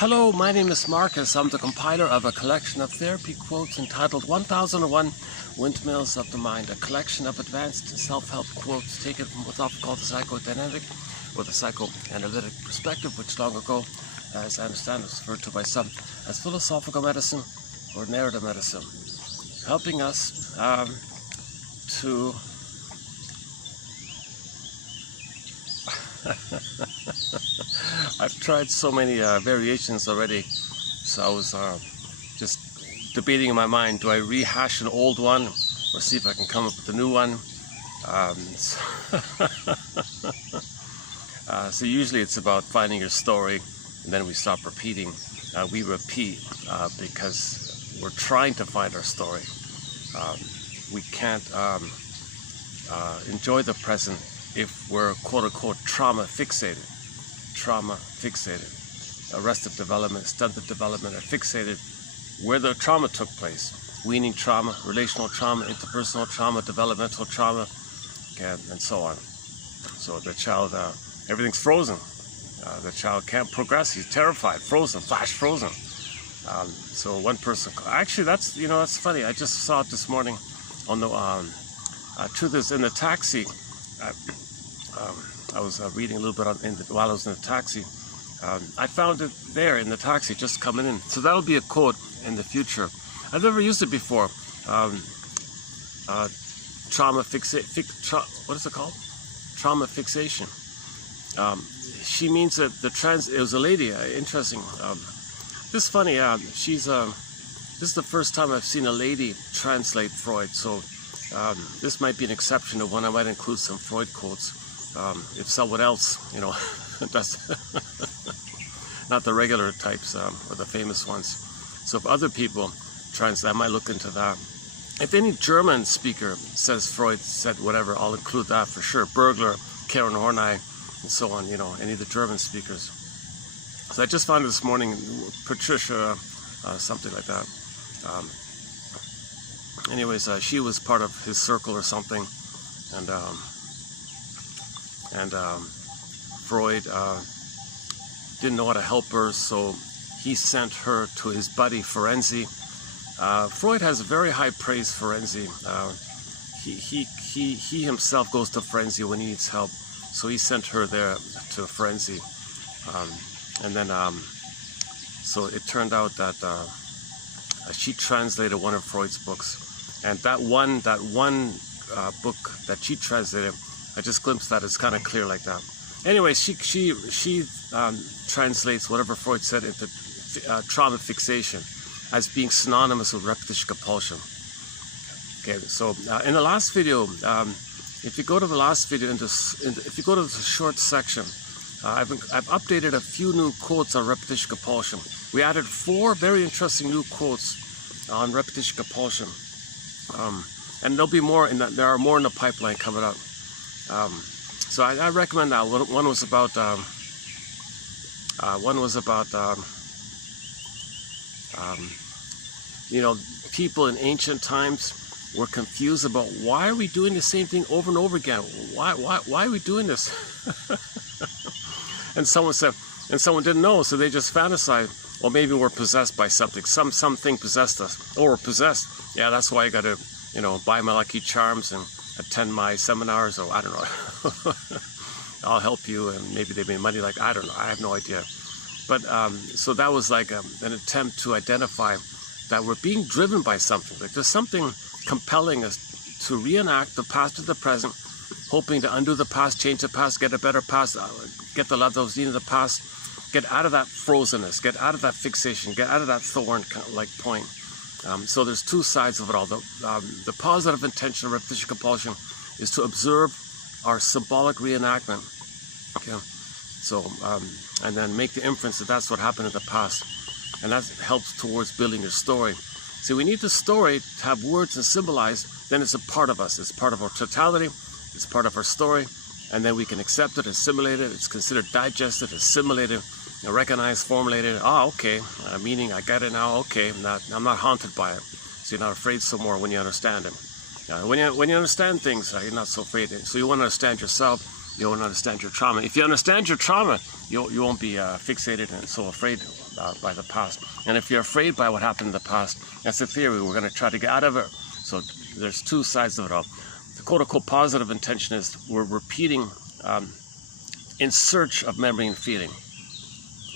Hello, my name is Marcus. I'm the compiler of a collection of therapy quotes entitled 1001 Windmills of the Mind, a collection of advanced self-help quotes taken from what's often called the psychodynamic or the psychoanalytic perspective, which long ago, as I understand, was referred to by some as philosophical medicine or narrative medicine, helping us to I've tried so many variations already, so I was just debating in my mind, do I rehash an old one or see if I can come up with a new one? So usually it's about finding your story and then we stop repeating. We repeat because we're trying to find our story. We can't enjoy the present if we're quote-unquote trauma fixated, arrested development, stunted development, are fixated where the trauma took place. Weaning trauma, relational trauma, interpersonal trauma, developmental trauma, and so on. So the child, everything's frozen. The child can't progress, he's terrified, frozen, flash frozen. So one person, actually that's funny, I just saw it this morning on the, truth is in the taxi, I was reading a little bit while I was in the taxi. I found it there in the taxi, just coming in. So that'll be a quote in the future. I've never used it before. Trauma what is it called? Trauma fixation. She means that it was a lady. Interesting. This is funny. This is the first time I've seen a lady translate Freud. So this might be an exception to one. I might include some Freud quotes. If someone else, that's not the regular types or the famous ones. So if other people translate, I might look into that. If any German speaker says Freud said whatever, I'll include that for sure. Burglar, Karen Horney, and so on, any of the German speakers. So I just found it this morning, Patricia, something like that. Anyways, she was part of his circle or something, and Freud didn't know how to help her, so he sent her to his buddy Ferenczi. Freud has very high praise for Ferenczi. He himself goes to Ferenczi when he needs help, so he sent her there to Ferenczi. And then so it turned out that she translated one of Freud's books, and that one book that she translated, I just glimpsed that. It's kind of clear like that. Anyway, she translates whatever Freud said into trauma fixation as being synonymous with repetition compulsion. Okay, so in the last video, if you go to the last video, if you go to the short section, I've updated a few new quotes on repetition compulsion. We added 4 very interesting new quotes on repetition compulsion, and there'll be more. There are more in the pipeline coming up. So I recommend that. One was about people in ancient times were confused about why are we doing the same thing over and over again? Why are we doing this? And someone said, and someone didn't know, so they just fantasized. Well, maybe we're possessed by something. Something possessed us, or we're possessed. Yeah, that's why I got to, buy my lucky charms and attend my seminars, or I don't know. I'll help you, and maybe they made money. I don't know. I have no idea. But so that was like an attempt to identify that we're being driven by something. Like there's something compelling us to reenact the past to the present, hoping to undo the past, change the past, get a better past, get the love that was needed in the past, get out of that frozenness, get out of that fixation, get out of that thorn-like point. So there's 2 sides of it all. The positive intention of repetition compulsion is to observe our symbolic reenactment. Okay, so and then make the inference that that's what happened in the past, and that helps towards building your story. See, we need the story to have words and symbolize. Then it's a part of us. It's part of our totality. It's part of our story, and then we can accept it, assimilate it. It's considered digested, assimilated, recognized, formulated. Oh, okay, meaning I get it now. Okay, I'm not haunted by it. So you're not afraid so more when you understand it. When you understand things, you're not so afraid. So you want to understand yourself. you won't understand your trauma. If you understand your trauma, you won't be fixated and so afraid by the past. And if you're afraid by what happened in the past, that's a theory. We're going to try to get out of it. So there's two sides of it all. The quote-unquote positive intention is we're repeating in search of memory and feeling.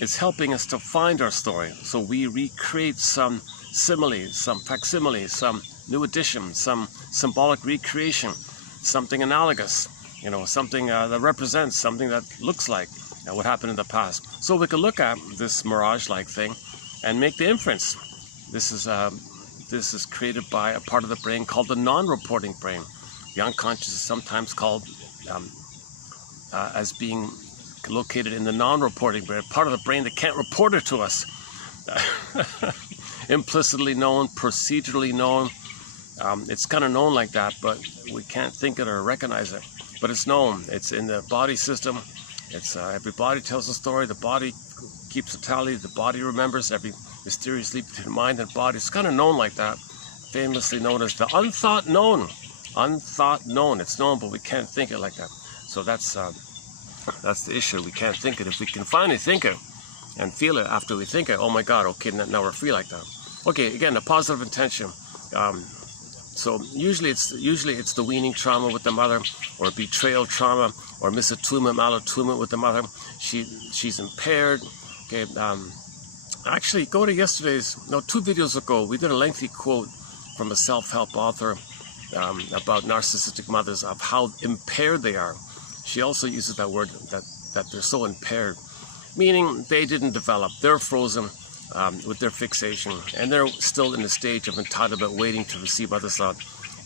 It's helping us to find our story. So we recreate some simile, some facsimile, some new addition, some symbolic recreation, something analogous, you know, something that represents something that looks like what happened in the past. So we can look at this mirage-like thing and make the inference. This is created by a part of the brain called the non-reporting brain. The unconscious is sometimes called as being located in the non-reporting brain, part of the brain that can't report it to us. Implicitly known, procedurally known. It's kind of known like that, but we can't think it or recognize it. But it's known. It's in the body system. It's every body tells a story. The body keeps a tally. The body remembers every mysterious leap between mind and body. It's kind of known like that. Famously known as the unthought known. Unthought known. It's known, but we can't think it like that. So that's the issue. We can't think it. If we can finally think it and feel it after we think it, oh my God, okay, now we're free like that. Okay, again, the positive intention. So usually it's the weaning trauma with the mother, or betrayal trauma, or misattunement, malattunement with the mother. She's impaired. Okay, actually, go to two videos ago, we did a lengthy quote from a self-help author about narcissistic mothers, of how impaired they are. She also uses that word, that they're so impaired, meaning they didn't develop. They're frozen with their fixation, and they're still in the stage of entitlement, waiting to receive mother's love.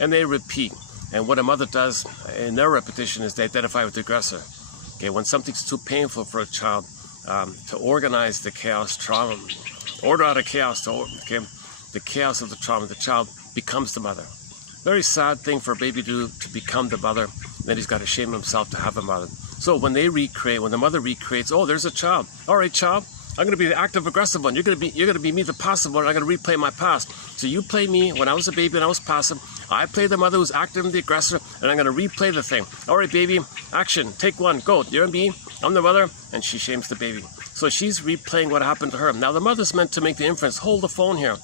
And they repeat. And what a mother does in their repetition is they identify with the aggressor. Okay, when something's too painful for a child, to organize the chaos, trauma, order out of chaos, the chaos of the trauma, the child becomes the mother. Very sad thing for a baby to become the mother. Then he's got to shame himself to have a mother. So when they recreate, when the mother recreates, oh, there's a child. All right, child, I'm going to be the active aggressive one. You're going to be me, the passive one. I'm going to replay my past. So you play me when I was a baby and I was passive. I play the mother who's active and the aggressor, and I'm going to replay the thing. All right, baby, action. Take one. Go. You're me. I'm the mother, and she shames the baby. So she's replaying what happened to her. Now the mother's meant to make the inference. Hold the phone here.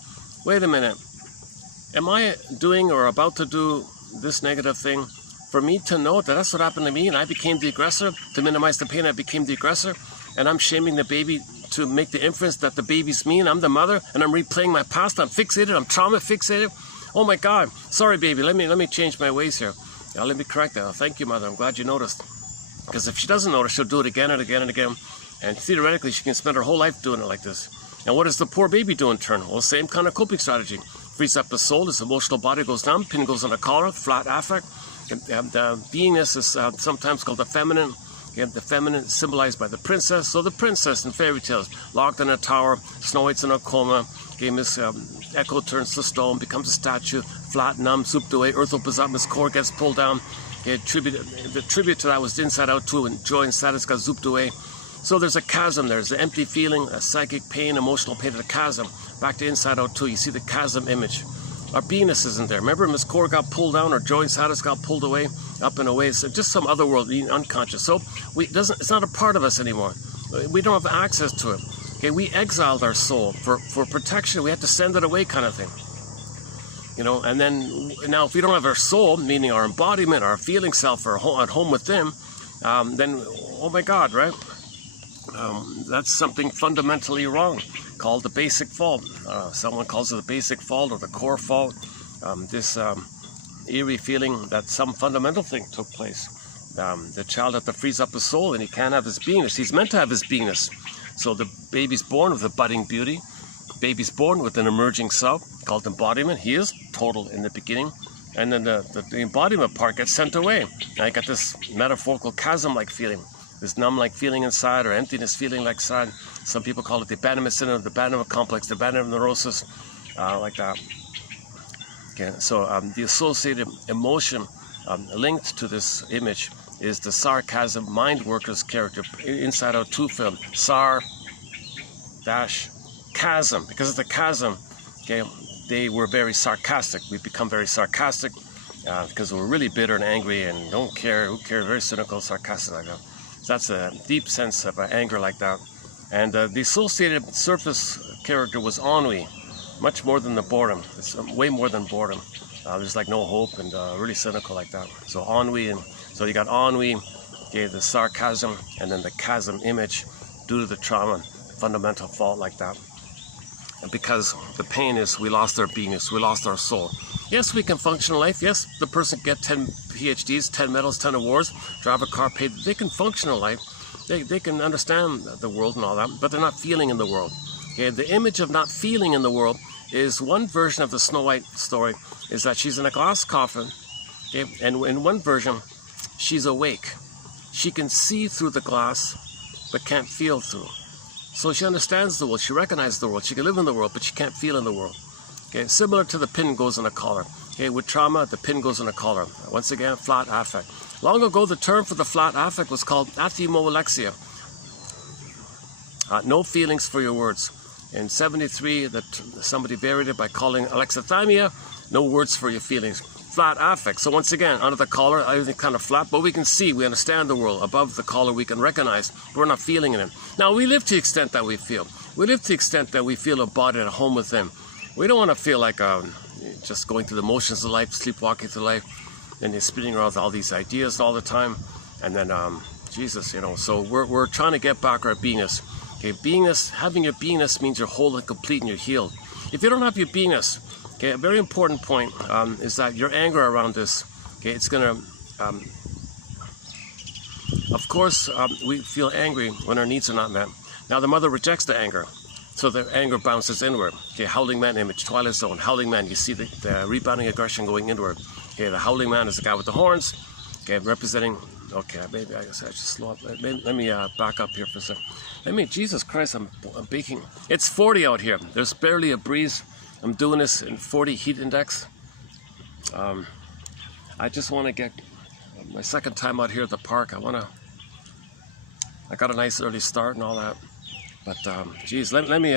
Wait a minute. Am I doing or about to do this negative thing? For me to know that that's what happened to me and I became the aggressor, to minimize the pain, I became the aggressor, and I'm shaming the baby to make the inference that the baby's me and I'm the mother, and I'm replaying my past, I'm fixated, I'm trauma fixated. Oh my God, sorry baby, let me change my ways here. Let me correct that. Thank you, mother, I'm glad you noticed. Because if she doesn't notice, she'll do it again and again and again, and theoretically she can spend her whole life doing it like this. And what does the poor baby do in turn? Well, same kind of coping strategy. Frees up the soul, his emotional body goes down, pin goes on the collar, flat affect. The beingness is sometimes called the feminine. The feminine symbolized by the princess. So the princess in fairy tales, locked in a tower, Snow White's in a coma. Miss Echo turns to stone, becomes a statue, flat, numb, souped away. Earth opens up, Miss Core gets pulled down. The tribute to that was Inside Out 2, and joy and sadness got zooped away. So there's a chasm, there's an empty feeling, a psychic pain, emotional pain, a chasm. Back to Inside Out 2, you see the chasm image. Our beingness isn't there. Remember, Miss Core got pulled down, or joy and sadness got pulled away, up and away. It's just some other world, unconscious. So it's not a part of us anymore. We don't have access to it. Okay, we exiled our soul for protection. We had to send it away, kind of thing. You know, and then now if we don't have our soul, meaning our embodiment, our feeling self, or at home within, then oh my God, right? That's something fundamentally wrong, called the basic fault. Someone calls it the basic fault or the core fault. This eerie feeling that some fundamental thing took place. The child had to freeze up his soul, and he can't have his beingness. He's meant to have his beingness. So the baby's born with a budding beauty. Baby's born with an emerging self called embodiment. He is total in the beginning. And then the embodiment part gets sent away. Now you got this metaphorical chasm-like feeling. This numb-like feeling inside, or emptiness feeling like inside. Some people call it the abandonment syndrome, the abandonment complex, the abandonment neurosis, like that. Okay, so the associated emotion linked to this image is the sarcasm mind workers character, Inside Out 2 film, chasm. Because of the chasm, okay, they were very sarcastic. We become very sarcastic. because we're really bitter and angry and don't care, who cares, very cynical, sarcastic like that. So that's a deep sense of anger like that. And the associated surface character was ennui, much more than the boredom. It's way more than boredom. There's like no hope and really cynical like that. So ennui, and so you got ennui, okay, the sarcasm, and then the chasm image due to the trauma, fundamental fault like that. And because the pain is we lost our beingness, we lost our soul. Yes, we can function in life. Yes, the person can get 10 PhDs, 10 medals, 10 awards, drive a car, paid. They can function in life. They can understand the world and all that, but they're not feeling in the world. Okay, the image of not feeling in the world is one version of the Snow White story, is that she's in a glass coffin, okay, and in one version, she's awake. She can see through the glass, but can't feel through. So she understands the world, she recognizes the world, she can live in the world, but she can't feel in the world. Okay, similar to the pin goes in a collar. Okay, with trauma, the pin goes in a collar. Once again, flat affect. Long ago, the term for the flat affect was called athymolexia. No feelings for your words. In 73, somebody varied it by calling alexithymia, no words for your feelings. Flat affect. So once again, under the collar, everything kind of flat, but we can see, we understand the world. Above the collar, we can recognize, but we're not feeling in it. Now, we live to the extent that we feel. We live to the extent that we feel a body at home within. We don't want to feel like just going through the motions of life, sleepwalking through life, and you're spinning around with all these ideas all the time. And then, Jesus, you know, so we're trying to get back our beingness. Okay, beingness, having your beingness means you're whole and complete and you're healed. If you don't have your beingness, okay, a very important point is that your anger around this, okay, it's going to, of course, we feel angry when our needs are not met. Now, the mother rejects the anger. So the anger bounces inward. Okay, howling man image, Twilight Zone, howling man, you see the rebounding aggression going inward. Okay, the howling man is the guy with the horns, okay, representing, okay, maybe I guess I should slow up. Let me back up here for a second. Jesus Christ, I'm baking. It's 40 out here. There's barely a breeze. I'm doing this in 40 heat index. I just want to get my second time out here at the park. I got a nice early start and all that. But geez, let me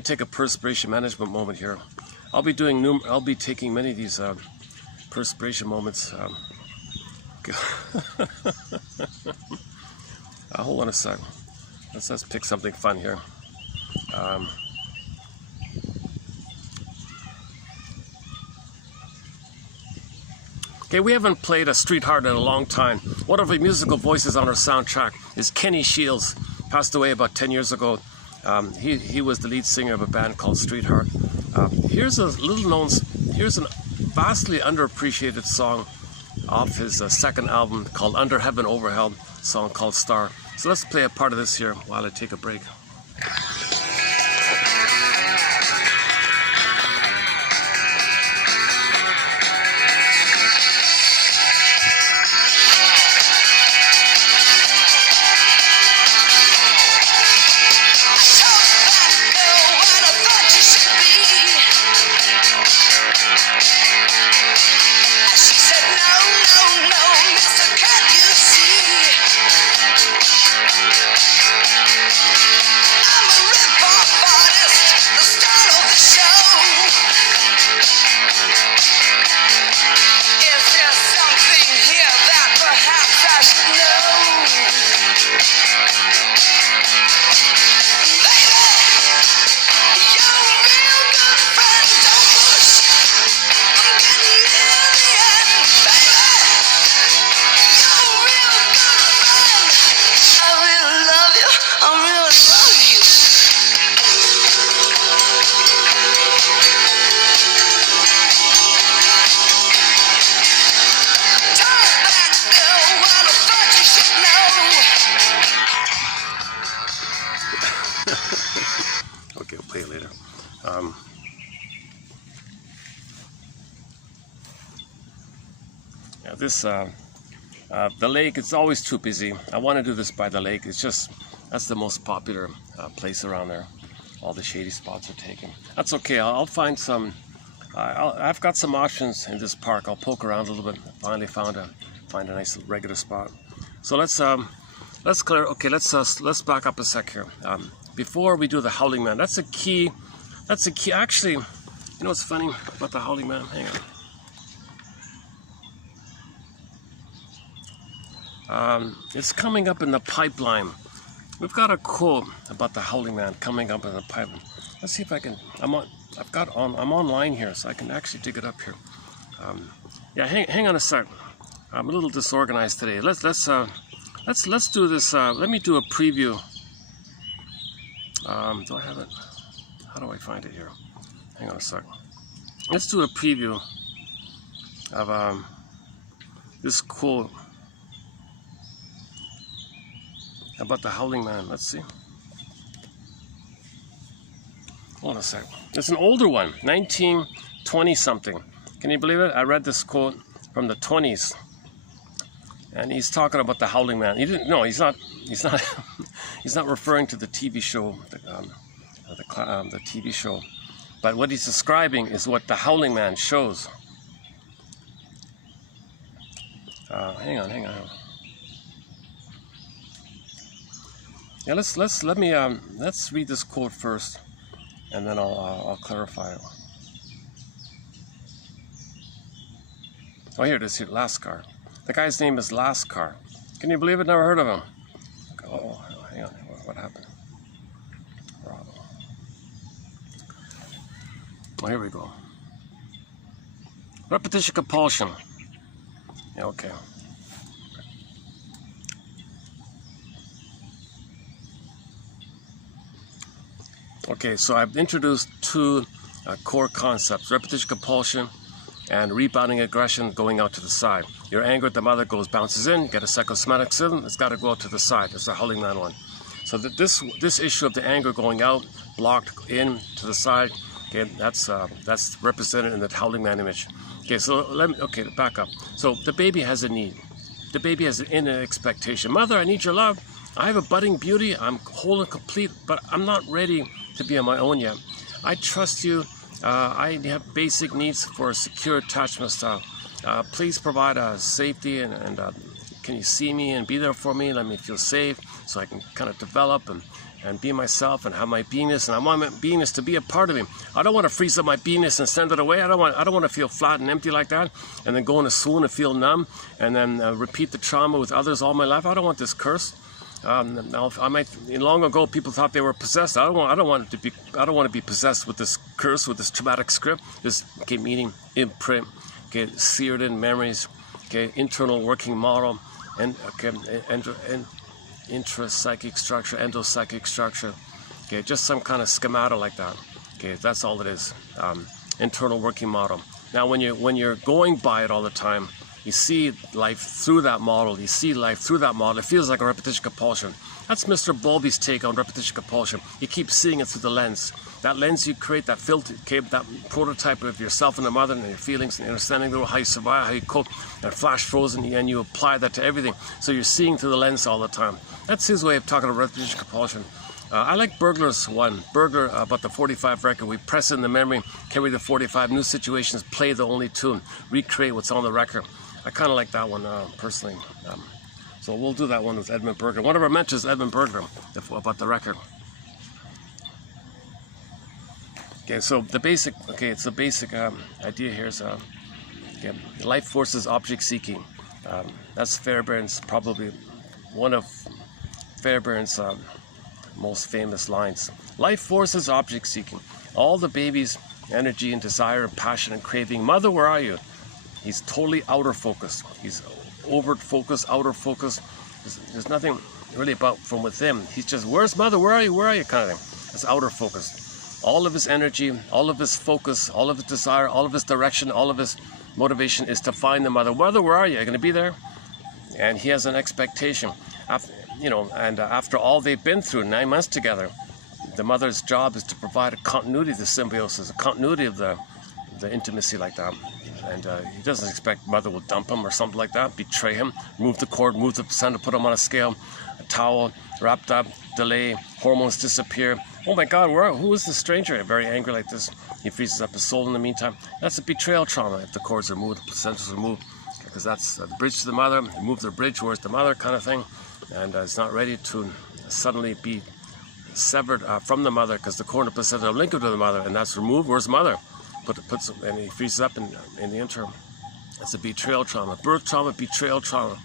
take a perspiration management moment here. I'll be taking many of these perspiration moments. Hold on a sec. Let's pick something fun here. Okay, we haven't played a street heart in a long time. One of our musical voices on our soundtrack is Kenny Shields. Passed away about 10 years ago. He was the lead singer of a band called Street Heart. Here's a vastly underappreciated song off his second album called Under Heaven, Over Hell, song called Star. So let's play a part of this here while I take a break. Okay, I'll play it later. Yeah, this the lake. It's always too busy. I want to do this by the lake. It's just that's the most popular place around there. All the shady spots are taken. That's okay. I'll find some. I've got some options in this park. I'll poke around a little bit. Finally find a nice regular spot. So let's clear. Okay, let's back up a sec here. Before we do the howling man, that's a key. That's a key. Actually, you know what's funny about the howling man? Hang on. It's coming up in the pipeline. We've got a quote about the howling man coming up in the pipeline. Let's see if I can. I'm online here, so I can actually dig it up here. Yeah, hang on a sec. I'm a little disorganized today. Let's do this. Let me do a preview. Do I have it? How do I find it here? Hang on a sec. Let's do a preview of this quote about the howling man. Let's see. Hold on a sec. It's an older one, 1920 something. Can you believe it? I read this quote from the 20s, and he's talking about the howling man. He didn't. No, he's not. He's not. He's not referring to the TV show, the TV show. But what he's describing is what the howling man shows. Hang on. Yeah, let's read this quote first, and then I'll clarify it. Oh, here it is. Here, Lascar. The guy's name is Lascar. Can you believe it? Never heard of him. Oh, hang on. What happened? Oh, here we go. Repetition compulsion. Yeah, okay. Okay, so I've introduced two core concepts: repetition compulsion and rebounding aggression going out to the side. Your anger at the mother bounces in, you get a psychosomatic symptom, it's got to go out to the side. It's the howling man one. So this issue of the anger going out, blocked in to the side, okay, that's represented in the howling man image. Okay, so back up. So the baby has a need. The baby has an inner expectation. Mother, I need your love. I have a budding beauty. I'm whole and complete, but I'm not ready to be on my own yet. I trust you. I have basic needs for a secure attachment style. Please provide safety and can you see me and be there for me? Let me feel safe so I can kind of develop and be myself and have my beingness, and I want my beingness to be a part of me. I don't want to freeze up my beingness and send it away. I don't want to feel flat and empty like that, and then go in a swoon and feel numb, and then repeat the trauma with others all my life. I don't want this curse. Now, long ago, people thought they were possessed. I don't want to be possessed with this curse, with this traumatic script, this meaning imprint, seared in memories, internal working model, and intrapsychic structure, endopsychic structure, just some kind of schemata like that. That's all it is. Internal working model. Now, when you're going by it all the time, you see life through that model. It feels like a repetition compulsion. That's Mr. Bowlby's take on repetition compulsion. You keep seeing it through the lens. That lens you create, that filter, that prototype of yourself and the mother and your feelings and understanding how you survive, how you cope, and flash frozen, and you apply that to everything. So you're seeing through the lens all the time. That's his way of talking about repetition compulsion. I like Burglar's one. Burglar, about the 45 record. We press in the memory, carry the 45, new situations, play the only tune, recreate what's on the record. I kind of like that one personally. So we'll do that one with Edmund Burglar. One of our mentors, Edmund Burglar, about the record. Okay, so the basic idea here is life forces object seeking. That's Fairbairn's, probably one of Fairbairn's most famous lines. Life forces object seeking. All the baby's energy and desire and passion and craving. Mother, where are you? He's totally outer focused. He's overt focused, outer focused. There's nothing really about from within. He's just, where's mother? Where are you? Where are you? Kind of thing. That's outer focused. All of his energy, all of his focus, all of his desire, all of his direction, all of his motivation is to find the mother. Mother, where are you? Are you going to be there? And he has an expectation. After all they've been through, 9 months together, the mother's job is to provide a continuity of the symbiosis, a continuity of the intimacy like that. And he doesn't expect mother will dump him or something like that, betray him, move the cord, move the placenta, put him on a scale, a towel, wrapped up, delay, hormones disappear. Oh my God, who is the stranger? Very angry like this. He freezes up his soul in the meantime. That's a betrayal trauma if the cords are removed, the placenta is removed, because that's the bridge to the mother. Remove the bridge, where's the mother kind of thing. And it's not ready to suddenly be severed from the mother because the cord and placenta are linked to the mother, and that's removed. Where's mother? And he freezes up in the interim. It's a betrayal trauma, birth trauma, betrayal trauma.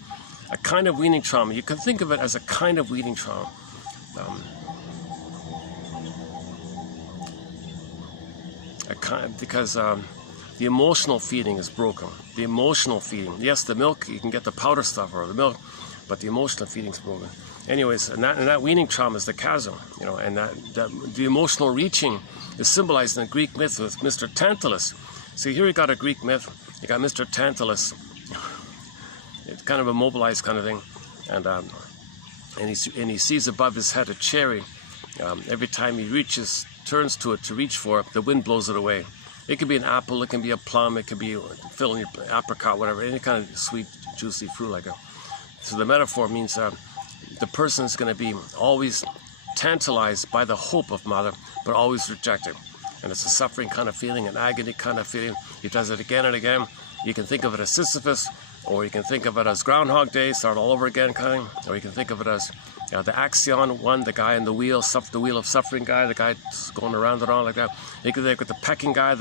a kind of weaning trauma. You can think of it as a kind of weaning trauma. Because the emotional feeding is broken. The emotional feeding. Yes, the milk, you can get the powder stuff or the milk, but the emotional feeding is broken. Anyways, and that weaning trauma is the chasm, you know, and that the emotional reaching is symbolized in the Greek myth with Mr. Tantalus. See, here you got a Greek myth. You got Mr. Tantalus. It's kind of a mobilized kind of thing, and he sees above his head a cherry. Every time he turns to it to reach for it, the wind blows it away. It could be an apple, it can be a plum, it could be filling your apricot, whatever, any kind of sweet, juicy fruit like that. So the metaphor means the person is going to be always tantalized by the hope of mother, but always rejected. And it's a suffering kind of feeling, an agony kind of feeling. He does it again and again. You can think of it as Sisyphus, or you can think of it as Groundhog Day, start all over again kind of, or you can think of it as the Axion one, the guy in the wheel, the wheel of suffering guy, the guy going around and on like that. You can think of the pecking guy,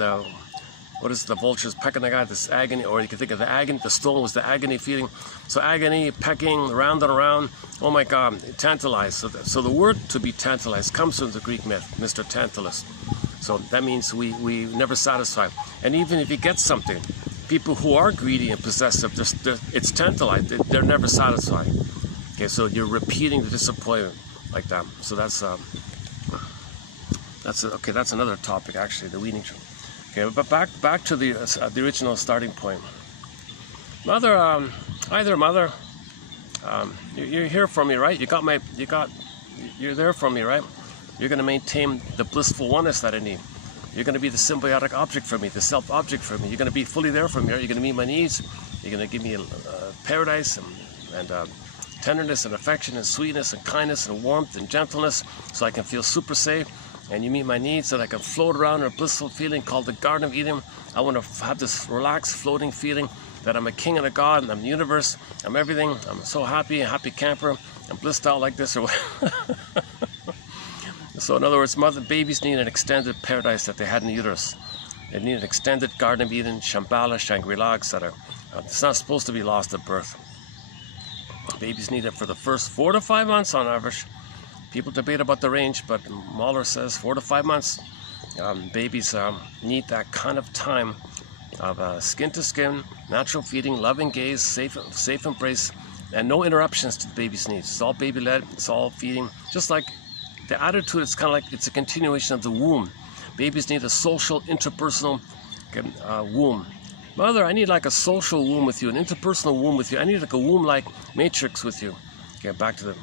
what is the vultures pecking the guy, this agony, or you can think of the agony, the stone was the agony feeling. So agony, pecking, round and around, oh my God, tantalized. So the word to be tantalized comes from the Greek myth, Mr. Tantalus. So that means we never satisfy. And even if you get something, people who are greedy and possessive, it's tantalized, they're never satisfied. Okay, so you're repeating the disappointment like that. So that's another topic actually, the weaning trauma. Okay, but back to the original starting point. Mother, hi there, mother. You're here for me, right? You're there for me, right? You're going to maintain the blissful oneness that I need. You're going to be the symbiotic object for me, the self object for me. You're going to be fully there for me. Right? You're going to meet my needs. You're going to give me paradise and tenderness and affection and sweetness and kindness and warmth and gentleness, so I can feel super safe. And you meet my needs, so that I can float around in a blissful feeling called the Garden of Eden. I want to have this relaxed, floating feeling that I'm a king and a god, and I'm the universe. I'm everything. I'm so happy, a happy camper. I'm blissed out like this or whatever. So in other words, babies need an extended paradise that they had in the uterus. They need an extended Garden of Eden, Shambhala, Shangri-La, etc. It's not supposed to be lost at birth. Babies need it for the first 4 to 5 months on average. People debate about the range, but Mahler says 4 to 5 months. Babies need that kind of time of skin to skin, natural feeding, loving gaze, safe embrace, and no interruptions to the baby's needs. It's all baby-led, it's all feeding. Just like the attitude, it's kind of like it's a continuation of the womb. Babies need a social, interpersonal womb. Mother, I need like a social womb with you, an interpersonal womb with you. I need like a womb-like matrix with you. Okay, back to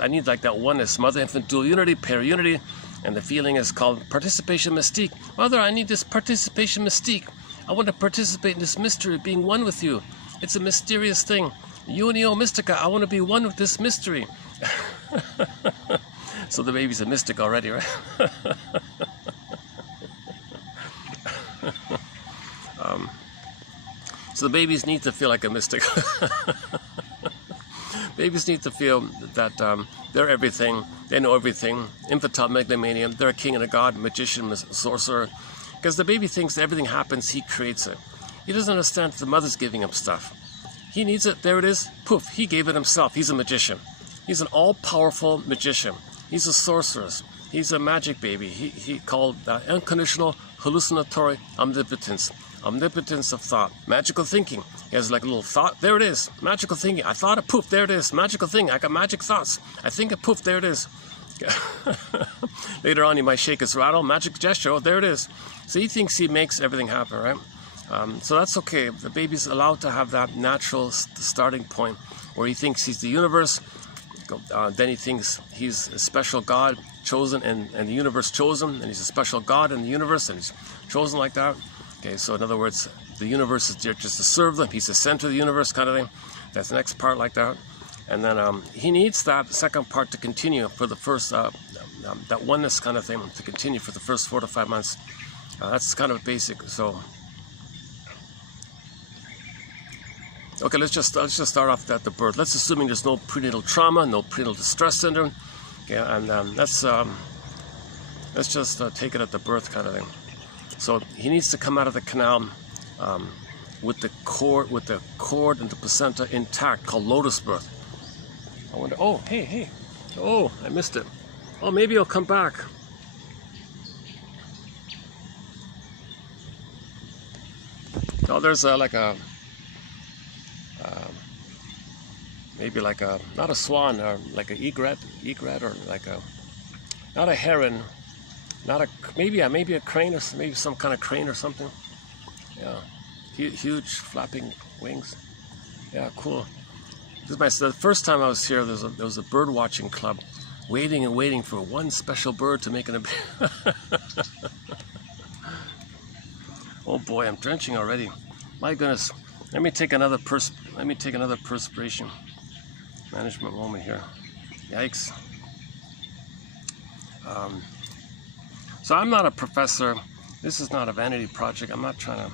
I need like that oneness, mother-infant dual unity, pair unity, and the feeling is called participation mystique. Mother, I need this participation mystique. I want to participate in this mystery of being one with you. It's a mysterious thing. Unio mystica, I want to be one with this mystery. So the baby's a mystic already, right? So the babies need to feel like a mystic. Babies need to feel that they're everything, they know everything, infantile megalomania, they're a king and a god, magician, sorcerer. Because the baby thinks that everything happens, he creates it. He doesn't understand that the mother's giving him stuff. He needs it, there it is, poof, he gave it himself. He's a magician. He's an all-powerful magician. He's a sorceress. He's a magic baby. He called unconditional hallucinatory omnipotence. Omnipotence of thought. Magical thinking. He has like a little thought. There it is. Magical thinking. I thought it. Poof. There it is. Magical thing. I got magic thoughts. I think it. Poof. There it is. Later on, he might shake his rattle. Magic gesture. Oh, there it is. So he thinks he makes everything happen, right? So that's okay. The baby's allowed to have that natural starting point where he thinks he's the universe. Then he thinks he's a special God chosen and the universe chose him, and he's a special God in the universe and he's chosen like that. Okay, so in other words, the universe is there just to serve them. He's the center of the universe kind of thing. That's the next part like that. And then he needs that second part to continue for the first, that oneness kind of thing to continue for the first 4 to 5 months. That's kind of basic. So, okay, let's just start off at the birth. Let's assuming there's no prenatal trauma, no prenatal distress syndrome. Okay, and let's just take it at the birth kind of thing. So he needs to come out of the canal with the cord and the placenta intact, called lotus birth. I wonder, oh, hey, oh, I missed it. Oh, maybe it'll come back. Oh, there's like a, maybe like a, not a swan, or like a egret, or like a, not a heron, not a, maybe a crane, or maybe some kind of crane or something. Yeah, huge flapping wings. Yeah, cool. This is the first time I was here. There was a bird watching club, waiting for one special bird to make an appearance. Oh boy, I'm drenching already. My goodness. Let me take another perspiration management moment here. Yikes. So I'm not a professor. This is not a vanity project. I'm not trying to.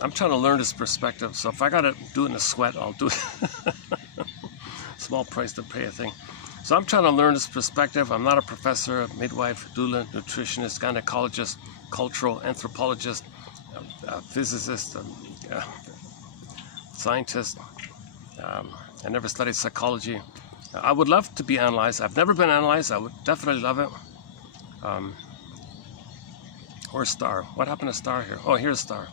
I'm trying to learn this perspective. So if I gotta do it in a sweat, I'll do it. Small price to pay, I think. So I'm trying to learn this perspective. I'm not a professor, midwife, doula, nutritionist, gynecologist, cultural anthropologist, physicist, scientist. I never studied psychology. I would love to be analyzed. I've never been analyzed. I would definitely love it. Or Star. What happened to Star here? Oh, here's Star.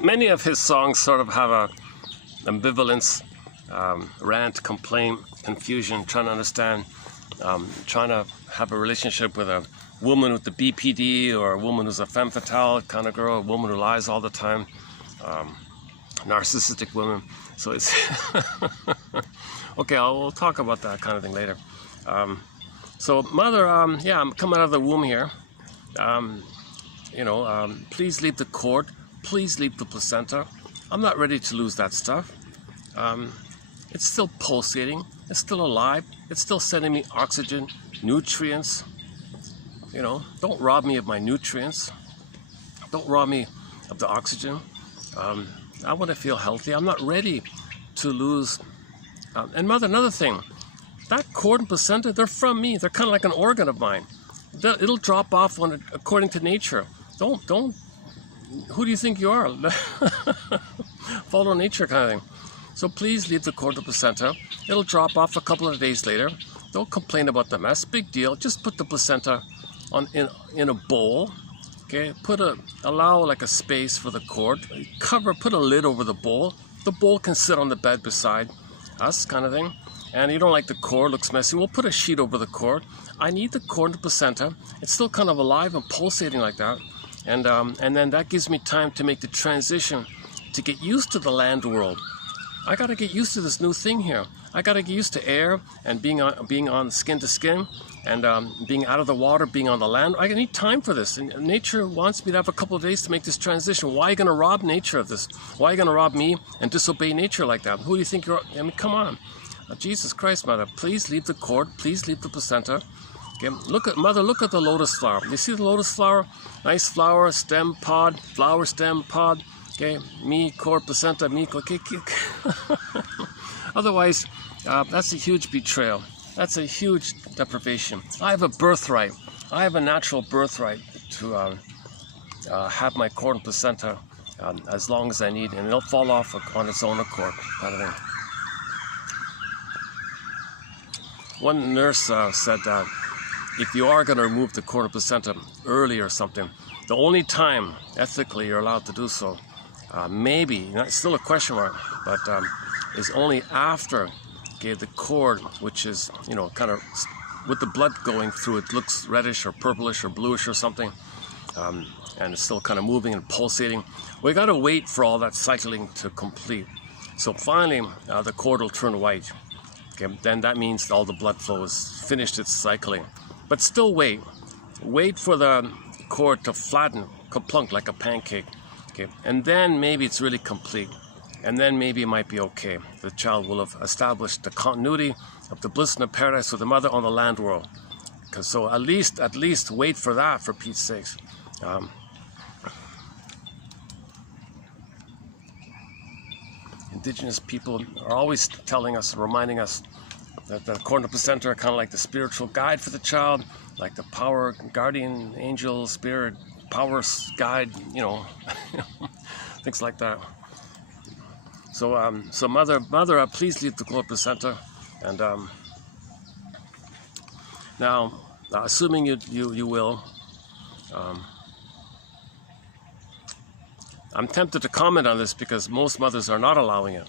Many of his songs sort of have a ambivalence, rant, complaint, confusion, trying to understand, trying to have a relationship with a woman with the BPD, or a woman who's a femme fatale kind of girl, a woman who lies all the time, narcissistic women. So it's okay. We'll talk about that kind of thing later. So mother, yeah, I'm coming out of the womb here. Please leave the cord. Please leave the placenta. I'm not ready to lose that stuff. It's still pulsating. It's still alive. It's still sending me oxygen, nutrients. Don't rob me of my nutrients. Don't rob me of the oxygen. I want to feel healthy. I'm not ready to lose. And mother, another thing. That cord and placenta, they're from me. They're kind of like an organ of mine. It'll drop off according to nature. Don't. Who do you think you are? Follow nature kind of thing. So please leave the cord and placenta. It'll drop off a couple of days later. Don't complain about the mess. Big deal. Just put the placenta in a bowl. Okay. Allow like a space for the cord. Put a lid over the bowl. The bowl can sit on the bed beside us, kind of thing. And you don't like the cord, looks messy. We'll put a sheet over the cord. I need the cord and placenta. It's still kind of alive and pulsating like that. And then that gives me time to make the transition, to get used to the land world. I got to get used to this new thing here. I got to get used to air and being on skin to skin, and being out of the water, being on the land. I need time for this. And nature wants me to have a couple of days to make this transition. Why are you going to rob nature of this? Why are you going to rob me and disobey nature like that? Who do you think you're? I mean, come on. Jesus Christ, mother, please leave the cord. Please leave the placenta. Okay, look at the lotus flower. You see the lotus flower? Nice flower, stem, pod, flower, stem, pod. Okay, me, cord, placenta, me, okay. Otherwise, that's a huge betrayal. That's a huge deprivation. I have a birthright. I have a natural birthright to have my cord and placenta as long as I need, and it'll fall off on its own accord, kind of thing. One nurse said that if you are going to remove the cord and placenta early or something, the only time ethically you're allowed to do so, maybe, it's still a question mark, but is only after the cord, which is, kind of with the blood going through, it looks reddish or purplish or bluish or something, and it's still kind of moving and pulsating. We got to wait for all that cycling to complete. So finally, the cord will turn white. Okay, then that means all the blood flow has finished its cycling. But still wait. Wait for the cord to flatten, kaplunk, like a pancake. Okay, and then maybe it's really complete. And then maybe it might be okay. The child will have established the continuity of the bliss and the paradise with the mother on the land world. So at least wait for that, for Pete's sakes. Indigenous people are always telling us, reminding us that the cord and placenta are kind of like the spiritual guide for the child, like the power, guardian, angel, spirit, power guide, things like that. So, so mother, please leave the cord and placenta. And now, assuming you will, I'm tempted to comment on this because most mothers are not allowing it.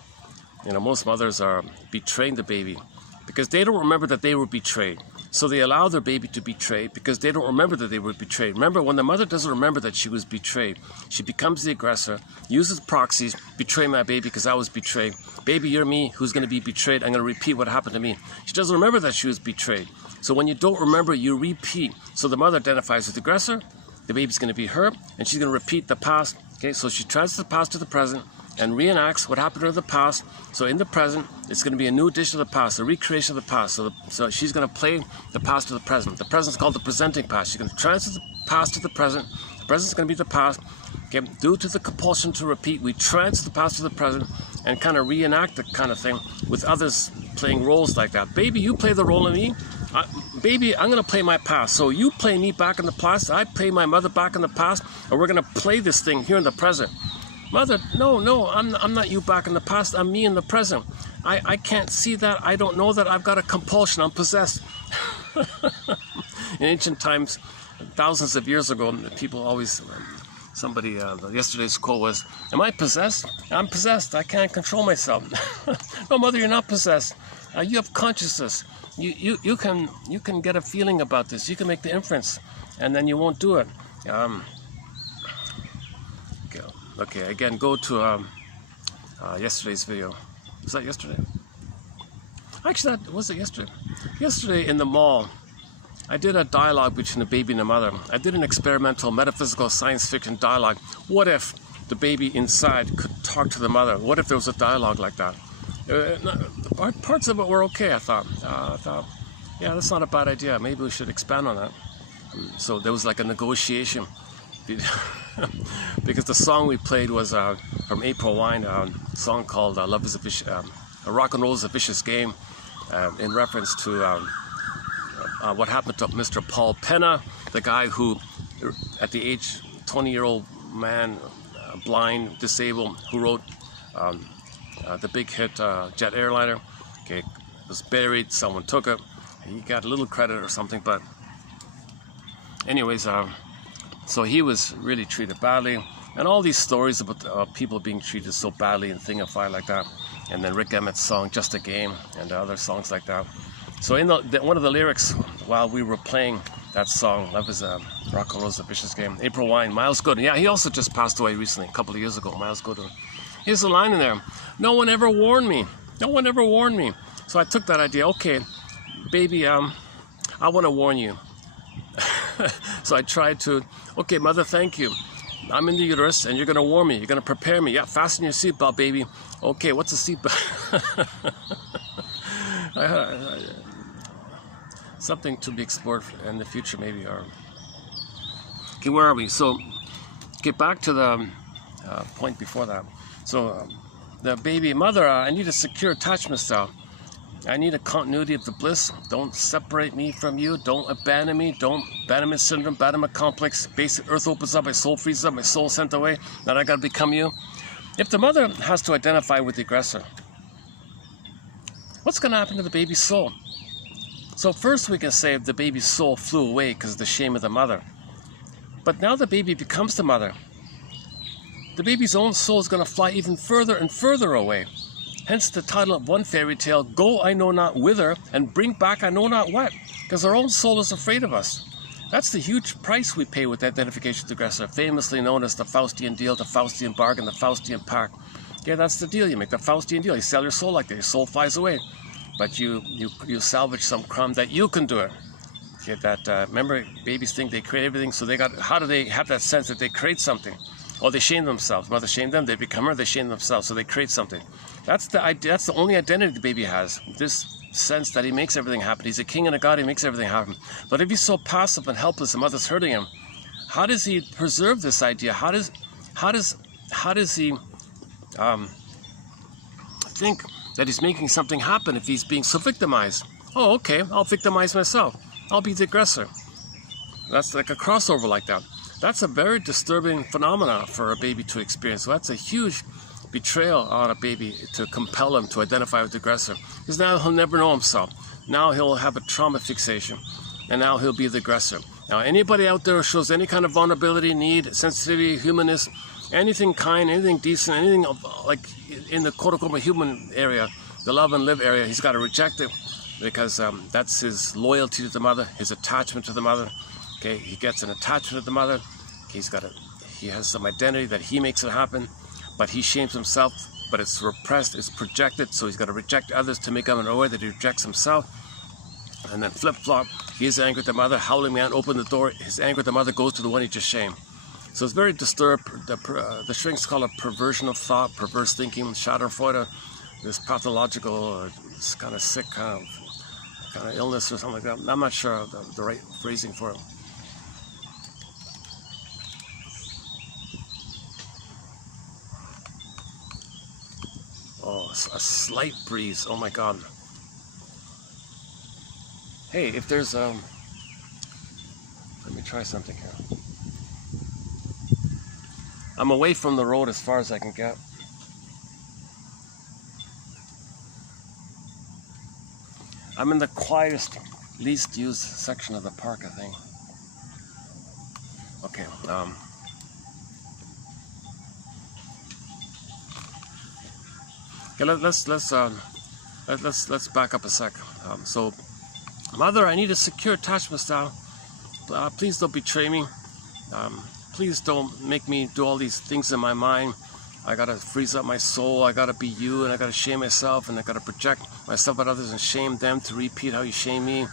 Most mothers are betraying the baby because they don't remember that they were betrayed. So they allow their baby to be betrayed because they don't remember that they were betrayed. Remember, when the mother doesn't remember that she was betrayed, she becomes the aggressor, uses proxies, betray my baby because I was betrayed. Baby, you're me, who's going to be betrayed? I'm going to repeat what happened to me. She doesn't remember that she was betrayed. So when you don't remember, you repeat. So the mother identifies with the aggressor, the baby's going to be her, and she's going to repeat the past. Okay, so she transfers the past to the present and reenacts what happened to her in the past. So in the present, it's going to be a new edition of the past, a recreation of the past. So she's going to play the past to the present. The present is called the presenting past. She's going to transfer the past to the present. The present is going to be the past. Okay, due to the compulsion to repeat, we transfer the past to the present and kind of reenact the kind of thing with others playing roles like that. Baby, you play the role of me. Baby, I'm going to play my past. So you play me back in the past, I play my mother back in the past, and we're going to play this thing here in the present. Mother, no, I'm not you back in the past, I'm me in the present. I can't see that, I don't know that, I've got a compulsion, I'm possessed. In ancient times, thousands of years ago, people always, yesterday's quote was, am I possessed? I'm possessed, I can't control myself. No, mother, you're not possessed. You have consciousness. You can get a feeling about this. You can make the inference, and then you won't do it. Okay. Again, go to yesterday's video. Was that yesterday? Actually, was it yesterday? Yesterday in the mall, I did a dialogue between the baby and the mother. I did an experimental metaphysical science fiction dialogue. What if the baby inside could talk to the mother? What if there was a dialogue like that? Parts of it were okay, I thought. Yeah, that's not a bad idea. Maybe we should expand on that. So there was like a negotiation. Because the song we played was from April Wine, a song called Love is a Vicious, Rock and Roll is a Vicious Game, in reference to what happened to Mr. Paul Penna, the guy who, at the age 20-year-old man, blind, disabled, who wrote the big hit Jet Airliner. Okay, it was buried, someone took it, he got a little credit or something, but anyways, so he was really treated badly, and all these stories about people being treated so badly and thingified like that, and then Rick Emmett's song Just a Game and other songs like that. So in one of the lyrics, while we were playing that song, Love is a Rock and Roll is a Vicious Game, April Wine, Miles Goodwin, yeah, he also just passed away recently, a couple of years ago, Miles Goodwin. Here's a line in there, no one ever warned me. No one ever warned me. So I took that idea, okay, baby, I want to warn you. So I tried to, okay, mother, thank you. I'm in the uterus and you're going to warn me. You're going to prepare me. Yeah, fasten your seatbelt, baby. Okay, what's a seatbelt? Something to be explored in the future, maybe. Or okay, where are we? So, get back to the point before that. So, the baby mother, I need a secure attachment style. I need a continuity of the bliss. Don't separate me from you. Don't abandon me. Don't abandonment syndrome, abandonment complex. Basic earth opens up, my soul freezes up, my soul sent away. Now I got to become you. If the mother has to identify with the aggressor, what's going to happen to the baby's soul? So first we can say the baby's soul flew away because of the shame of the mother. But now the baby becomes the mother. The baby's own soul is going to fly even further and further away. Hence the title of one fairy tale, Go I Know Not Whither, and Bring Back I Know Not What, because our own soul is afraid of us. That's the huge price we pay with identification with the aggressor, famously known as the Faustian deal, the Faustian bargain, the Faustian pact. Yeah, that's the deal. You make the Faustian deal. You sell your soul like that. Your soul flies away. But you salvage some crumb that you can do it. Okay, remember, babies think they create everything, so how do they have that sense that they create something? Oh, they shame themselves. Mother shamed them, they become her, they shame themselves, so they create something. That's the only identity the baby has. This sense that he makes everything happen. He's a king and a god, he makes everything happen. But if he's so passive and helpless, the mother's hurting him, how does he preserve this idea? How does he think that he's making something happen if he's being so victimized? Oh, okay, I'll victimize myself. I'll be the aggressor. That's like a crossover like that. That's a very disturbing phenomenon for a baby to experience. So that's a huge betrayal on a baby to compel him to identify with the aggressor. Because now he'll never know himself. Now he'll have a trauma fixation. And now he'll be the aggressor. Now anybody out there who shows any kind of vulnerability, need, sensitivity, humanness, anything kind, anything decent, anything like in the quote-unquote human area, the love and live area, he's got to reject it. Because that's his loyalty to the mother, his attachment to the mother. Okay, he gets an attachment to the mother. He has some identity that he makes it happen, but he shames himself. But it's repressed, it's projected. So he's got to reject others to make him aware that he rejects himself. And then flip-flop, he's angry at the mother. Howling man, open the door. His anger at the mother goes to the one he just shamed. So it's very disturbed. The shrinks call it perversion of thought, perverse thinking, Schadenfreude, this pathological, this kind of sick kind of illness or something like that. I'm not sure of the right phrasing for it. Oh, a slight breeze. Oh my God. Hey, if there's let me try something here. I'm away from the road as far as I can get. I'm in the quietest, least used section of the park, I think. Okay, let's back up a sec. So, mother, I need a secure attachment style. Please don't betray me. Please don't make me do all these things in my mind. I gotta freeze up my soul. I gotta be you, and I gotta shame myself, and I gotta project myself at others and shame them to repeat how you shame me.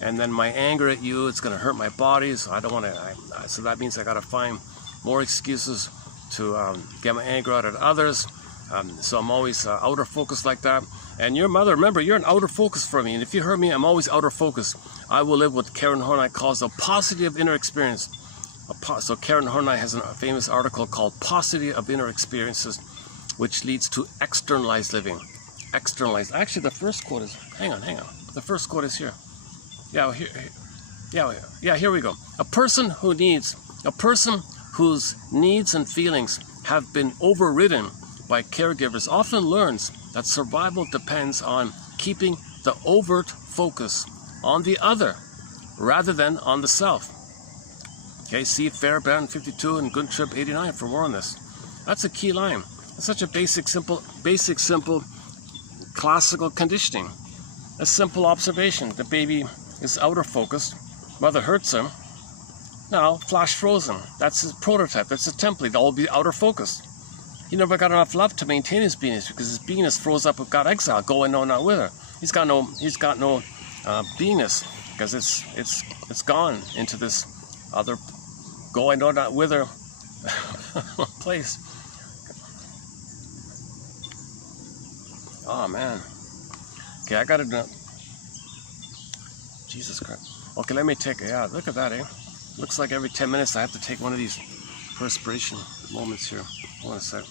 And then my anger at you, it's gonna hurt my body. So I don't want to. So that means I gotta find more excuses to get my anger out at others. So I'm always outer focus like that. And your mother, remember, you're an outer focus for me. And if you heard me, I'm always outer focus. I will live what Karen Horney calls a paucity of inner experience. So Karen Horney has a famous article called Paucity of Inner Experiences, which leads to externalized living. Externalized. Actually, the first quote is, hang on. The first quote is here. Yeah, here we go. A person whose needs and feelings have been overridden by caregivers often learns that survival depends on keeping the overt focus on the other rather than on the self. Okay, see Fairbairn 52 and Guntrip 89 for more on this. That's a key line. It's such a basic, simple, classical conditioning. A simple observation. The baby is outer focused. Mother hurts him. Now, flash frozen. That's his prototype. That's his template. They'll all be outer focused. He never got enough love to maintain his beingness because his beingness froze up and got exiled. Go and know not whither. He's got no beingness because it's gone into this other go I know not whither place. Oh man. Okay, I gotta do. Jesus Christ. Okay, let me take. Yeah, look at that, eh? Looks like every 10 minutes I have to take one of these perspiration moments here. Hold on a sec.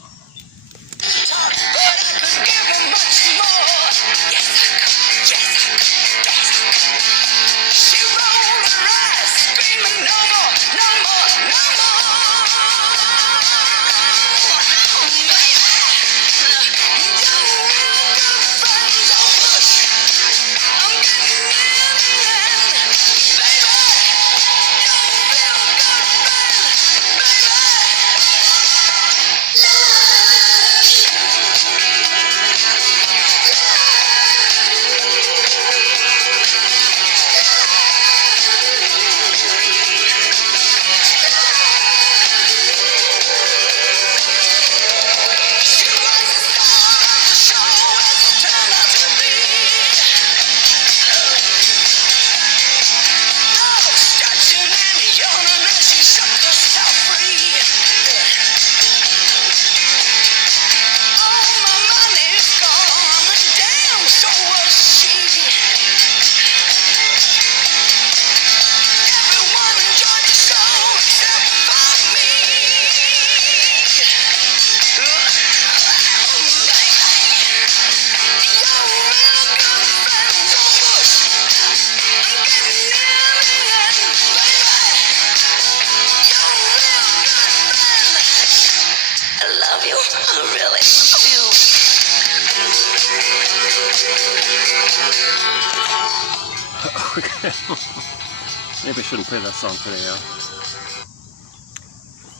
Maybe I shouldn't play that song today, yeah.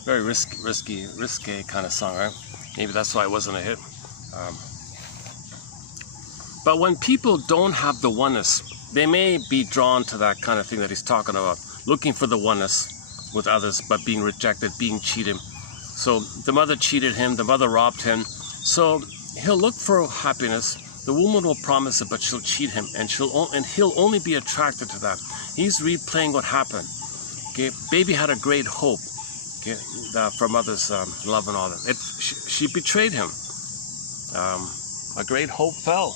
Very risky kind of song, right? Maybe that's why it wasn't a hit. But when people don't have the oneness, they may be drawn to that kind of thing that he's talking about, looking for the oneness with others, but being rejected, being cheated. So the mother cheated him, the mother robbed him. So he'll look for happiness. The woman will promise it, but she'll cheat him, and he'll only be attracted to that. He's replaying what happened. Okay, baby had a great hope, okay, for mother's love and all that. She betrayed him. A great hope fell.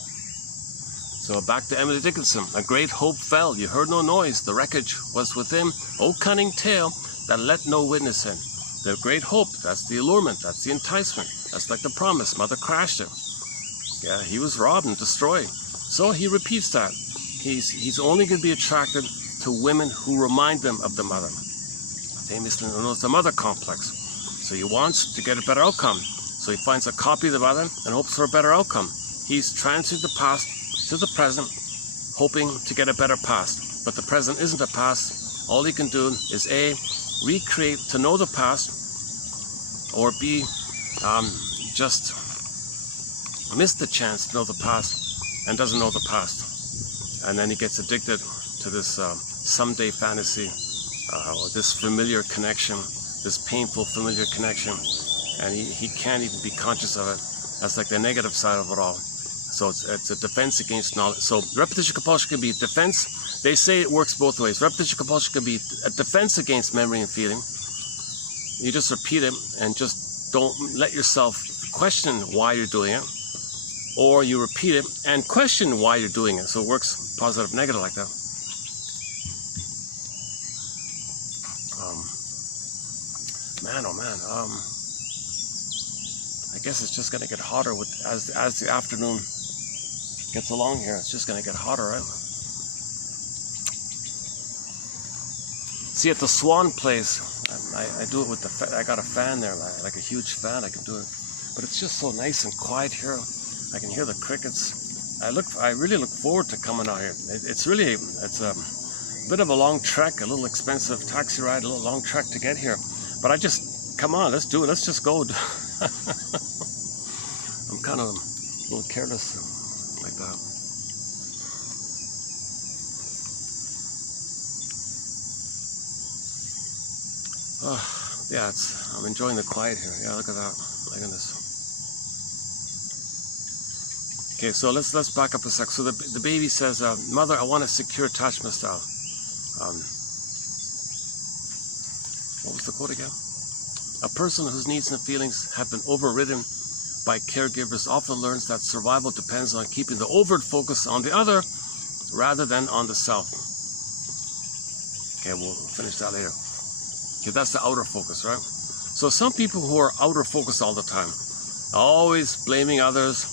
So back to Emily Dickinson. A great hope fell. You heard no noise. The wreckage was within. O cunning tale that let no witness in. The great hope, that's the allurement, that's the enticement. That's like the promise. Mother crashed him. Yeah, he was robbed and destroyed. So he repeats that. He's only going to be attracted to women who remind them of the mother. Famously known as the mother complex. So he wants to get a better outcome. So he finds a copy of the mother and hopes for a better outcome. He's transferred the past to the present, hoping to get a better past. But the present isn't a past. All he can do is A, recreate to know the past, or B, just miss the chance to know the past and doesn't know the past. And then he gets addicted to this someday fantasy, or this familiar connection, this painful familiar connection, and he can't even be conscious of it. That's like the negative side of it all. So it's a defense against knowledge. So repetition compulsion can be defense. They say it works both ways. Repetition compulsion can be a defense against memory and feeling. You just repeat it and just don't let yourself question why you're doing it. Or you repeat it and question why you're doing it. So it works positive, negative like that. Man, oh man. I guess it's just going to get hotter as the afternoon gets along here. It's just going to get hotter, right? See, at the Swan place, I do it with I got a fan there, like a huge fan. I can do it, but it's just so nice and quiet here. I can hear the crickets. I really look forward to coming out here. It's a bit of a long trek, a little expensive taxi ride, a little long trek to get here. But I just, come on, let's do it. Let's just go. I'm kind of a little careless like that. Oh, yeah, I'm enjoying the quiet here. Yeah, look at that. My goodness. Okay, so let's back up a sec. So the baby says, "Mother, I want a secure attachment style." What was the quote again? A person whose needs and feelings have been overridden by caregivers often learns that survival depends on keeping the overt focus on the other rather than on the self. Okay, we'll finish that later. Okay, that's the outer focus, right? So some people who are outer focused all the time, always blaming others,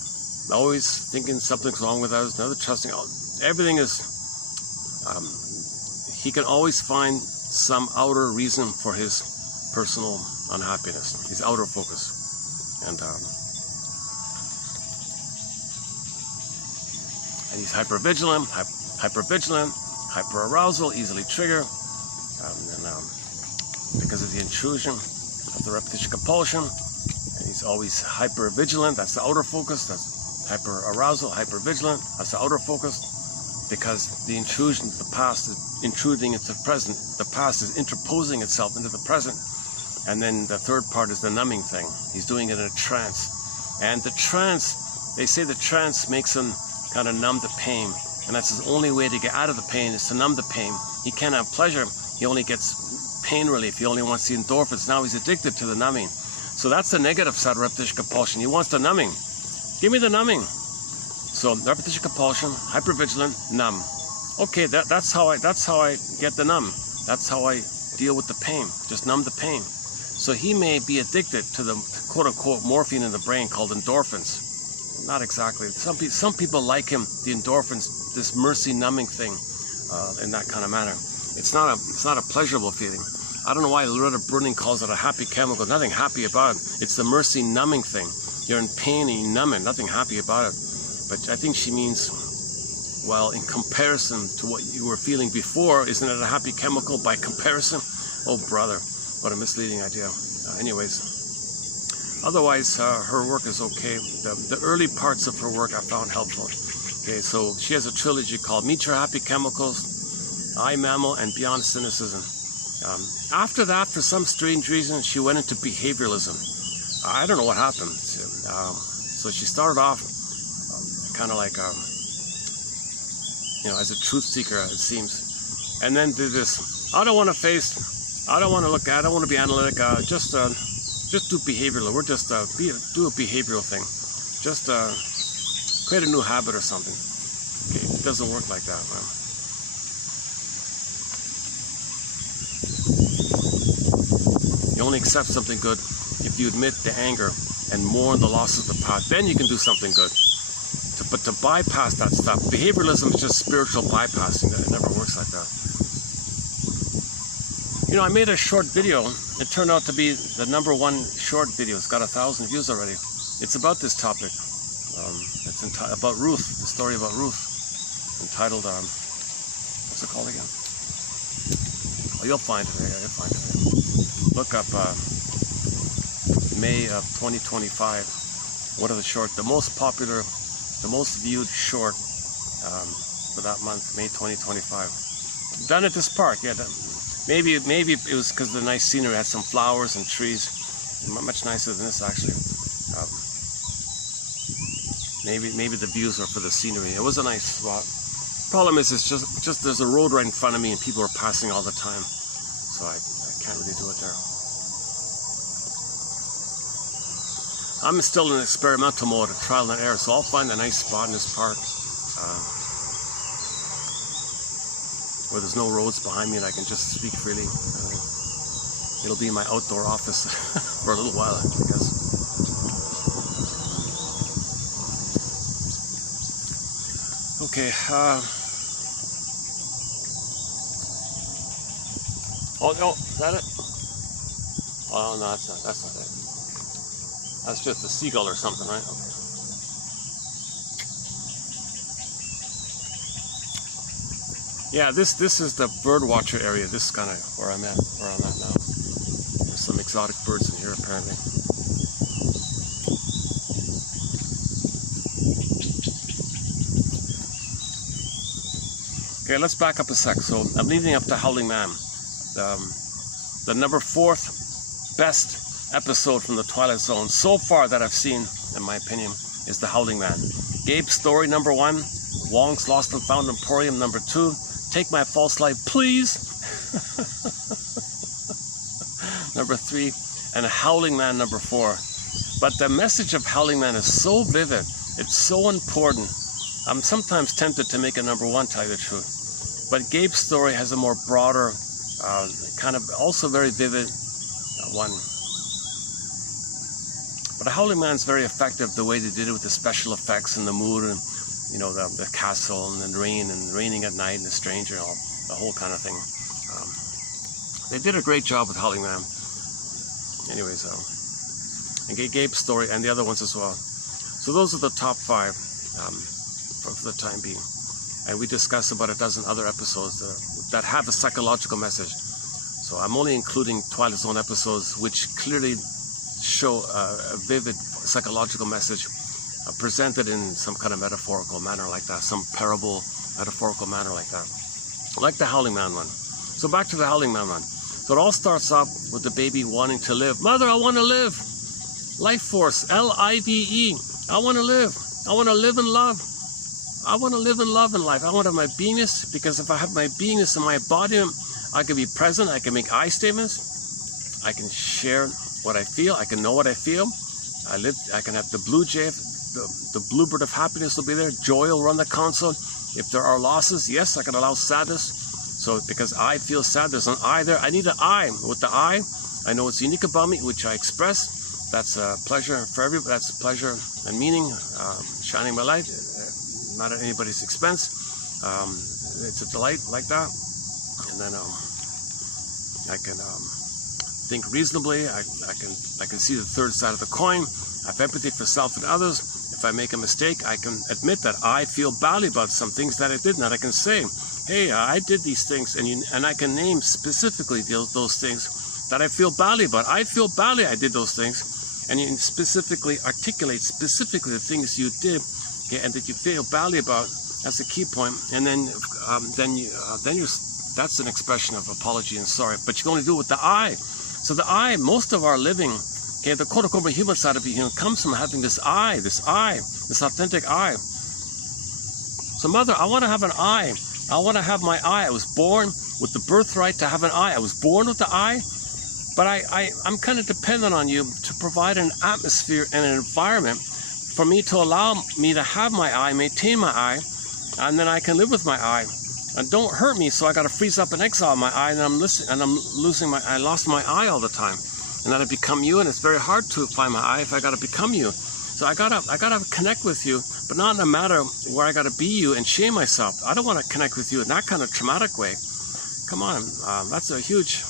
always thinking something's wrong with others, never trusting, everything is, he can always find some outer reason for his personal unhappiness. He's outer focused. And he's hypervigilant, hyperarousal, easily triggered, because of the intrusion of the repetition compulsion. And he's always hypervigilant, that's the outer focus. That's hyperarousal, hypervigilant, that's the outer focus. Because the intrusion of the past is intruding into the present. The past is interposing itself into the present. And then the third part is the numbing thing. He's doing it in a trance. And the trance, they say the trance makes him kind of numb the pain. And that's his only way to get out of the pain, is to numb the pain. He can't have pleasure. He only gets pain relief. He only wants the endorphins. Now he's addicted to the numbing. So that's the negative side of repetition compulsion. He wants the numbing. Give me the numbing. So repetition compulsion, hypervigilant, numb. Okay, that's how I get the numb. That's how I deal with the pain. Just numb the pain. So he may be addicted to the quote-unquote morphine in the brain called endorphins. Not exactly. Some people like him, the endorphins, this mercy numbing thing, in that kind of manner. It's not a pleasurable feeling. I don't know why Loretta Brunning calls it a happy chemical. Nothing happy about it. It's the mercy numbing thing. You're in pain and you numb it. Nothing happy about it. But I think she means Well, in comparison to what you were feeling before, isn't it a happy chemical by comparison? Oh, brother, what a misleading idea. Anyways, otherwise, her work is okay. The early parts of her work I found helpful. Okay, so she has a trilogy called Meet Your Happy Chemicals, I, Mammal, and Beyond Cynicism. After that, for some strange reason, she went into behavioralism. I don't know what happened. So she started off kind of like, as a truth seeker, it seems, and then did this. I don't want to face. I don't want to look at. I don't want to be analytic. Just do behavioral. We're just do a behavioral thing. Just create a new habit or something. Okay, it doesn't work like that, man. You only accept something good if you admit the anger and mourn the losses of the past. Then you can do something good. But to bypass that stuff, behavioralism is just spiritual bypassing. It never works like that. I made a short video. It turned out to be the #1 short video. It's got 1,000 views already. It's about this topic. It's about Ruth, the story about Ruth, entitled, what's it called again? Oh, you'll find it. You'll find it. Look up May of 2025. What are the most popular, the most viewed short for that month, May 2025. Done at this park, yeah. Maybe it was because of the nice scenery. It had some flowers and trees, much nicer than this actually. Maybe the views are for the scenery. It was a nice spot. Problem is, it's just there's a road right in front of me and people are passing all the time, so I can't really do it there. I'm still in experimental mode, a trial and error, so I'll find a nice spot in this park where there's no roads behind me and I can just speak freely. It'll be my outdoor office for a little while, I guess. Okay. Oh no, is that it? Oh no, that's not it. That's just a seagull or something, right? Okay. Yeah, this is the bird watcher area. This is kind of where I'm at now. There's some exotic birds in here apparently. Okay, let's back up a sec. So I'm leading up to Howling Man. The #4 best episode from the Twilight Zone so far that I've seen, in my opinion, is the Howling Man. Gabe's story, #1. Wong's Lost and Found Emporium, #2. Take My False Light, Please. #3. And Howling Man, #4. But the message of Howling Man is so vivid. It's so important. I'm sometimes tempted to make a #1, tell you the truth. But Gabe's story has a more broader, kind of also very vivid one. But Howling Man's very effective, the way they did it with the special effects and the mood and, the castle and the rain and raining at night and the stranger, the whole kind of thing. They did a great job with Howling Man. Anyways, and Gabe's story and the other ones as well. So those are the top 5 for the time being. And we discuss about a dozen other episodes that have a psychological message. So I'm only including Twilight Zone episodes which clearly show a vivid psychological message presented in some kind of metaphorical manner like that, some parable metaphorical manner like that, like the Howling Man one. So back to the Howling Man one. So it all starts off with the baby wanting to live. Mother, I want to live. Life force, L-I-V-E. I want to live. I want to live and love. I want to live and love in life. I want to have my beingness, because if I have my beingness in my body, I can be present. I can make I statements. I can share what I feel. I can know what I feel. I can have the blue jay, the bluebird of happiness will be there. Joy will run the console. If there are losses, yes, I can allow sadness. So because I feel sad, there's an I there. I need an I. With the I know what's unique about me, which I express. That's a pleasure for everybody. That's a pleasure and meaning. Shining my light, not at anybody's expense. It's a delight like that. And then I can think reasonably. I can see the third side of the coin. I have empathy for self and others. If if I make a mistake, I can admit that I feel badly about some things that I did not. I can say, hey, I did these things, and I can name specifically those things that I feel badly about. I feel badly I did those things, and you can specifically articulate specifically the things you did, okay, and that you feel badly about. That's a key point. And then that's an expression of apology and sorry. But you can only do it with the I. So the I, most of our living, okay, the quote-unquote human side of being comes from having this authentic I. So mother, I want to have an I. I want to have my I. I was born with the birthright to have an I. I was born with the I, but I'm kind of dependent on you to provide an atmosphere and an environment for me to allow me to have my I, maintain my I, and then I can live with my I. And don't hurt me, so I got to freeze up and exile my I, and I lost my I all the time. And then I become you, and it's very hard to find my I if I got to become you. So I gotta connect with you, but not in a matter where I got to be you and shame myself. I don't want to connect with you in that kind of traumatic way. Come on, that's a huge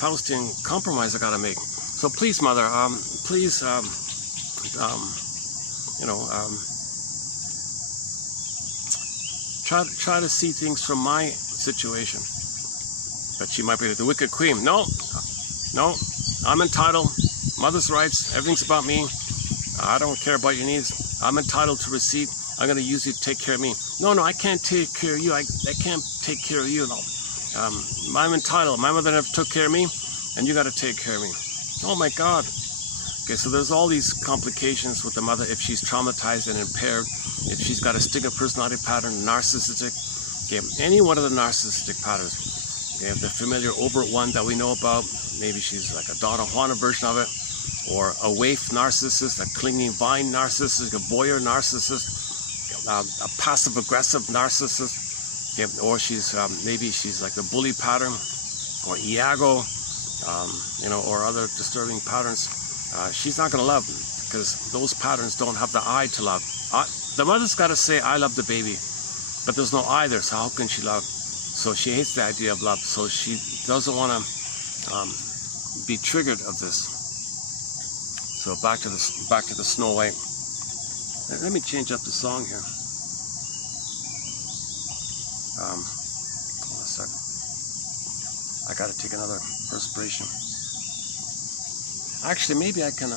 Faustian compromise I got to make. So please, mother, please, try to see things from my situation. But she might be the wicked queen. No, I'm entitled. Mother's rights, everything's about me. I don't care about your needs. I'm entitled to receive. I'm going to use you to take care of me. No, I can't take care of you. I can't take care of you. No. I'm entitled. My mother never took care of me, and you got to take care of me. Oh my God. Okay, so there's all these complications with the mother if she's traumatized and impaired, if she's got a stinger personality pattern, narcissistic, okay, any one of the narcissistic patterns. Okay, the familiar overt one that we know about, maybe she's like a Donna Juana version of it, or a waif narcissist, a clinging vine narcissist, a voyeur narcissist, a passive-aggressive narcissist, okay, or maybe she's like the bully pattern, or Iago, or other disturbing patterns. She's not going to love, because those patterns don't have the I to love. The mother's got to say, I love the baby, but there's no I there, so how can she love? So she hates the idea of love, so she doesn't want to be triggered of this. So back to the Snow White. Let me change up the song here. Hold on a second. I got to take another perspiration. Actually, maybe I can.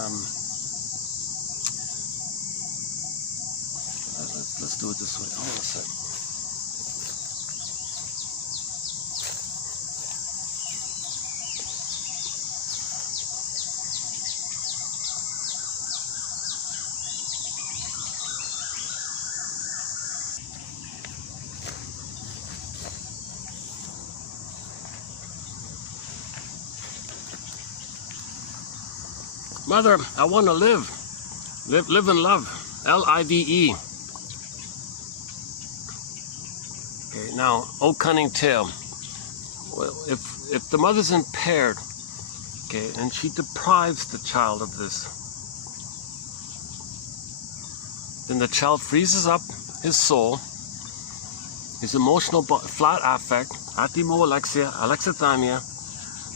Let's do it this way. Hold on a second. Mother, I want to live and love, L-I-V-E. Okay, now, oh cunning tale. Well, if the mother's impaired, okay, and she deprives the child of this, then the child freezes up his soul, his emotional flat affect, atimo-alexia, alexithymia.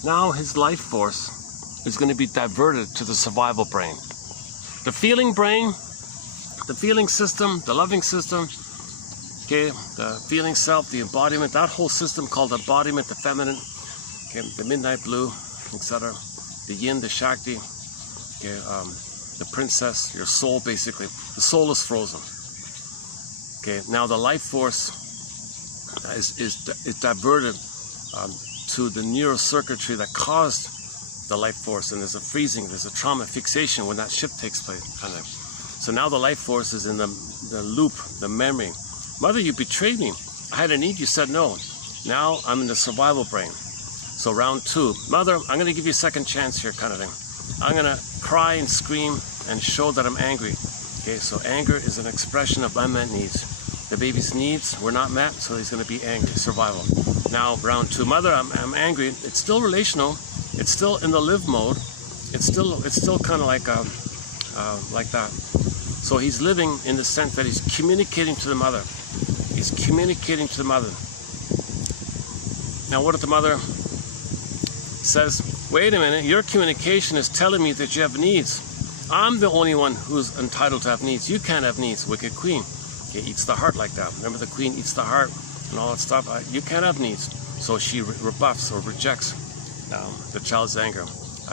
Now his life force is going to be diverted to the survival brain. The feeling brain, the feeling system, the loving system, okay, the feeling self, the embodiment, that whole system called embodiment, the feminine, okay, the midnight blue, etc., the yin, the shakti, okay, the princess, your soul basically. The soul is frozen. Okay, now the life force is diverted to the neurocircuitry that caused the life force, and there's a freezing, there's a trauma fixation when that shift takes place. So now the life force is in the loop, the memory. Mother, you betrayed me. I had a need, you said no. Now I'm in the survival brain. So round 2. Mother, I'm going to give you a second chance here, kind of thing. I'm going to cry and scream and show that I'm angry. Okay, so anger is an expression of unmet needs. The baby's needs were not met, so he's going to be angry, survival. Now round 2. Mother, I'm angry. It's still relational. It's still in the live mode. It's still kind of like that. So he's living in the sense that he's communicating to the mother. He's communicating to the mother. Now what if the mother says, wait a minute, your communication is telling me that you have needs. I'm the only one who's entitled to have needs. You can't have needs. Wicked queen. Okay, eats the heart like that. Remember the queen eats the heart and all that stuff? You can't have needs. So she rebuffs or rejects the child's anger.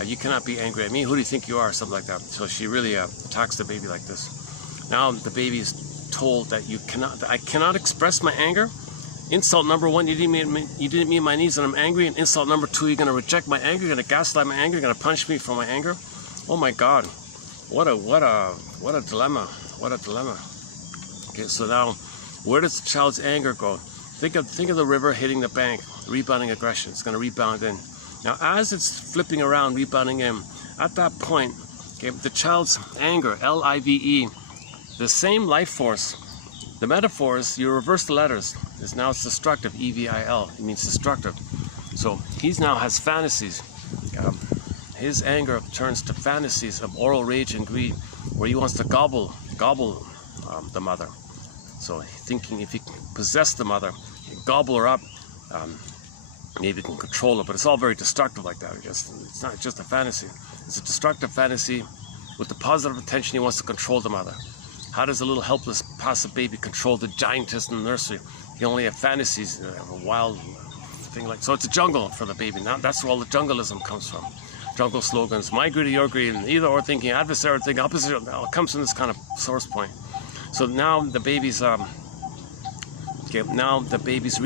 You cannot be angry at me. Who do you think you are? Something like that. So she really attacks the baby like this. Now the baby is told that I cannot express my anger. Insult number one, you didn't meet my needs and I'm angry. And insult number two, you're going to reject my anger. You're going to gaslight my anger. You're going to punish me for my anger. Oh my God. What a dilemma. What a dilemma. Okay, so now where does the child's anger go? Think of the river hitting the bank, rebounding aggression. It's going to rebound in. Now as it's flipping around, rebounding in, at that point, okay, the child's anger, L-I-V-E, the same life force, the metaphor is you reverse the letters. Now it's destructive, E-V-I-L. It means destructive. So he now has fantasies. His anger turns to fantasies of oral rage and greed, where he wants to gobble the mother. So thinking if he can possess the mother, gobble her up, maybe he can control her. But it's all very destructive like that. It's not just a fantasy. It's a destructive fantasy with the positive intention he wants to control the mother. How does a little helpless, passive baby control the giantess in the nursery? He only have fantasies, a wild thing like. So it's a jungle for the baby. Now that's where all the jungleism comes from. Jungle slogans, my greed or your greed, and either or thinking, adversarial thinking, opposite. It all comes from this kind of source point. So now the baby's now the baby's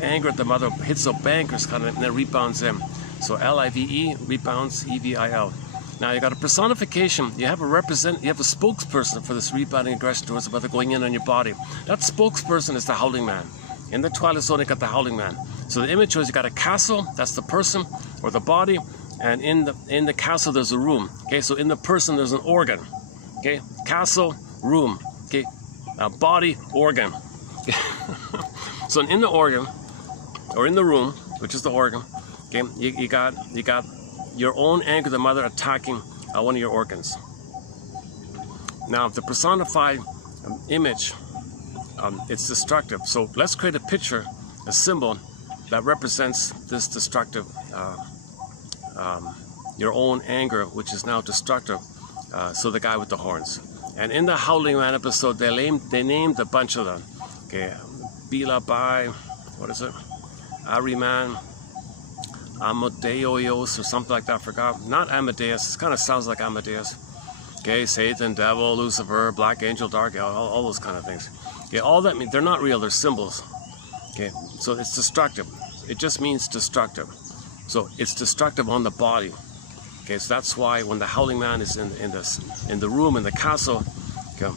anger at the mother hits the bankers kind of, and then rebounds in. So L-I-V-E rebounds, E-V-I-L. Now you got a personification. You have a spokesperson for this rebounding aggression towards the mother going in on your body. That spokesperson is the howling man. In the Twilight Zone, you got the howling man. So the image shows you got a castle. That's the person or the body, and in the castle there's a room. Okay, so in the person there's an organ. Okay, castle, room. Okay, body, organ. So in the organ or in the room, which is the organ, okay, you got your own anger of the mother attacking one of your organs. Now the personified image, it's destructive. So let's create a picture, a symbol that represents this destructive, your own anger, which is now destructive. So the guy with the horns. And in the Howling Man episode, they named a bunch of them. Okay, Bila Bai, what is it? Ariman, Amadeus or something like that, I forgot. Not Amadeus, it kind of sounds like Amadeus. Okay, Satan, Devil, Lucifer, Black Angel, Dark, all those kind of things. Okay, all that means, they're not real, they're symbols. Okay, so it's destructive. It just means destructive. So it's destructive on the body. Okay, so that's why when the Howling Man is in the room, in the castle, okay,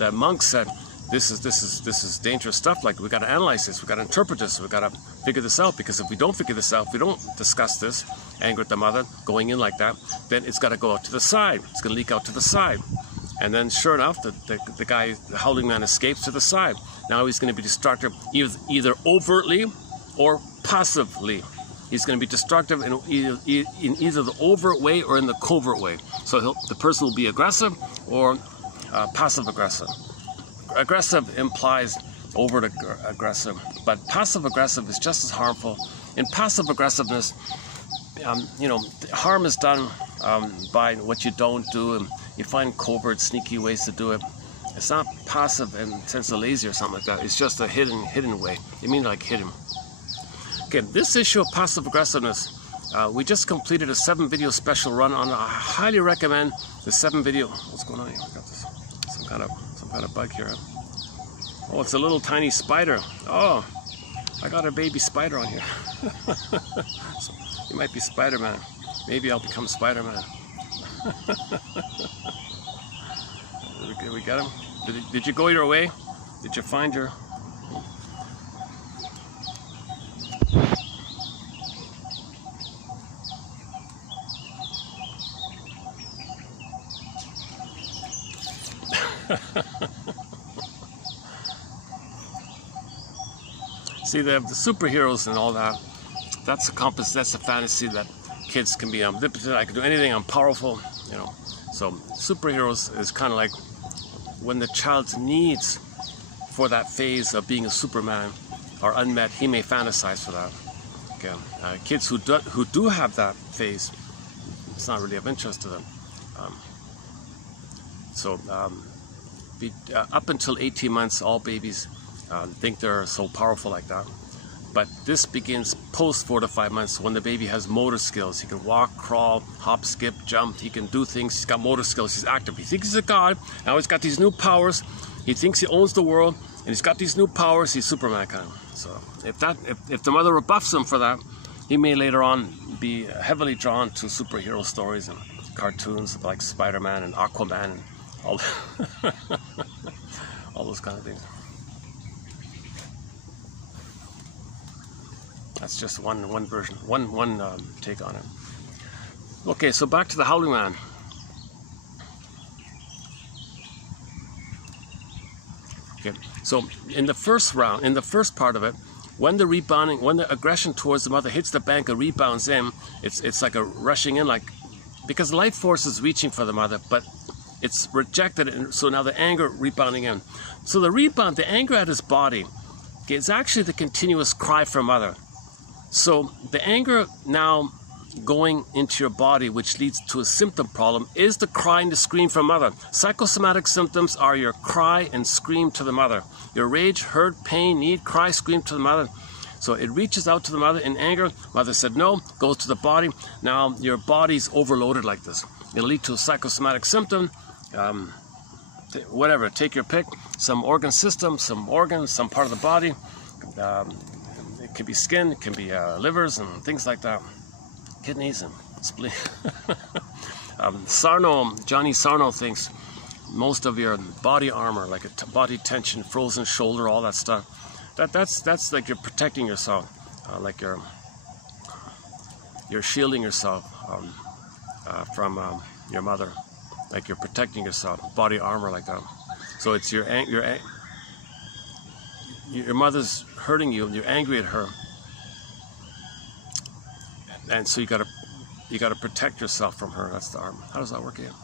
the monk said, this is dangerous stuff. Like, we got to analyze this, we got to interpret this, we got to figure this out, because if we don't figure this out, if we don't discuss this, anger at the mother, going in like that, then it's got to go out to the side. It's going to leak out to the side. And then sure enough, the guy, the Howling Man, escapes to the side. Now he's going to be destructive either overtly or passively. He's going to be destructive in either the overt way or in the covert way. So the person will be aggressive or passive-aggressive. Aggressive implies overt aggressive, but passive-aggressive is just as harmful. In passive-aggressiveness, harm is done by what you don't do, and you find covert, sneaky ways to do it. It's not passive in the sense of lazy or something like that. It's just a hidden way. I mean, like hidden. Okay, this issue of passive-aggressiveness, we just completed a 7-video special run on. I highly recommend the 7-video. What's going on here? I got this. Some kind of bug here. Oh, it's a little tiny spider. Oh, I got a baby spider on here. He might be Spider-Man. Maybe I'll become Spider-Man. Did we get him? Did you go your way? Did you find your... See, the superheroes and all that, that's a fantasy that kids can be omnipotent. I can do anything, I'm powerful, So superheroes is kind of like when the child's needs for that phase of being a Superman are unmet, he may fantasize for that. Okay. Kids who do have that phase, it's not really of interest to them. So up until 18 months, all babies think they're so powerful like that. But this begins post 4 to 5 months, when the baby has motor skills. He can walk, crawl, hop, skip, jump. He can do things. He's got motor skills. He's active. He thinks he's a god. Now he's got these new powers. He thinks he owns the world, and he's got these new powers. He's Superman kind of. So if the mother rebuffs him for that, he may later on be heavily drawn to superhero stories and cartoons like Spider-Man and Aquaman and all, all those kind of things. That's just one version, one take on it. Okay, so back to the howling man. Okay, so in the first round, in the first part of it, when the rebounding, when the aggression towards the mother hits the bank and rebounds in, it's like a rushing in, like, because life force is reaching for the mother, but it's rejected, and so now the anger rebounding in. So the rebound, the anger at his body, okay, is actually the continuous cry for mother. So the anger now going into your body, which leads to a symptom problem, is the cry and the scream for mother. Psychosomatic symptoms are your cry and scream to the mother. Your rage, hurt, pain, need, cry, scream to the mother. So it reaches out to the mother in anger. Mother said no, goes to the body. Now your body's overloaded like this. It'll lead to a psychosomatic symptom. Whatever, take your pick. Some organ system, some organ, some part of the body. It can be skin, it can be livers and things like that. Kidneys and spleen. Johnny Sarno thinks most of your body armor, like a body tension, frozen shoulder, all that stuff, that's like you're protecting yourself, like you're shielding yourself from your mother, like you're protecting yourself, body armor like that. So it's your mother's hurting you, and you're angry at her, and so you gotta protect yourself from her. That's the arm. How does that work again?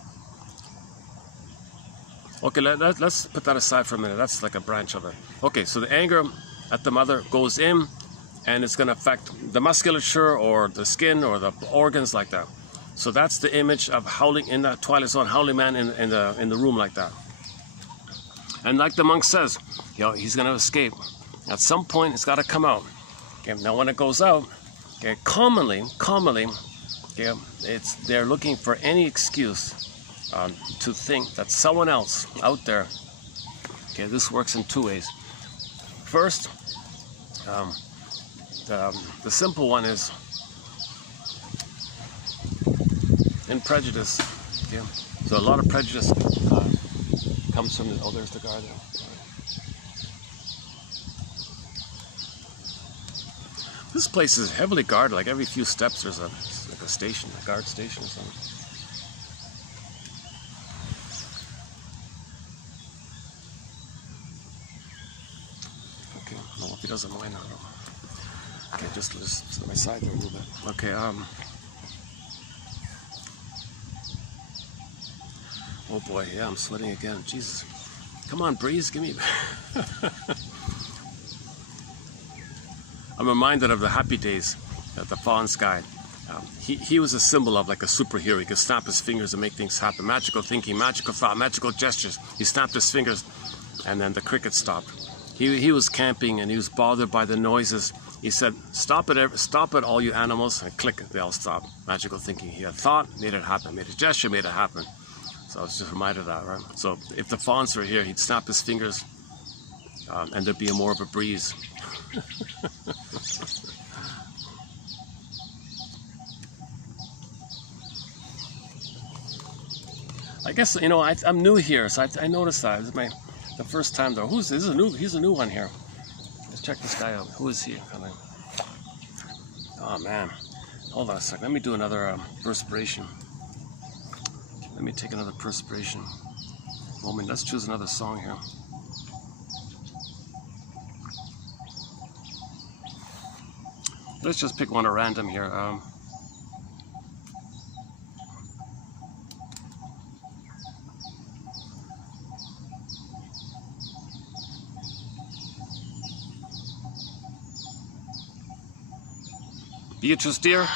Okay, let's put that aside for a minute. That's like a branch of it. Okay, so the anger at the mother goes in, and it's going to affect the musculature or the skin or the organs like that. So that's the image of howling in that Twilight Zone, howling man in the room like that. And like the monk says, you know, he's going to escape. At some point, it's got to come out. Okay, now when it goes out, okay, commonly, okay, they're looking for any excuse to think that someone else out there. Okay, this works in two ways. First, the simple one is in prejudice. Okay, so a lot of prejudice comes from the. Oh, there's the guard there. This place is heavily guarded. Like every few steps, there's a station, a guard station or something. Okay, I hope he doesn't mind. Okay, just to my side there a little bit. Okay, oh boy, yeah, I'm sweating again. Jesus. Come on, breeze, give me. I'm reminded of the Happy Days, the Fawn's Guide. He was a symbol of like a superhero. He could snap his fingers and make things happen. Magical thinking, magical thought, magical gestures. He snapped his fingers, and then the cricket stopped. He was camping, and he was bothered by the noises. He said, stop it, all you animals, and click, they all stopped. Magical thinking. He had thought, made it happen. Made a gesture, made it happen. So I was just reminded of that, right? So if the fawns were here, he'd snap his fingers, and there'd be more of a breeze. I guess, you know, I'm new here, so I noticed that. This is the first time though. He's a new one here. Let's check this guy out. Who is he? Oh man. Hold on a second. Let me do another perspiration. Let me take another perspiration moment. Let's choose another song here. Let's just pick one at random here. Beatrice, dear.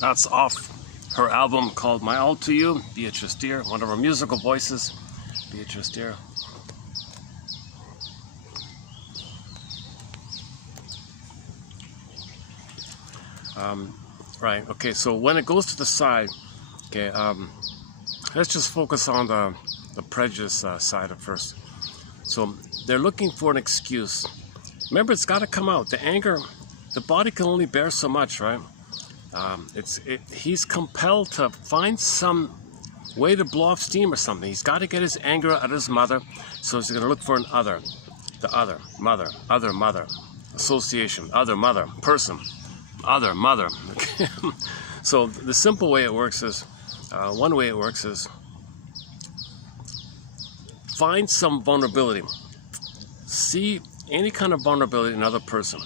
That's off her album called My All To You, Beatrice Deer, one of her musical voices, Beatrice Deer. Right, okay, so when it goes to the side, okay, let's just focus on the prejudice side at first. So they're looking for an excuse. Remember, it's got to come out. The anger, the body can only bear so much, right? He's compelled to find some way to blow off steam or something. He's got to get his anger out of his mother, so he's going to look for an other. The other mother, association, other mother, person, other mother. Okay? So the simple way it works is, one way it works is, find some vulnerability. See any kind of vulnerability in another person.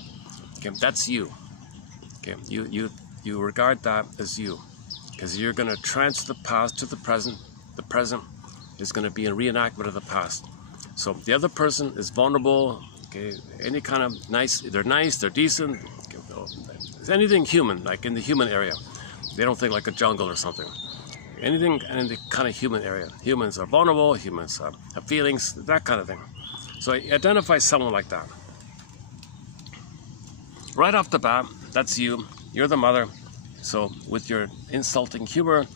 Okay, that's you. Okay, you regard that as you, because you're going to transfer the past to the present. The present is going to be a reenactment of the past. So the other person is vulnerable. Okay, any kind of nice, they're decent. Anything human, like in the human area. They don't think like a jungle or something. Anything in the kind of human area. Humans are vulnerable, humans have feelings, that kind of thing. So identify someone like that. Right off the bat, that's you. You're the mother. So with your insulting humor,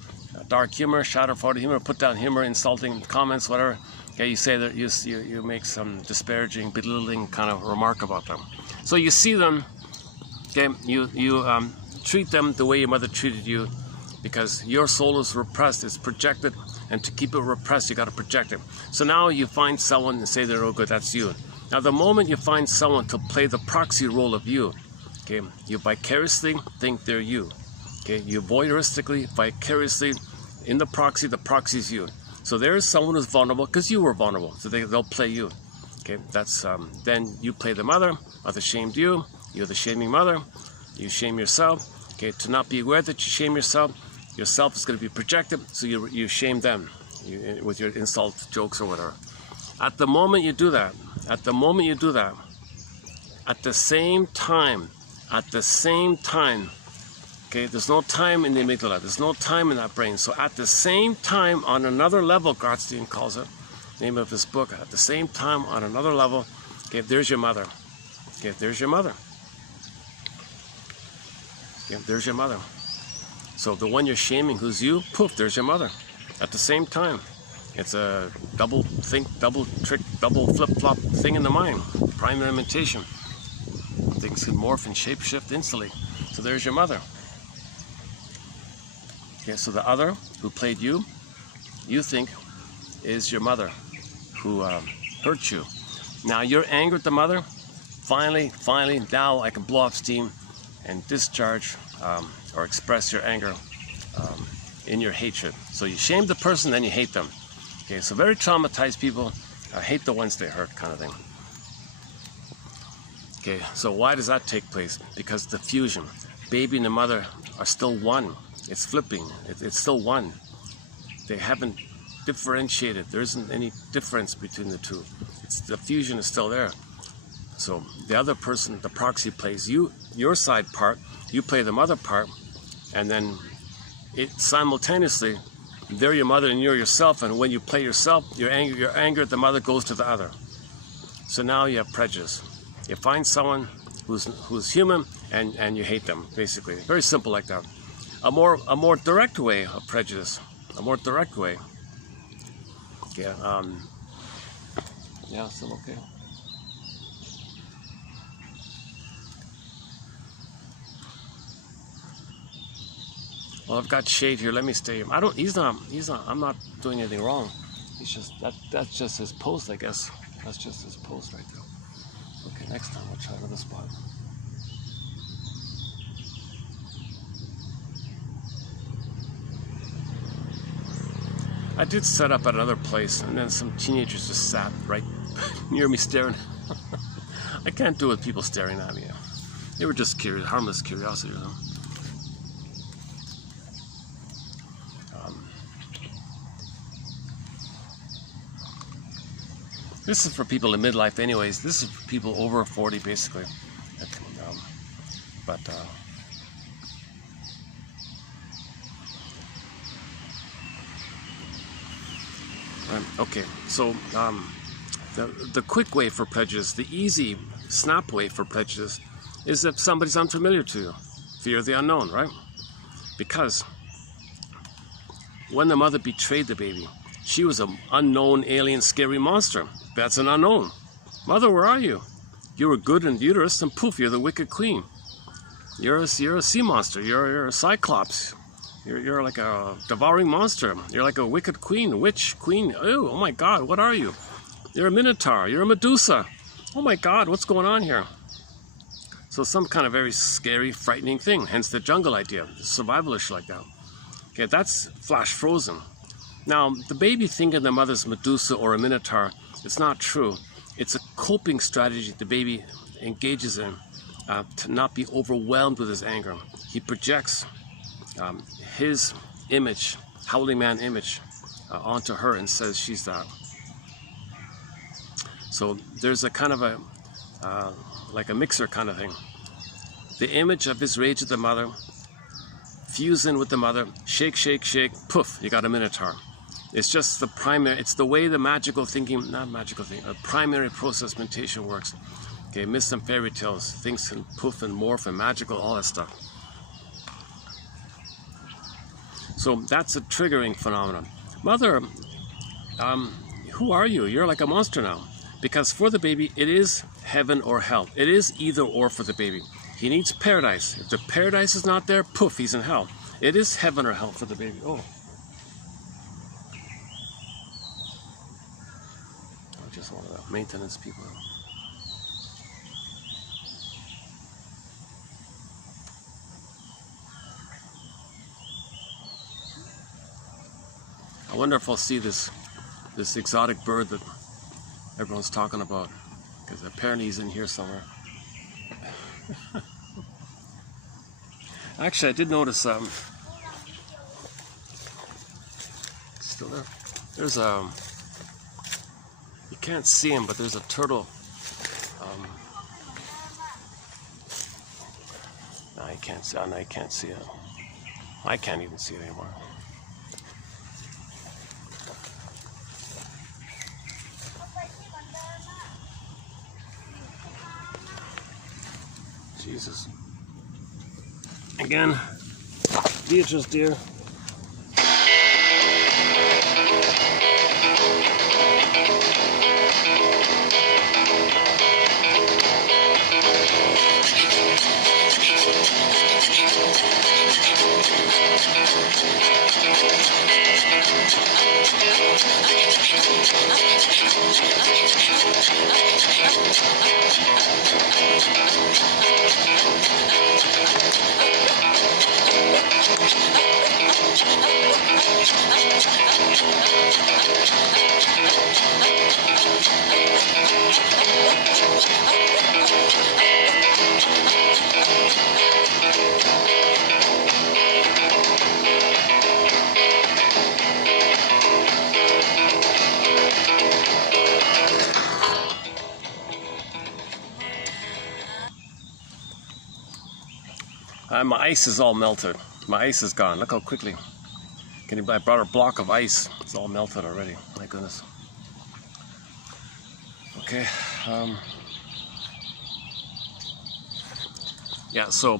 dark humor, shadow-forward humor, put down humor, insulting comments, whatever. Okay, you say that you make some disparaging, belittling kind of remark about them. So you see them. Okay, you treat them the way your mother treated you. because your soul is repressed, it's projected, and to keep it repressed, you got to project it. So now you find someone and say they're no good, that's you. Now the moment you find someone to play the proxy role of you, okay, you vicariously think they're you. Okay, you voyeuristically, vicariously, in the proxy is you. So there is someone who's vulnerable because you were vulnerable, so they'll play you. Okay, that's then you play the mother shamed you, you're the shaming mother, you shame yourself. Okay, to not be aware that you shame yourself is going to be projected, so you shame them with your insult jokes or whatever. At the moment you do that, at the same time, okay, there's no time in the amygdala, there's no time in that brain. So at the same time, on another level, Gottstein calls it, name of his book, at the same time, on another level, okay, there's your mother. Okay, there's your mother. Okay, there's your mother. So the one you're shaming, who's you, poof, there's your mother. At the same time. It's a double think, double trick, double flip-flop thing in the mind. Primary imitation. Things can morph and shape-shift instantly. So there's your mother. Okay, so the other who played you think is your mother who hurt you. Now you're angry at the mother. Finally, now I can blow off steam and discharge or express your anger in your hatred. So you shame the person, then you hate them. Okay, so very traumatized people hate the ones they hurt, kind of thing. Okay, so why does that take place? Because the fusion. Baby and the mother are still one. It's flipping. It's still one. They haven't differentiated. There isn't any difference between the two. The fusion is still there. So the other person, the proxy, plays your side part, you play the mother part, and then it simultaneously, they're your mother and you're yourself, and when you play yourself, your anger at the mother goes to the other. So now you have prejudice. You find someone who's human and you hate them, basically. Very simple like that. A more direct way of prejudice. A more direct way. Yeah, yeah, still okay. Well, I've got shade here. Let me stay. He's not. I'm not doing anything wrong. He's just that's just his post, I guess. That's just his post right there. Okay, next time I'll try another spot. I did set up at another place, and then some teenagers just sat right near me staring. I can't do it with people staring at me. They were just curious, harmless curiosity, you know. This is for people in midlife anyways. This is for people over 40 basically. Okay, so the quick way for prejudice, the easy snap way for prejudice is if somebody's unfamiliar to you. Fear of the unknown, right? Because when the mother betrayed the baby, she was an unknown, alien, scary monster. That's an unknown. Mother, where are you? You were good in uterus, and poof, you're the wicked queen. You're a sea monster. You're a cyclops. You're like a devouring monster. You're like a wicked queen, witch, queen. Oh my God, what are you? You're a minotaur. You're a Medusa. Oh my God, what's going on here? So some kind of very scary, frightening thing. Hence the jungle idea, survivalish like that. Okay, that's flash frozen. Now, the baby thinking the mother's Medusa or a minotaur, it's not true. It's a coping strategy the baby engages in to not be overwhelmed with his anger. He projects his image, howling man image, onto her and says she's that. So there's a kind of like a mixer kind of thing. The image of his rage at the mother, fuse in with the mother, shake, shake, shake, poof, you got a minotaur. It's just the primary, it's the way the magical thinking, not magical thinking, primary process mentation works. Okay, myths and fairy tales, things can poof and morph and magical, all that stuff. So that's a triggering phenomenon. Mother, who are you? You're like a monster now. Because for the baby, it is heaven or hell. It is either or for the baby. He needs paradise. If the paradise is not there, poof, he's in hell. It is heaven or hell for the baby. Oh. Just one of the maintenance people. I wonder if I'll see this exotic bird that everyone's talking about, because apparently he's in here somewhere. Actually, I did notice still there. There's you can't see him, but there's a turtle. No, I can't see. Oh, no, I can't see it. I can't even see it anymore. Jesus. Again, Beatrice, dear. My ice is all melted. My ice is gone. Look how quickly. I brought a block of ice. It's all melted already. My goodness. Okay. Yeah. So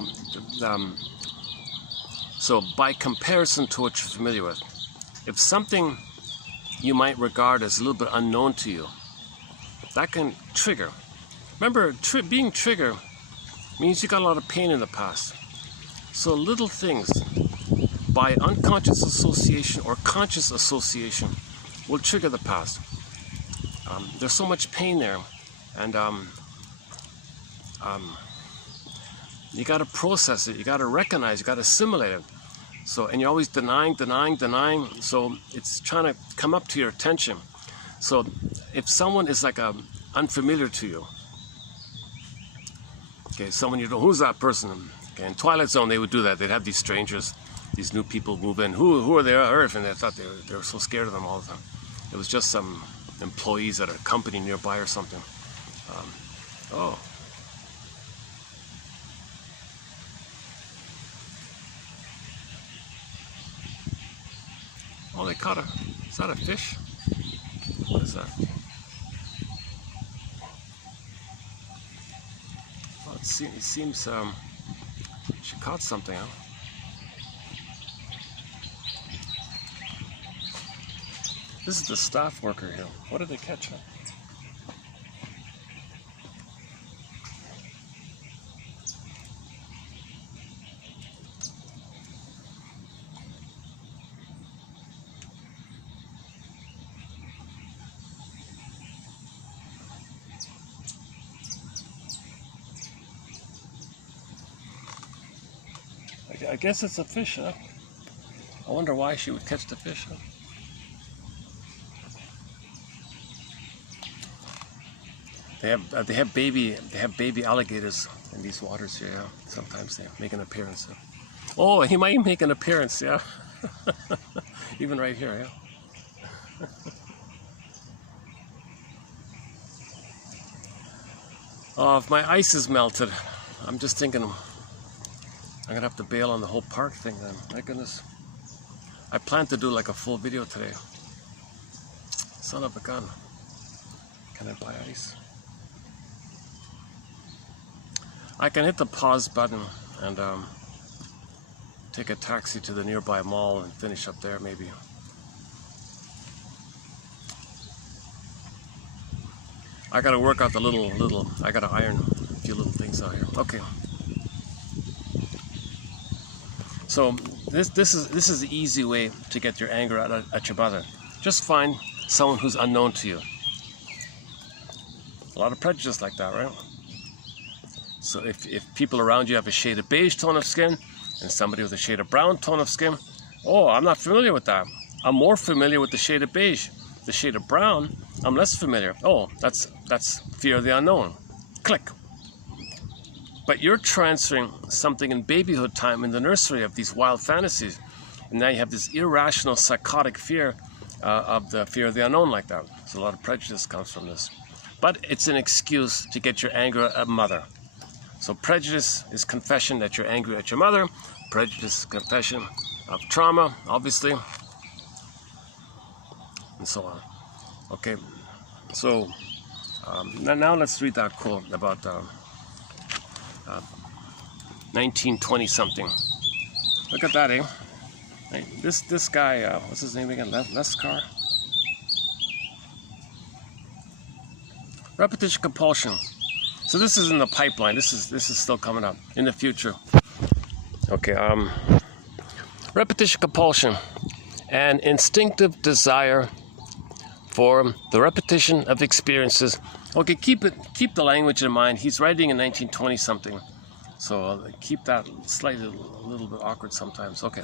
by comparison to what you're familiar with, if something you might regard as a little bit unknown to you, that can trigger. Remember, being trigger means you got a lot of pain in the past. So little things, by unconscious association or conscious association, will trigger the past. There's so much pain there, and you got to process it. You got to recognize. You got to assimilate it. So, and you're always denying. So it's trying to come up to your attention. So if someone is like unfamiliar to you, okay, someone you know, who's that person? Okay, in Twilight Zone, they would do that. They'd have these strangers, these new people move in. Who are they on Earth? And they thought they were so scared of them all the time. It was just some employees at a company nearby or something. Oh. Oh, they caught is that a fish? What is that? Well, it seems, she caught something, huh? This is the staff worker here. What did they catch? Huh? I guess it's a fish, huh? I wonder why she would catch the fish, huh? They have baby alligators in these waters here. Yeah. Sometimes they make an appearance. Yeah. Oh, he might make an appearance, yeah. Even right here, yeah. Oh, if my ice is melted, I'm just thinking I'm gonna have to bail on the whole park thing then. My goodness. I plan to do like a full video today. Son of a gun. Can I buy ice? I can hit the pause button and take a taxi to the nearby mall and finish up there maybe. I gotta work out the little, I gotta iron a few little things out here. Okay. So this is the easy way to get your anger out at your mother. Just find someone who's unknown to you. A lot of prejudice like that, right? So if people around you have a shade of beige tone of skin and somebody with a shade of brown tone of skin, oh, I'm not familiar with that. I'm more familiar with the shade of beige. The shade of brown, I'm less familiar. Oh, that's fear of the unknown. Click. But you're transferring something in babyhood time in the nursery of these wild fantasies. And now you have this irrational psychotic fear of the fear of the unknown like that. So a lot of prejudice comes from this. But it's an excuse to get your anger at mother. So prejudice is confession that you're angry at your mother. Prejudice is confession of trauma, obviously. And so on. Okay, so now let's read that quote about 1920 something. Look at that, eh? Hey, this guy, what's his name again? Lescar? Repetition compulsion. So this is in the pipeline. This is still coming up in the future. Okay. Repetition compulsion, an instinctive desire for the repetition of experiences. Okay, keep the language in mind. He's writing in 1920 something, so keep that slightly a little bit awkward sometimes. Okay,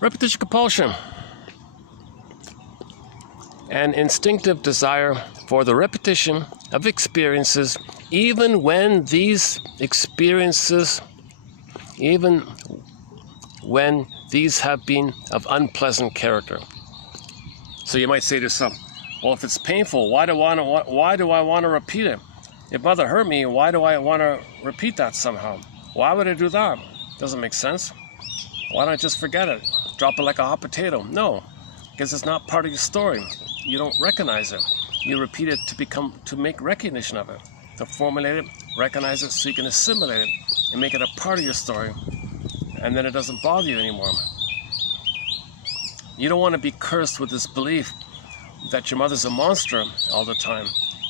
repetition compulsion, an instinctive desire for the repetition of experiences, even when these experiences, even when these have been of unpleasant character. So you might say to yourself, well, if it's painful, why do I want to repeat it? If mother hurt me, why do I want to repeat that somehow? Why would I do that? Doesn't make sense. Why don't I just forget it? Drop it like a hot potato? No, because it's not part of your story. You don't recognize it. You repeat it to make recognition of it, to formulate it, recognize it, so you can assimilate it and make it a part of your story, and then it doesn't bother you anymore. You don't want to be cursed with this belief that your mother's a monster all the time,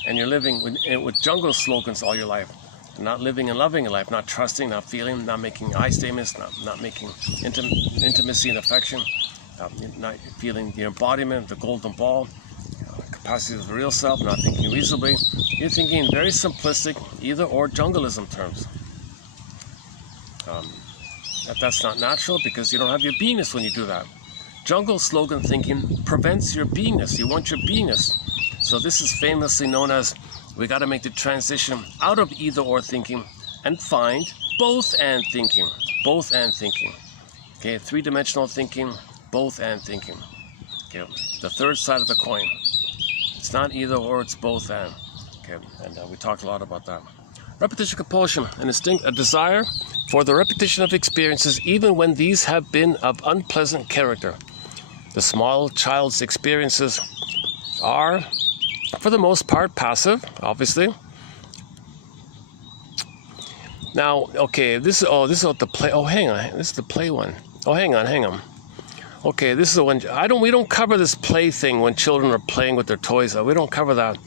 and you're living with jungle slogans all your life, not living and loving your life, not trusting, not feeling, not making I statements, not making intimacy and affection, not feeling the embodiment, the golden ball, capacity of the real self, not thinking reasonably. You're thinking in very simplistic either or jungleism terms. That's not natural because you don't have your beingness when you do that. Jungle slogan thinking prevents your beingness. You want your beingness. So this is famously known as, we got to make the transition out of either or thinking and find both and thinking. Both and thinking. Okay, three-dimensional thinking, both and thinking. Okay, the third side of the coin. It's not either or, it's both and. Okay, and we talked a lot about that. Repetition compulsion, an instinct, a desire for the repetition of experiences even when these have been of unpleasant character. The small child's experiences are, for the most part, passive, obviously. Now, okay, this is the play. Oh, hang on, this is the play one. Oh, hang on. Okay, this is the one. We don't cover this play thing when children are playing with their toys. We don't cover that.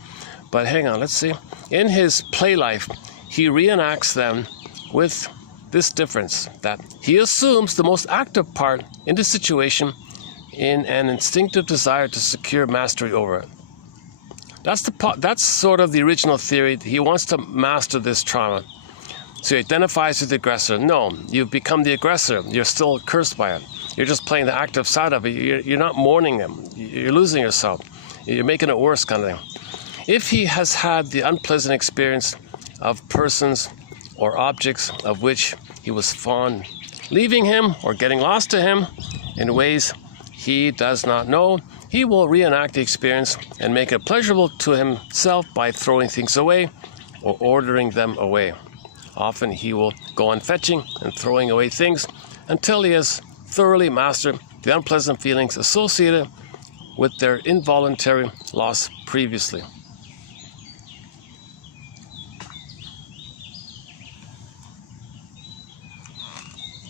But hang on, let's see. In his play life, he reenacts them with this difference, that he assumes the most active part in the situation in an instinctive desire to secure mastery over it. That's sort of the original theory. He wants to master this trauma. So he identifies with the aggressor. No, you've become the aggressor. You're still cursed by it. You're just playing the active side of it. You're not mourning him. You're losing yourself. You're making it worse kind of thing. If he has had the unpleasant experience of persons or objects of which he was fond, leaving him or getting lost to him in ways he does not know, he will reenact the experience and make it pleasurable to himself by throwing things away or ordering them away. Often he will go on fetching and throwing away things until he has thoroughly mastered the unpleasant feelings associated with their involuntary loss previously.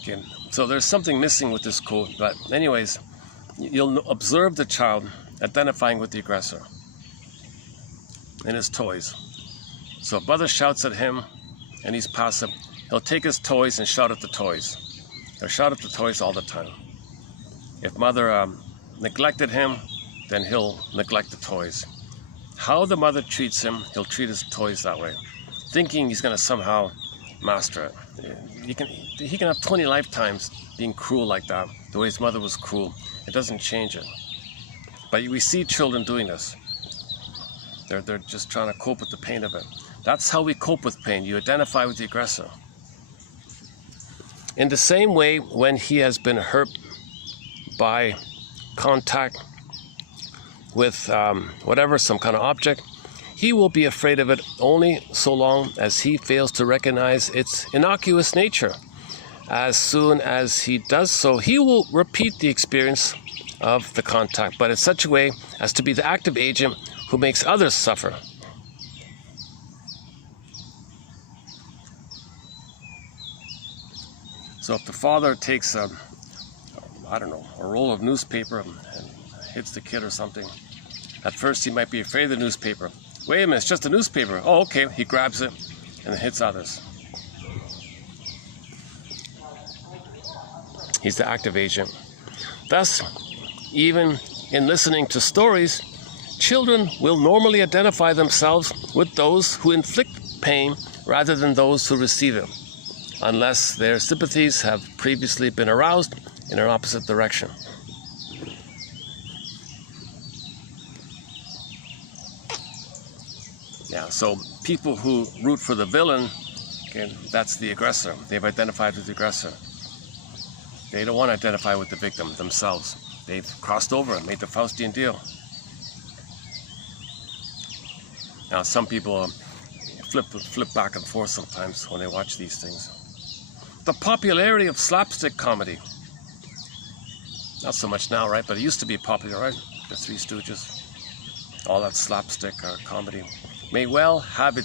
Okay, so there's something missing with this quote, but anyways, you'll observe the child identifying with the aggressor in his toys. So if mother shouts at him and he's passive, he'll take his toys and shout at the toys. They're shot at the toys all the time. If mother neglected him, then he'll neglect the toys. How the mother treats him, he'll treat his toys that way, thinking he's going to somehow master it. He can have 20 lifetimes being cruel like that, the way his mother was cruel. It doesn't change it. But we see children doing this. They're just trying to cope with the pain of it. That's how we cope with pain. You identify with the aggressor. In the same way, when he has been hurt by contact with whatever, some kind of object, he will be afraid of it only so long as he fails to recognize its innocuous nature. As soon as he does so, he will repeat the experience of the contact, but in such a way as to be the active agent who makes others suffer. So if the father takes a roll of newspaper and hits the kid or something, at first he might be afraid of the newspaper. Wait a minute, it's just a newspaper. Oh, okay. He grabs it and then hits others. He's the active agent. Thus, even in listening to stories, children will normally identify themselves with those who inflict pain rather than those who receive it, unless their sympathies have previously been aroused in an opposite direction. Yeah, so people who root for the villain, okay, that's the aggressor. They've identified with the aggressor. They don't want to identify with the victim themselves. They've crossed over and made the Faustian deal. Now, some people flip back and forth sometimes when they watch these things. The popularity of slapstick comedy. Not so much now, right? But it used to be popular, right? The Three Stooges. All that slapstick comedy may well have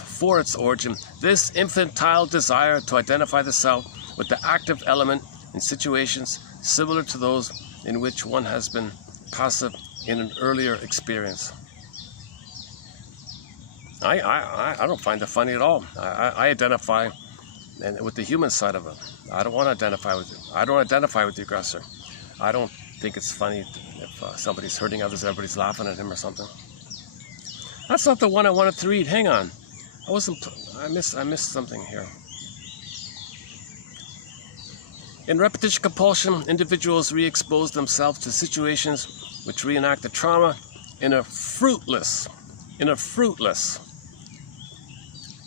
for its origin this infantile desire to identify the self with the active element in situations similar to those in which one has been passive in an earlier experience. I don't find it funny at all. I identify with the human side of it. I don't want to identify with it. I don't identify with the aggressor. I don't think it's funny if somebody's hurting others, everybody's laughing at him or something. That's not the one I wanted to read. Hang on. I missed something here. In repetition compulsion, individuals re-expose themselves to situations which reenact the trauma in a fruitless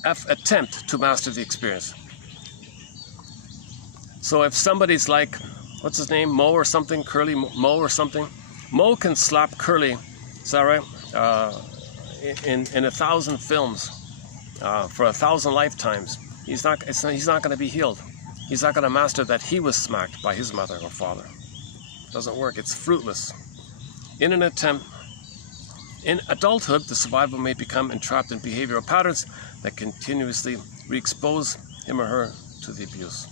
attempt to master the experience. So if somebody's like, what's his name, Mo or something, Curly Mo or something, Mo can slap Curly, is that right? In 1,000 films for 1,000 lifetimes. He's not going to be healed. He's not going to master that he was smacked by his mother or father. It doesn't work. It's fruitless. In adulthood, the survivor may become entrapped in behavioral patterns that continuously re-expose him or her to the abuse.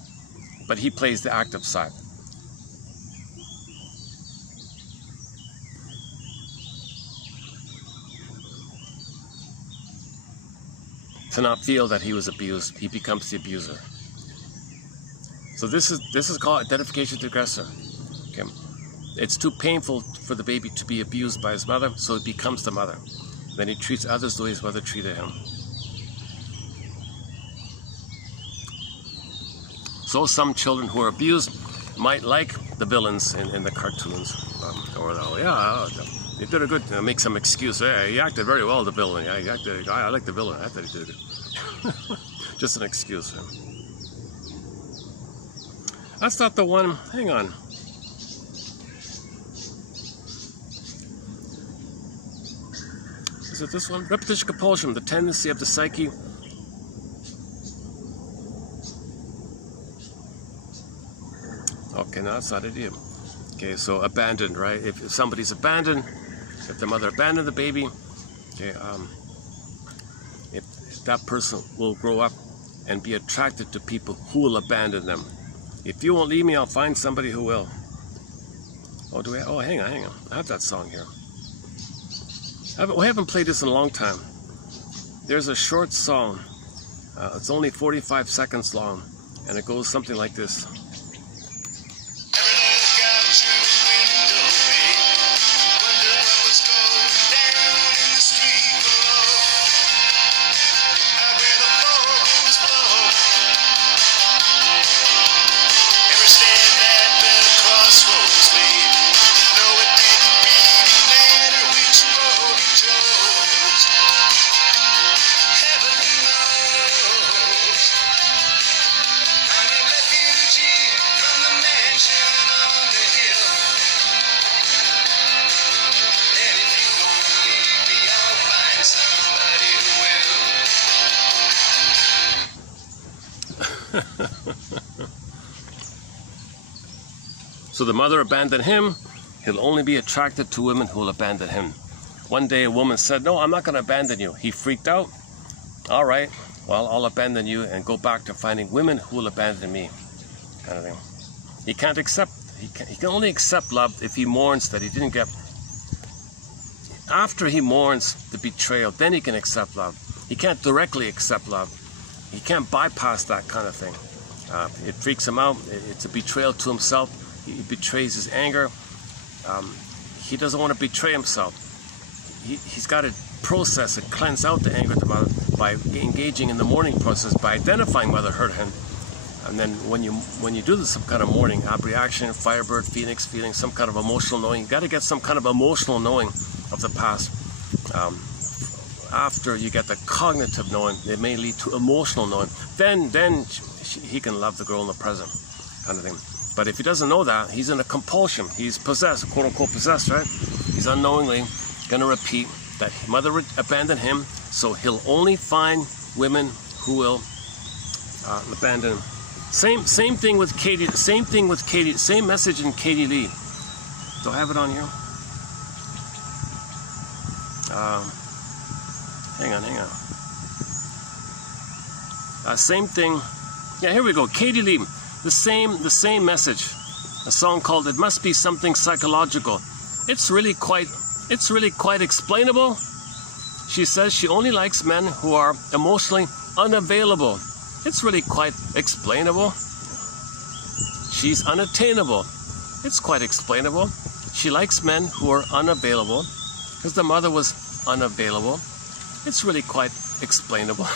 But he plays the active side. To not feel that he was abused, he becomes the abuser. So this is called identification with the aggressor. Okay. It's too painful for the baby to be abused by his mother, so it becomes the mother. Then he treats others the way his mother treated him. So some children who are abused might like the villains in the cartoons. They did a good, make some excuse. Hey, he acted very well, the villain. I like the villain. I thought he did it. Just an excuse. That's not the one. Hang on. Is it this one? Repetition compulsion, the tendency of the psyche. Okay, no, that's not it either. Okay, so abandoned, right? If somebody's abandoned, if the mother abandoned the baby, okay, that person will grow up and be attracted to people who will abandon them. If you won't leave me, I'll find somebody who will. Oh, do we? Oh, hang on. I have that song here. We haven't played this in a long time. There's a short song It's only 45 seconds long, and it goes something like this. So the mother abandoned him. He'll only be attracted to women who will abandon him. One day a woman said, "No, I'm not going to abandon you." He freaked out. "All right, well, I'll abandon you and go back to finding women who will abandon me," kind of thing. He can't accept, he can only accept love if he mourns that he didn't get. After he mourns the betrayal, then he can accept love. He can't directly accept love. He can't bypass that kind of thing. It freaks him out. It's a betrayal to himself. He betrays his anger. He doesn't want to betray himself. He's got to process and cleanse out the anger at the mother by engaging in the mourning process, by identifying whether hurt him. And then when you do this, some kind of mourning, abreaction, Firebird, Phoenix, feeling some kind of emotional knowing, you got to get some kind of emotional knowing of the past. After you get the cognitive knowing, it may lead to emotional knowing. Then he can love the girl in the present, kind of thing. But if he doesn't know that, he's in a compulsion. He's possessed, quote unquote possessed, right? He's unknowingly going to repeat that mother abandoned him, so he'll only find women who will abandon him. Same thing with Katie. Same thing with Katie. Same message in Katie Lee. Do I have it on here? Hang on. Same thing. Yeah, here we go. Katie Lee. The same message. A song called "It Must Be Something Psychological." It's really quite explainable. She says she only likes men who are emotionally unavailable. It's really quite explainable. She's unattainable. It's quite explainable. She likes men who are unavailable because the mother was unavailable. It's really quite explainable.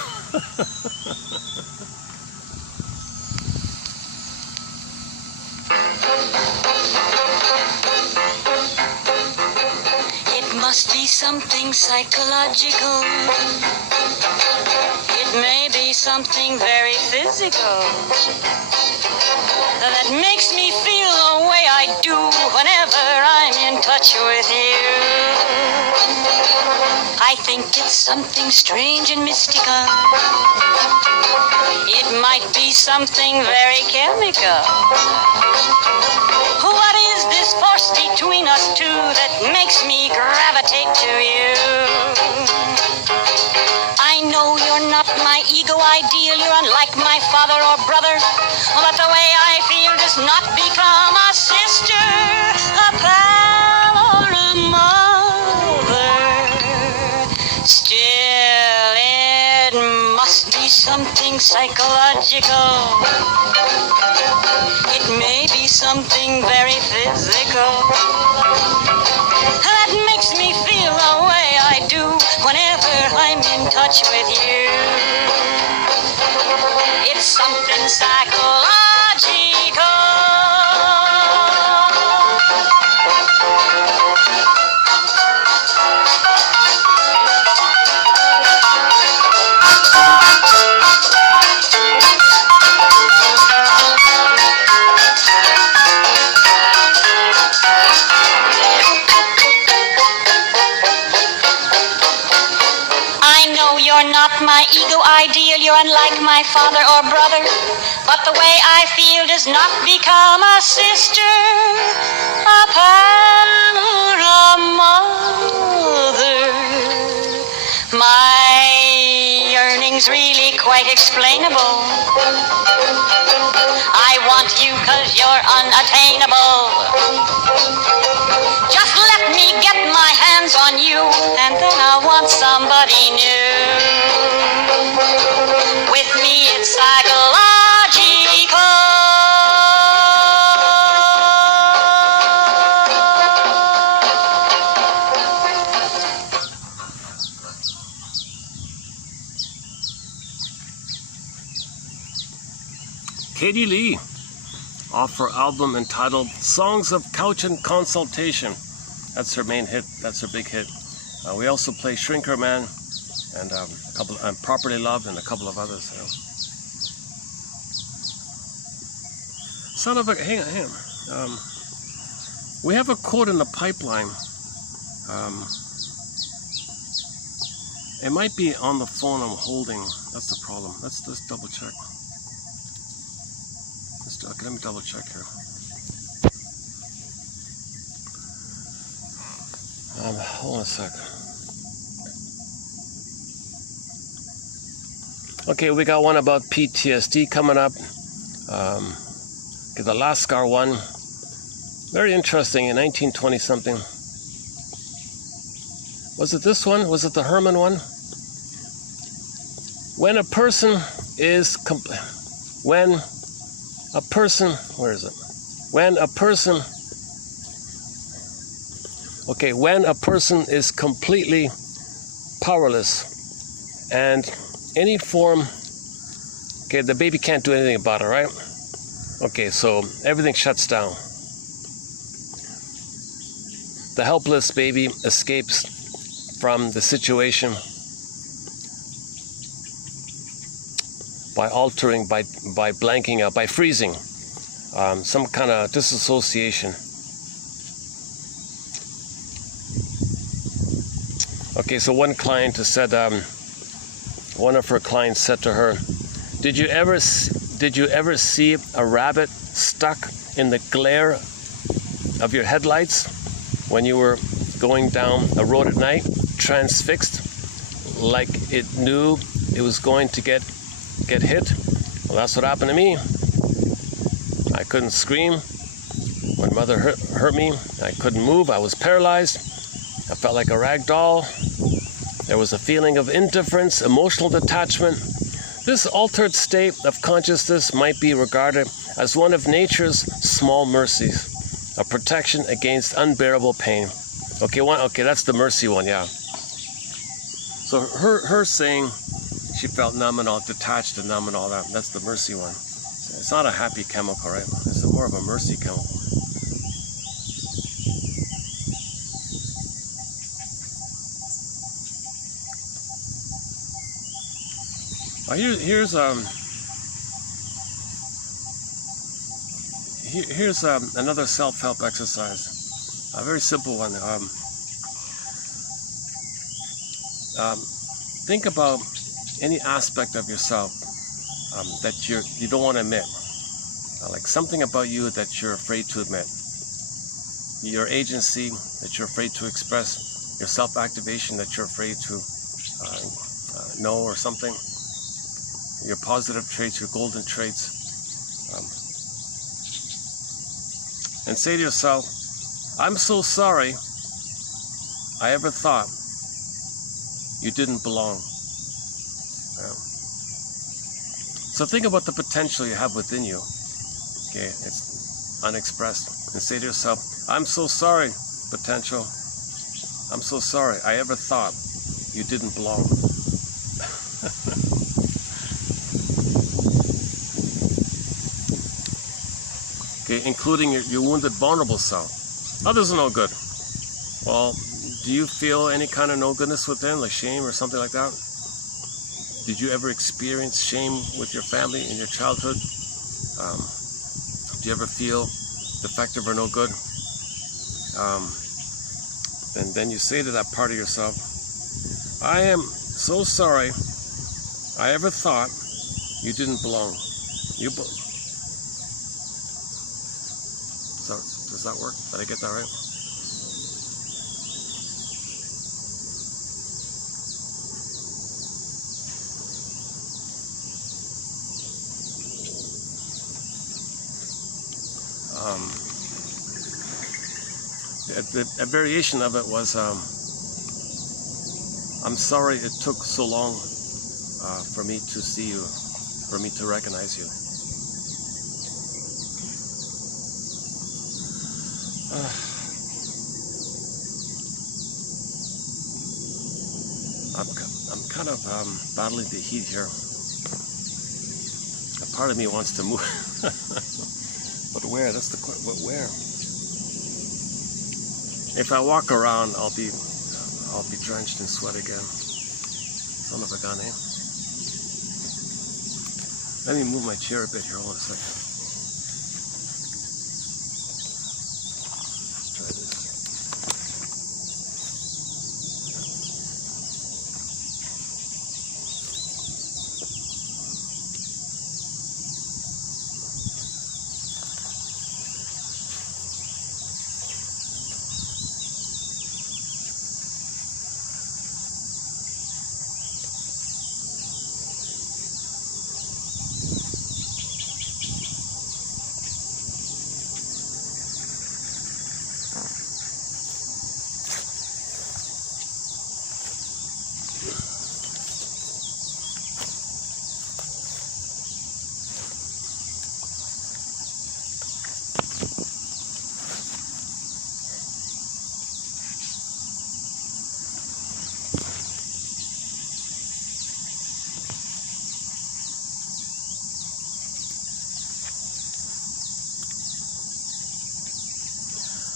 Must be something psychological. It may be something very physical that makes me feel the way I do whenever I'm in touch with you. I think it's something strange and mystical. It might be something very chemical. What is this force between us two that makes me gravitate to you? I know you're not my ego ideal, you're unlike my father or brother, but the way I feel does not become a sister, a pal, or a mother. Still, it must be something psychological. It may be something very physical that makes me feel the way I do whenever I'm in touch with you. It's something psychological. My ego ideal, you're unlike my father or brother, but the way I feel does not become a sister, a pal, or a mother. My yearning's really quite explainable. I want you 'cause you're unattainable. Just let me get my hands on you, and then I'll want somebody new. With Katie Lee off her album entitled Songs of Couch and Consultation. That's her main hit. That's her big hit. We also play Shrinker Man and a couple Properly Loved and a couple of others. You know. Son of a hang on. We have a quote in the pipeline. It might be on the phone I'm holding. That's the problem. Let's double check. Let me double check here. Hold on a sec. Okay, we got one about PTSD coming up. The last scar one. Very interesting, in 1920 something. Was it this one? Was it the Herman one? When a person is when a person is completely powerless and any form, okay, the baby can't do anything about it, right? Okay, so everything shuts down. The helpless baby escapes from the situation by altering, by blanking out, by freezing, some kind of disassociation. Okay, so one client said, one of her clients said to her, did you ever see a rabbit stuck in the glare of your headlights when you were going down a road at night, transfixed, like it knew it was going to get hit? Well, that's what happened to me. I couldn't scream when mother hurt me. I couldn't move. I was paralyzed. I felt like a rag doll. There was a feeling of indifference, emotional detachment. This altered state of consciousness might be regarded as one of nature's small mercies, a protection against unbearable pain. Okay, that's the mercy one, yeah. So her saying she felt numb and all, detached and numb and all that, that's the mercy one. It's not a happy chemical, right? It's more of a mercy chemical. Here's another self-help exercise. A very simple one. Think about any aspect of yourself that you don't want to admit, like something about you that you're afraid to admit. Your agency that you're afraid to express, your self-activation that you're afraid to know or something. Your positive traits, your golden traits. And say to yourself, I'm so sorry I ever thought you didn't belong. So think about the potential you have within you. Okay, it's unexpressed. And say to yourself, I'm so sorry, potential. I'm so sorry I ever thought you didn't belong. Okay, including your wounded, vulnerable self. Others are no good. Well, do you feel any kind of no goodness within, like shame or something like that? Did you ever experience shame with your family in your childhood? Do you ever feel defective or no good? And then you say to that part of yourself, I am so sorry I ever thought you didn't belong. So, does that work? Did I get that right? A variation of it was, I'm sorry it took so long for me to see you, for me to recognize you. I'm kind of battling the heat here. I part of me wants to move. But where? That's the question. But where? If I walk around, I'll be drenched in sweat again. Son of a gun, eh? Let me move my chair a bit here. Hold on a second. Let's try this.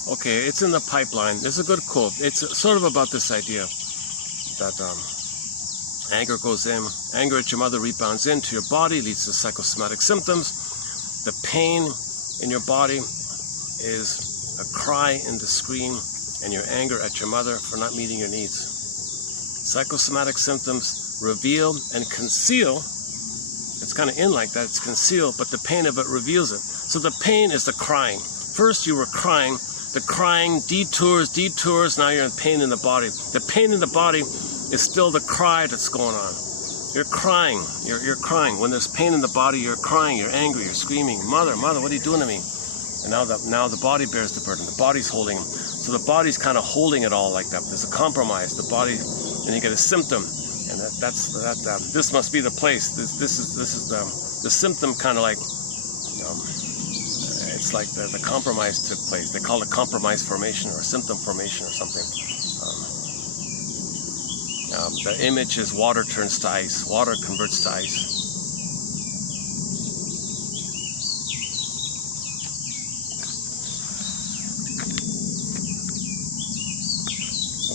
Okay, it's in the pipeline. There's a good quote. It's sort of about this idea that anger goes in, anger at your mother rebounds into your body, leads to psychosomatic symptoms. The pain in your body is a cry and a scream, and your anger at your mother for not meeting your needs. Psychosomatic symptoms reveal and conceal. It's kind of in like that, it's concealed, but the pain of it reveals it. So the pain is the crying. First you were crying. The crying detours, now you're in pain in the body. The pain in the body is still the cry that's going on. You're crying, you're crying. When there's pain in the body, you're crying, you're angry, you're screaming, mother, what are you doing to me? And now the body bears the burden, the body's holding him. So the body's kind of holding it all like that. There's a compromise, the body, and you get a symptom. And this must be the place. This is the symptom kind of like, it's like the compromise took place. They call it compromise formation or symptom formation or something. The image is water turns to ice. Water converts to ice.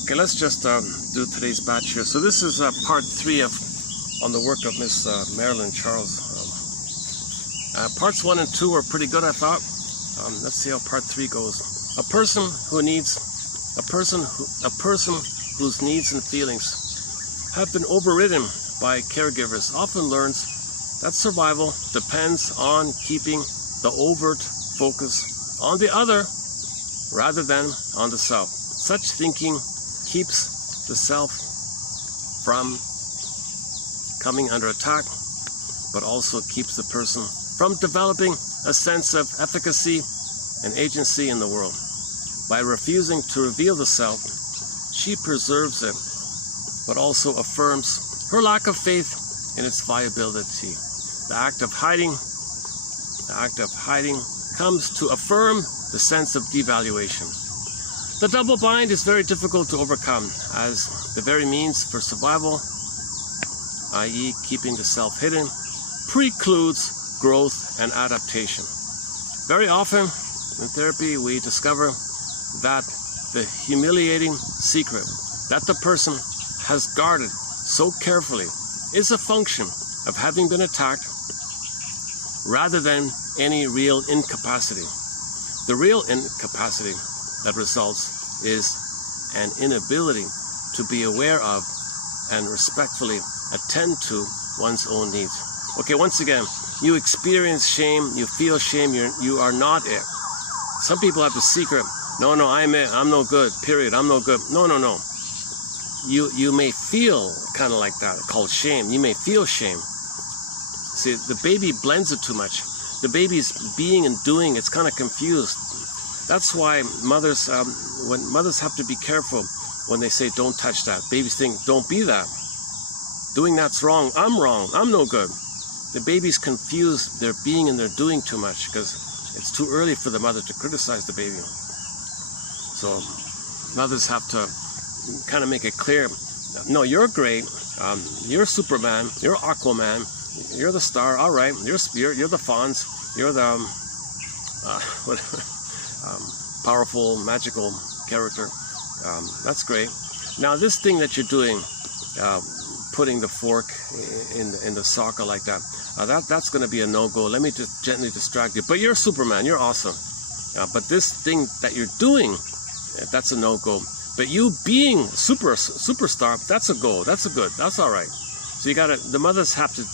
Okay, let's just do today's batch here. So this is part 3 on the work of Miss Marilyn Charles. Parts 1 and 2 were pretty good, I thought. Let's see how part 3 goes. A person whose needs and feelings have been overridden by caregivers often learns that survival depends on keeping the overt focus on the other rather than on the self. Such thinking keeps the self from coming under attack, but also keeps the person from developing a sense of efficacy and agency in the world. By refusing to reveal the self, she preserves it, but also affirms her lack of faith in its viability. The act of hiding comes to affirm the sense of devaluation. The double bind is very difficult to overcome, as the very means for survival, i.e. keeping the self hidden, precludes growth and adaptation. Very often in therapy we discover that the humiliating secret that the person has guarded so carefully is a function of having been attacked rather than any real incapacity. The real incapacity that results is an inability to be aware of and respectfully attend to one's own needs. Okay, once again, you experience shame, you feel shame, you are not it. Some people have the secret, no, I'm it, I'm no good, period, I'm no good. No. You may feel kind of like that, called shame. You may feel shame. See, the baby blends it too much. The baby's being and doing, it's kind of confused. That's why mothers have to be careful when they say, don't touch that. Babies think, don't be that. Doing that's wrong, I'm no good. The baby's confused their being and their doing too much because it's too early for the mother to criticize the baby. So mothers have to kind of make it clear, no, you're great, you're Superman, you're Aquaman, You're the star. All right. You're the Fonz. You're the powerful, magical character. That's great. Now this thing that you're doing, putting the fork in the socket like that, that's going to be a no-go. Let me just gently distract you. But you're Superman. You're awesome. But this thing that you're doing, that's a no-go. But you being superstar, that's a go. That's a good. That's all right. So you gotta. The mothers have to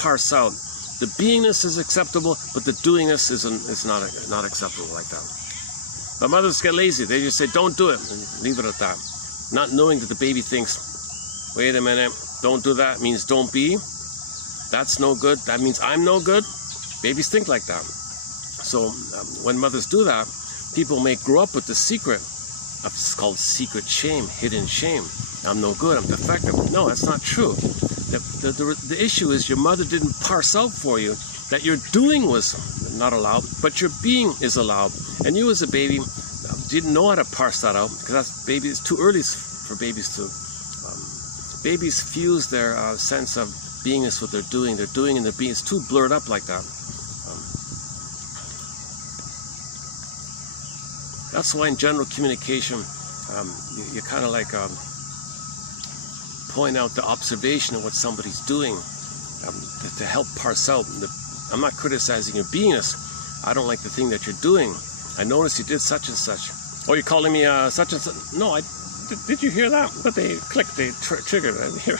parse out. The beingness is acceptable, but the doingness is not acceptable like that. But mothers get lazy. They just say, "Don't do it," and leave it at that, not knowing that the baby thinks, "Wait a minute, don't do that means don't be. That's no good. That means I'm no good." Babies think like that. So when mothers do that, people may grow up with the secret. It's called secret shame, hidden shame. I'm no good, I'm defective. No, that's not true. The issue is your mother didn't parse out for you that your doing was not allowed, but your being is allowed. And you as a baby didn't know how to parse that out, because it's too early for babies to. Babies fuse their sense of beingness with their doing. Their doing and their being is too blurred up like that. That's why in general communication, you kind of like point out the observation of what somebody's doing to help parse out. I'm not criticizing your beingness. I don't like the thing that you're doing. I noticed you did such and such. Oh, you're calling me such and such? No, did you hear that? But they clicked, they triggered. I didn't hear.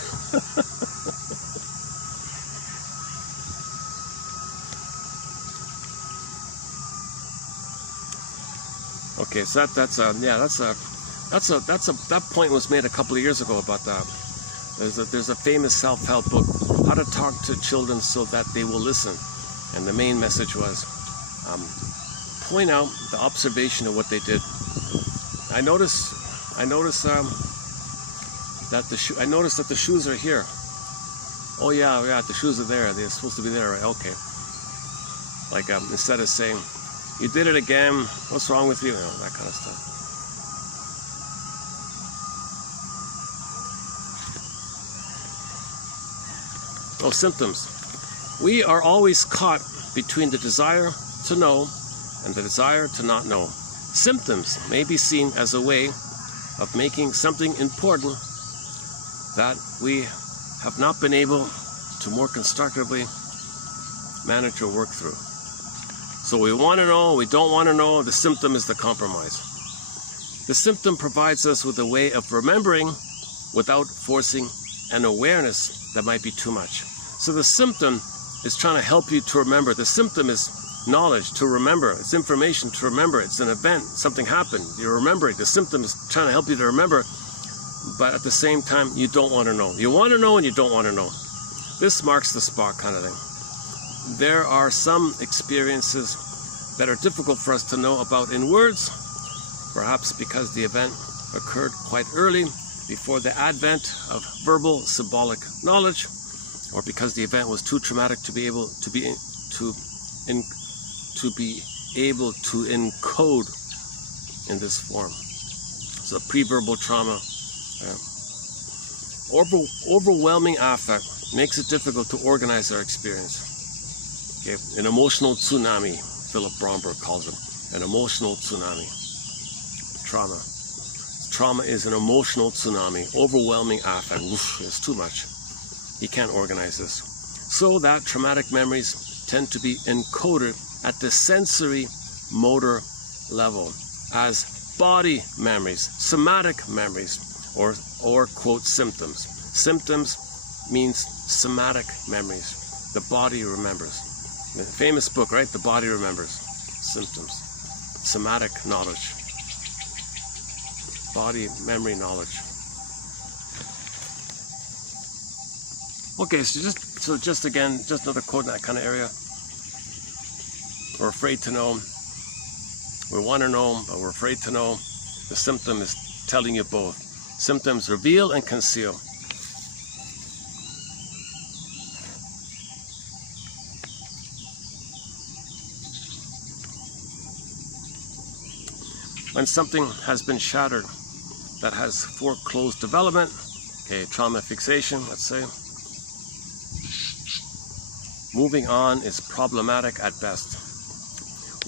Okay, so that point was made a couple of years ago about that. There's a famous self-help book, How to Talk to Children So That They Will Listen, and the main message was point out the observation of what they did. I noticed that the shoes are here. Oh yeah, the shoes are there. They're supposed to be there, right? Okay. Like instead of saying, "You did it again. What's wrong with you?" You know, that kind of stuff. Oh, symptoms. We are always caught between the desire to know and the desire to not know. Symptoms may be seen as a way of making something important that we have not been able to more constructively manage or work through. So we want to know, we don't want to know, the symptom is the compromise. The symptom provides us with a way of remembering without forcing an awareness that might be too much. So the symptom is trying to help you to remember. The symptom is knowledge to remember. It's information to remember. It's an event. Something happened. You're remembering. The symptom is trying to help you to remember, but at the same time, you don't want to know. You want to know and you don't want to know. This marks the spot kind of thing. There are some experiences that are difficult for us to know about in words, perhaps because the event occurred quite early, before the advent of verbal symbolic knowledge, or because the event was too traumatic to be able to encode in this form. So pre-verbal trauma, overwhelming affect makes it difficult to organize our experience. Okay, an emotional tsunami, Philip Bromberg calls it, an emotional tsunami. Trauma. Trauma is an emotional tsunami, overwhelming affect. Whoosh, it's too much. You can't organize this. So that traumatic memories tend to be encoded at the sensory motor level as body memories, somatic memories, or quote symptoms. Symptoms means somatic memories. The body remembers. The famous book, right? The body remembers. Symptoms. Somatic knowledge. Body memory knowledge. Okay, so just again, just another quote in that kind of area. We're afraid to know. We want to know, but we're afraid to know. The symptom is telling you both. Symptoms reveal and conceal. When something has been shattered, that has foreclosed development, okay, trauma fixation, let's say, Moving on is problematic at best.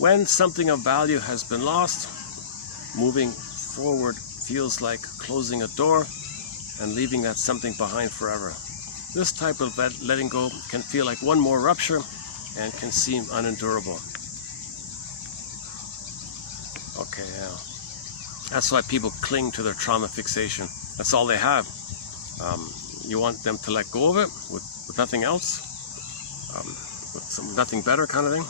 When something of value has been lost, moving forward feels like closing a door and leaving that something behind forever. This type of letting go can feel like one more rupture and can seem unendurable. Okay, yeah. That's why people cling to their trauma fixation. That's all they have. You want them to let go of it with nothing else, with nothing better kind of thing,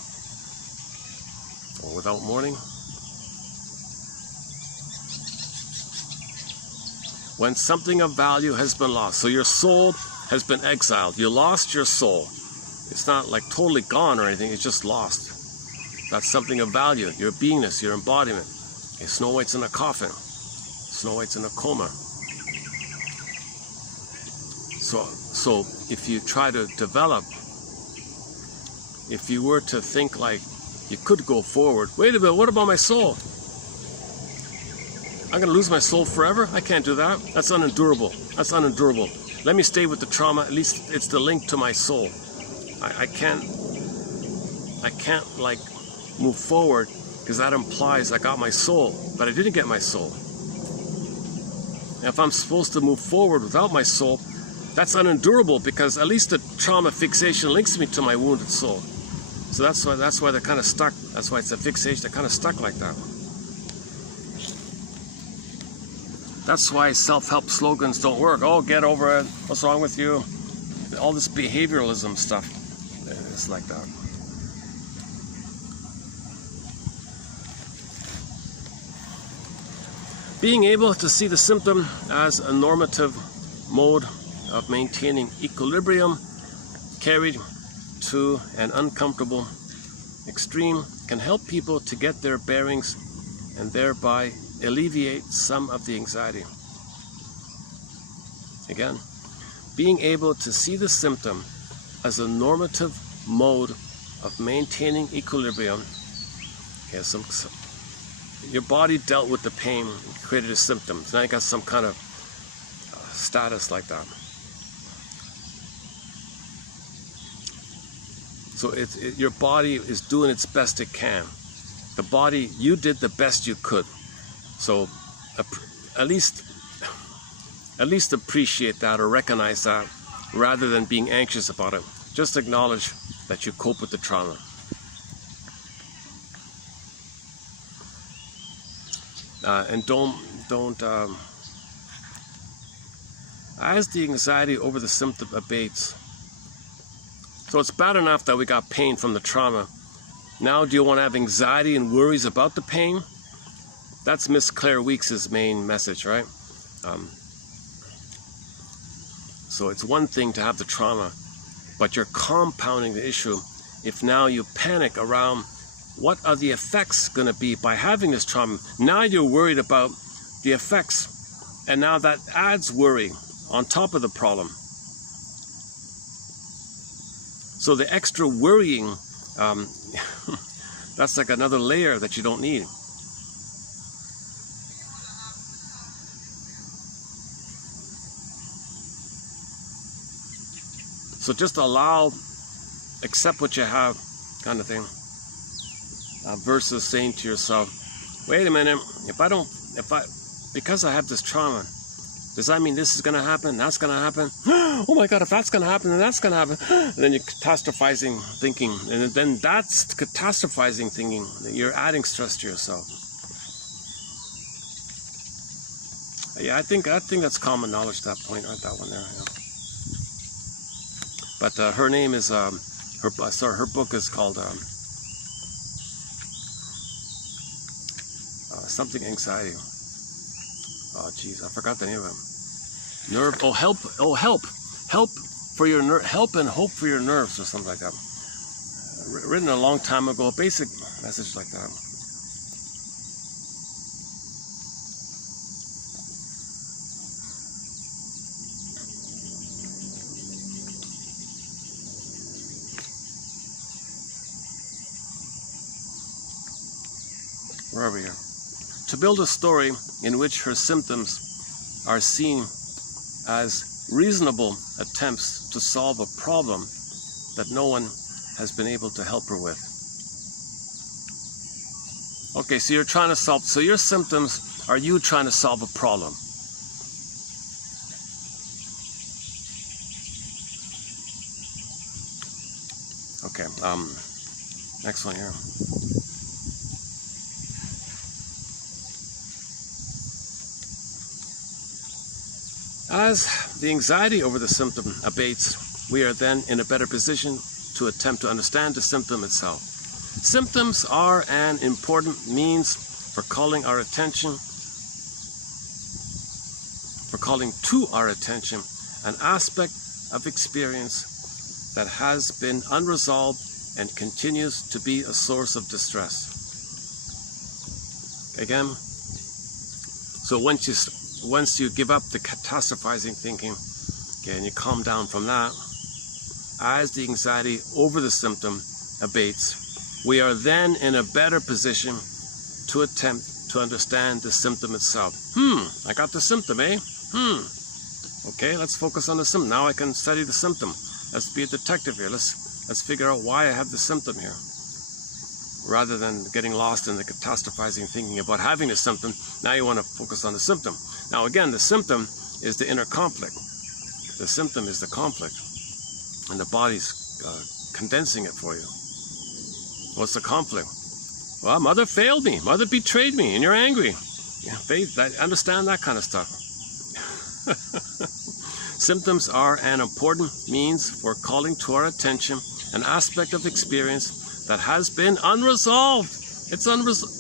or without mourning. When something of value has been lost, so your soul has been exiled. You lost your soul. It's not like totally gone or anything, it's just lost. That's something of value, your beingness, your embodiment. Okay, Snow White's in a coffin. Snow White's in a coma. So if you try to develop, if you were to think like you could go forward, wait a minute, what about my soul? I'm going to lose my soul forever? I can't do that. That's unendurable. That's unendurable. Let me stay with the trauma. At least it's the link to my soul. I can't like move forward because that implies I got my soul, but I didn't get my soul. And if I'm supposed to move forward without my soul, that's unendurable because at least the trauma fixation links me to my wounded soul. So that's why they're kind of stuck. That's why it's a fixation. They're kind of stuck like that. That's why self-help slogans don't work. Oh, get over it. What's wrong with you? All this behavioralism stuff. It's like that. Being able to see the symptom as a normative mode of maintaining equilibrium carried to an uncomfortable extreme can help people to get their bearings and thereby alleviate some of the anxiety. Again, being able to see the symptom as a normative mode of maintaining equilibrium. Okay, your body dealt with the pain, created a symptom. Now you got some kind of status like that. So your body is doing its best it can. The body, you did the best you could. So at least appreciate that or recognize that rather than being anxious about it. Just acknowledge that you cope with the trauma. And don't as the anxiety over the symptom abates. So it's bad enough that we got pain from the trauma. Now do you want to have anxiety and worries about the pain? That's Miss Claire Weeks' main message, right? So it's one thing to have the trauma, but you're compounding the issue if now you panic around what are the effects going to be by having this trauma. Now you're worried about the effects, and now that adds worry on top of the problem. So the extra worrying, that's like another layer that you don't need. So just accept what you have, kind of thing, versus saying to yourself, wait a minute, because I have this trauma, does that mean this is going to happen, that's going to happen? Oh my God, if that's going to happen, then that's going to happen. And then you're catastrophizing thinking, and then that's catastrophizing thinking. You're adding stress to yourself. Yeah, I think that's common knowledge at that point, right? That one there. Yeah. But her name is her book is called something anxiety. Oh geez, I forgot the name of it. Help for your help and hope for your nerves, or something like that. Written a long time ago, a basic message like that. Where are we here? To build a story in which her symptoms are seen as reasonable attempts to solve a problem that no one has been able to help her with. Okay, so you're trying to solve, so your symptoms are you trying to solve a problem. Okay, next one here. As the anxiety over the symptom abates, we are then in a better position to attempt to understand the symptom itself. Symptoms are an important means for calling to our attention an aspect of experience that has been unresolved and continues to be a source of distress. Again, so once you give up the catastrophizing thinking, okay, and you calm down from that, as the anxiety over the symptom abates, we are then in a better position to attempt to understand the symptom itself. I got the symptom, eh? Okay, let's focus on the symptom. Now I can study the symptom. Let's be a detective here. Let's figure out why I have the symptom here. Rather than getting lost in the catastrophizing thinking about having the symptom, now you want to focus on the symptom. Now again, the symptom is the inner conflict. The symptom is the conflict. And the body's condensing it for you. What's the conflict? Well, mother failed me. Mother betrayed me, and you're angry. Yeah, understand that kind of stuff. Symptoms are an important means for calling to our attention an aspect of experience that has been unresolved. It's unresolved.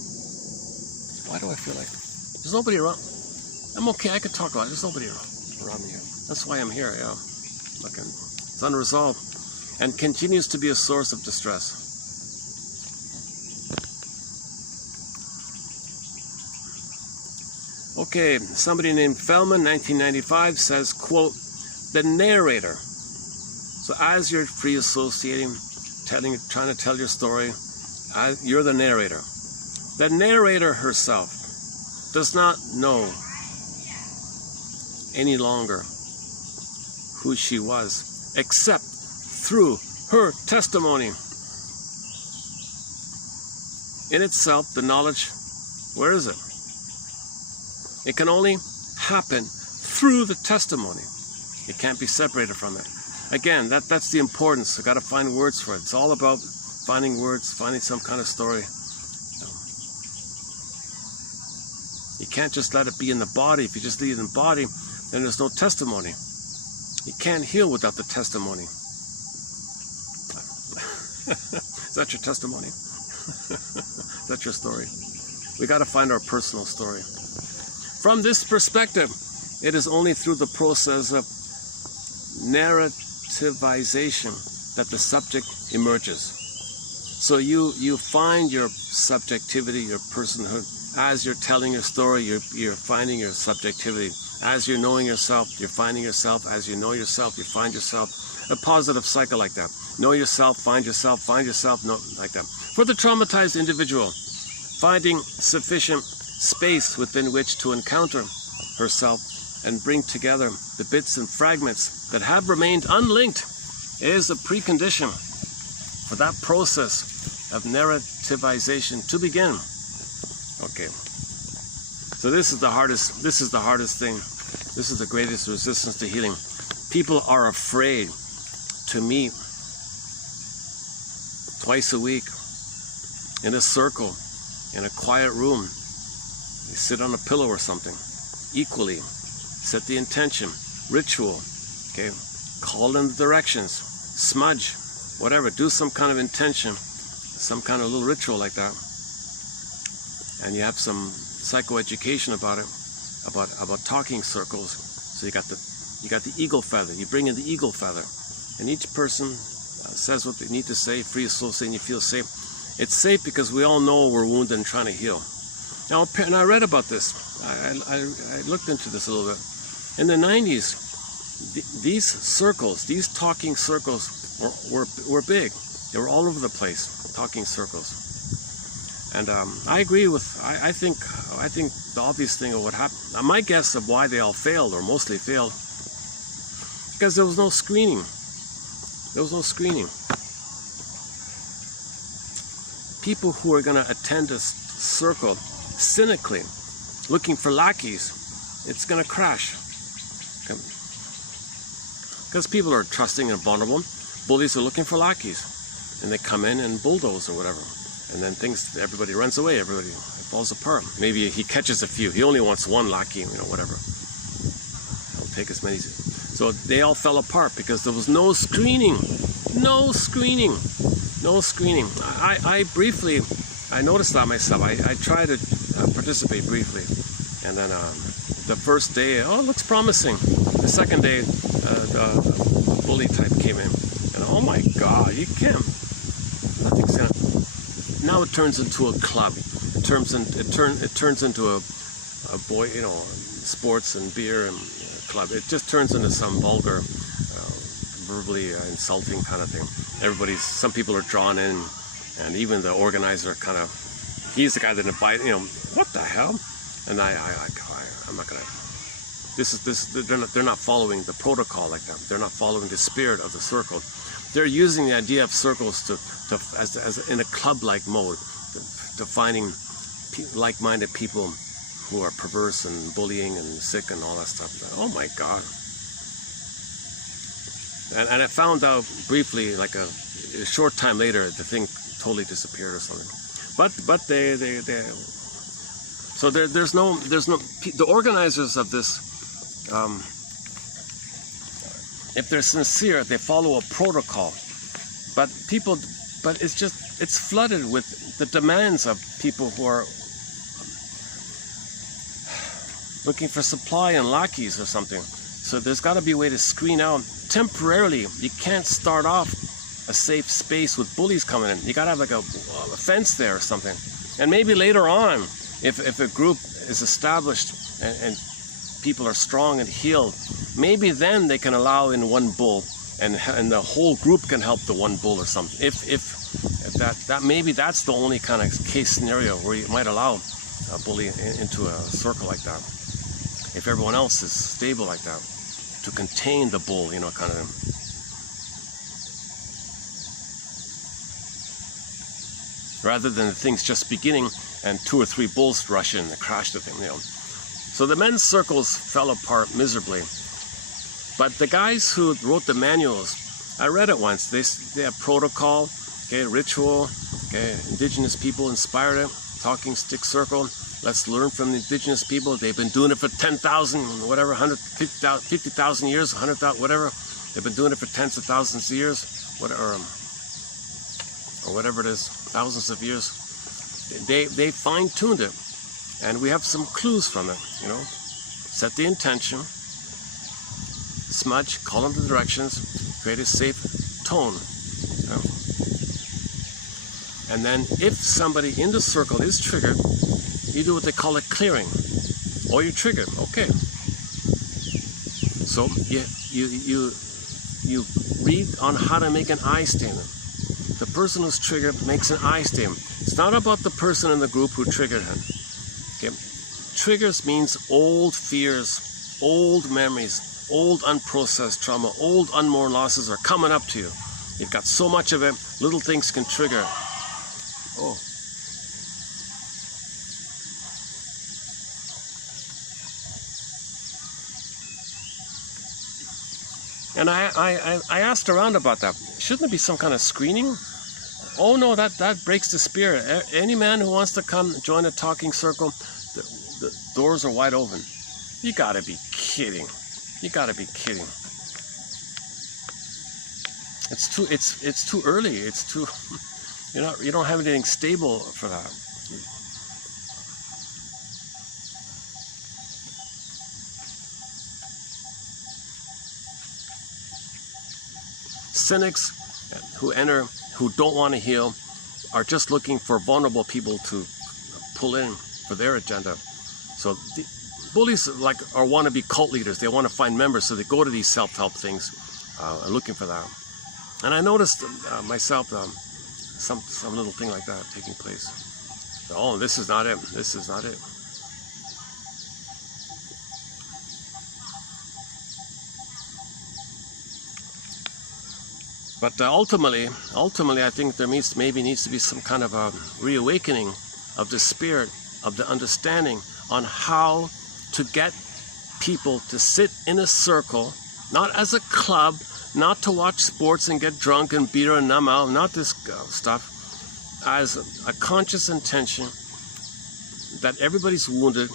Why do I feel like there's nobody around? I'm okay. I could talk about it. There's nobody around me here. That's why I'm here. Yeah, it's unresolved and continues to be a source of distress. Okay, somebody named Feldman, 1995, says, quote, the narrator. So as you're free associating, trying to tell your story, you're the narrator. The narrator herself does not know any longer who she was, except through her testimony. In itself, the knowledge, where is it? It can only happen through the testimony. It can't be separated from it. Again, that's the importance. I've got to find words for it. It's all about finding words, finding some kind of story. You can't just let it be in the body. If you just leave it in the body, then there's no testimony. You can't heal without the testimony. Is that your testimony? Is that your story? We got to find our personal story. From this perspective, it is only through the process of narrativization that the subject emerges. So you find your subjectivity, your personhood. As you're telling your story, you're finding your subjectivity. As you're knowing yourself, you're finding yourself. As you know yourself, you find yourself. A positive cycle like that. Know yourself, find yourself, no, like that. For the traumatized individual, finding sufficient space within which to encounter herself and bring together the bits and fragments that have remained unlinked is a precondition for that process of narrativization to begin. Okay. So this is the hardest thing. This is the greatest resistance to healing. People are afraid to meet twice a week in a circle, in a quiet room. You sit on a pillow or something. Equally, set the intention, ritual, okay? Call in the directions, smudge, whatever. Do some kind of intention, some kind of little ritual like that. And you have some psychoeducation about it, about talking circles. So you got the eagle feather. You bring in the eagle feather, and each person says what they need to say. Free associating, you feel safe. It's safe because we all know we're wounded and trying to heal. Now, and I read about this. I looked into this a little bit. In the 90s, these circles, these talking circles, were big. They were all over the place, talking circles. And I agree with. I think the obvious thing of what happened. Now, my guess of why they all failed, or mostly failed, because there was no screening. There was no screening. people who are going to attend a circle cynically, looking for lackeys, it's going to crash. Because people are trusting and vulnerable. Bullies are looking for lackeys. And they come in and bulldoze or whatever. And then everybody runs away, everybody falls apart. Maybe he catches a few. He only wants one lackey, whatever. He'll take as many. So they all fell apart because there was no screening. No screening. No screening. I briefly, I noticed that myself. I tried to participate briefly. And then the first day, oh, it looks promising. The second day, the bully type came in. And oh my God, you can't. Nothing's gonna. Now it turns into a club. It turns into a boy, sports and beer and club. It just turns into some vulgar, verbally insulting kind of thing. Some people are drawn in, and even the organizer he's the guy that invited. What the hell? And I'm not gonna. They're not following the protocol like that. They're not following the spirit of the circle. They're using the idea of circles as in a club-like mode, to finding like-minded people who are perverse and bullying and sick and all that stuff. Oh my God! And I found out briefly, like a short time later, the thing totally disappeared or something. But they so there's no the organizers of this. If they're sincere, they follow a protocol, but it's flooded with the demands of people who are looking for supply and lackeys or something. So there's got to be a way to screen out temporarily. You can't start off a safe space with bullies coming in. You got to have like a fence there or something. And maybe later on, if a group is established and people are strong and healed, maybe then they can allow in one bull, and the whole group can help the one bull or something. If that maybe that's the only kind of case scenario where you might allow a bully into a circle like that. If everyone else is stable like that, to contain the bull, kind of. Rather than things just beginning and 2 or 3 bulls rush in and crash the thing, So the men's circles fell apart miserably. But the guys who wrote the manuals, I read it once. They have protocol, ritual, indigenous people inspired it, talking stick circle. Let's learn from the indigenous people. They've been doing it for 10,000, whatever, 50,000 years, 100,000, whatever. They've been doing it for tens of thousands of years, or whatever it is, thousands of years. They fine-tuned it. And we have some clues from it, Set the intention, smudge, call them the directions, create a safe tone. And then if somebody in the circle is triggered, you do what they call a clearing. Or you trigger, okay. So you read on how to make an I statement. The person who's triggered makes an I statement. It's not about the person in the group who triggered him. Triggers means old fears, old memories, old unprocessed trauma, old unmourned losses are coming up to you. You've got so much of it, little things can trigger. Oh. And I asked around about that. Shouldn't there be some kind of screening? Oh no, that breaks the spirit. Any man who wants to come join a talking circle, the doors are wide open. You gotta be kidding. You gotta be kidding. It's too early. It's too you don't have anything stable for that. Cynics who enter, who don't want to heal, are just looking for vulnerable people to pull in for their agenda. So the bullies are wannabe cult leaders. They want to find members, so they go to these self-help things, looking for that. And I noticed myself some little thing like that taking place. Oh, this is not it. This is not it. But ultimately, I think there needs to be some kind of a reawakening of the spirit, of the understanding on how to get people to sit in a circle, not as a club, not to watch sports and get drunk and beer and numb out, not this stuff, as a conscious intention that everybody's wounded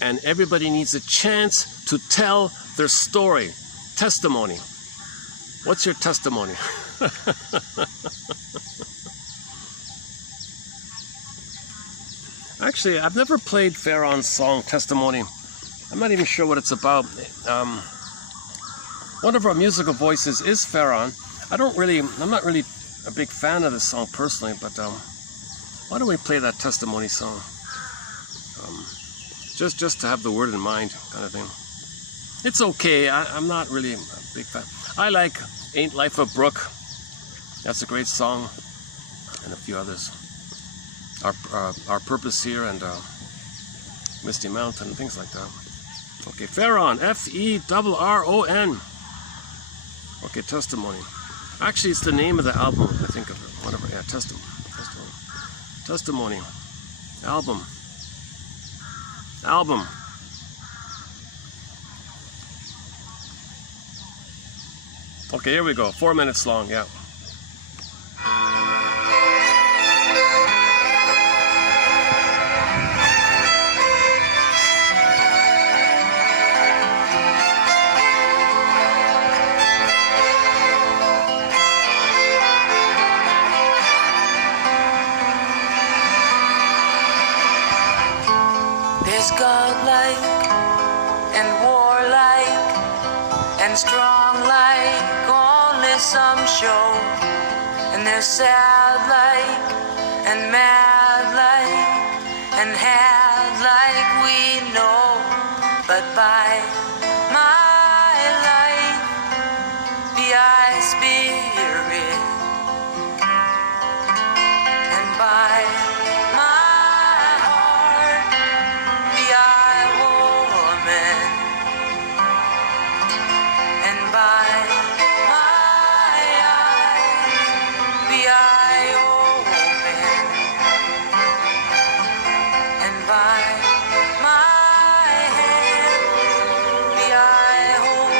and everybody needs a chance to tell their story. Testimony. What's your testimony? Actually, I've never played Fairbairn's song Testimony. I'm not even sure what it's about. One of our musical voices is Fairbairn. I'm not really a big fan of this song personally, but why don't we play that Testimony song? Just to have the word in mind, kind of thing. It's okay. I'm not really a big fan. I like Ain't Life a Brook. That's a great song, and a few others. Our Purpose Here and Misty Mountain and things like that. Okay, Fairbairn, F-E-R-R-O-N. Okay, Testimony. Actually, it's the name of the album, I think of it. Whatever, yeah, Testimony. Album. Okay, here we go. 4 minutes long, yeah. There's godlike and warlike and strong like only some show, and there's sad like and mad like and had like we know, but by my life be I spirit, and by my heart be I woman, and by my eyes be I open, and by my hands be I hold.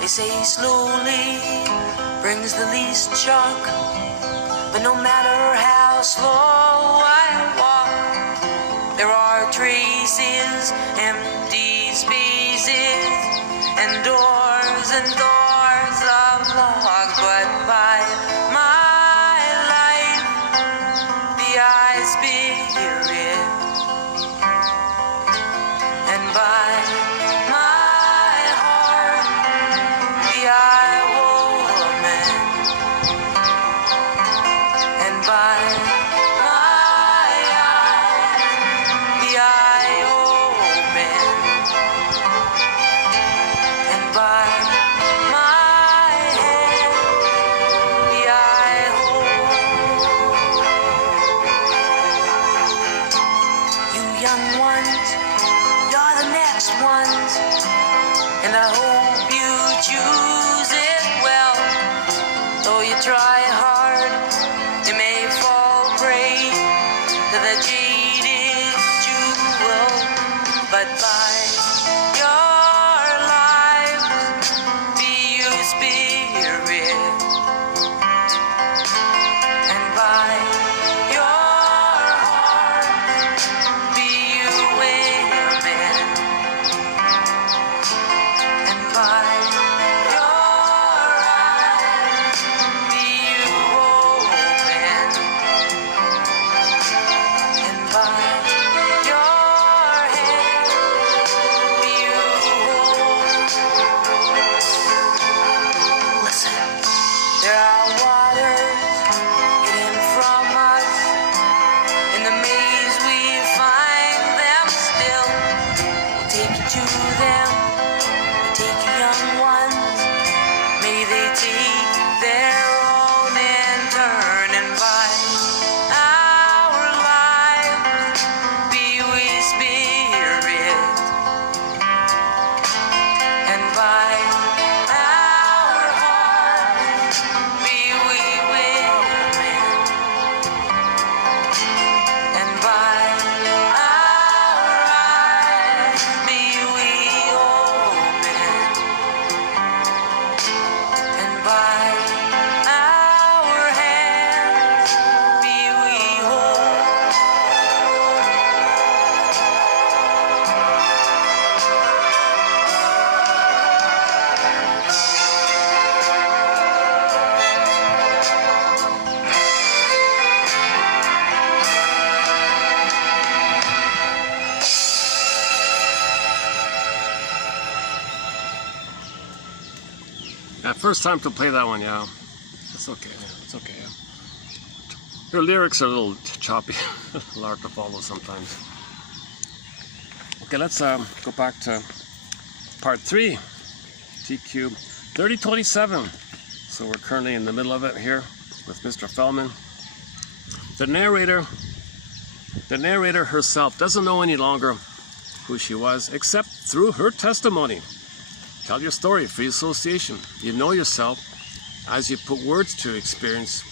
They say slowly brings the least shock, but no matter how slow I walk, there are traces, empty spaces, and doors of locks. But by my life be I spirit, and by my heart be I woman, and by my eyes be I open, and by my hand be I hold. You young ones, you're the next ones, and I hope you choose it well. Though you try hard, you may fall prey to the jaded jewel, but by your lives be you spirit, and by your heart be you women, and by your eyes be you open, and by your hand be you hold. Listen, there are waters hidden from us. In the maze we find them still. We'll take you to them. We'll take you young ones. May they take their own in turn, and by our lives be we spirit, and by First time to play that one, yeah. It's okay, it's okay. Yeah. Her lyrics are a little choppy, a little hard to follow sometimes. Okay, let's go back to part 3, TQ 3027. So we're currently in the middle of it here with Mr. Feldman. The narrator herself doesn't know any longer who she was, except through her testimony. Tell your story, free association. You know yourself as you put words to your experience.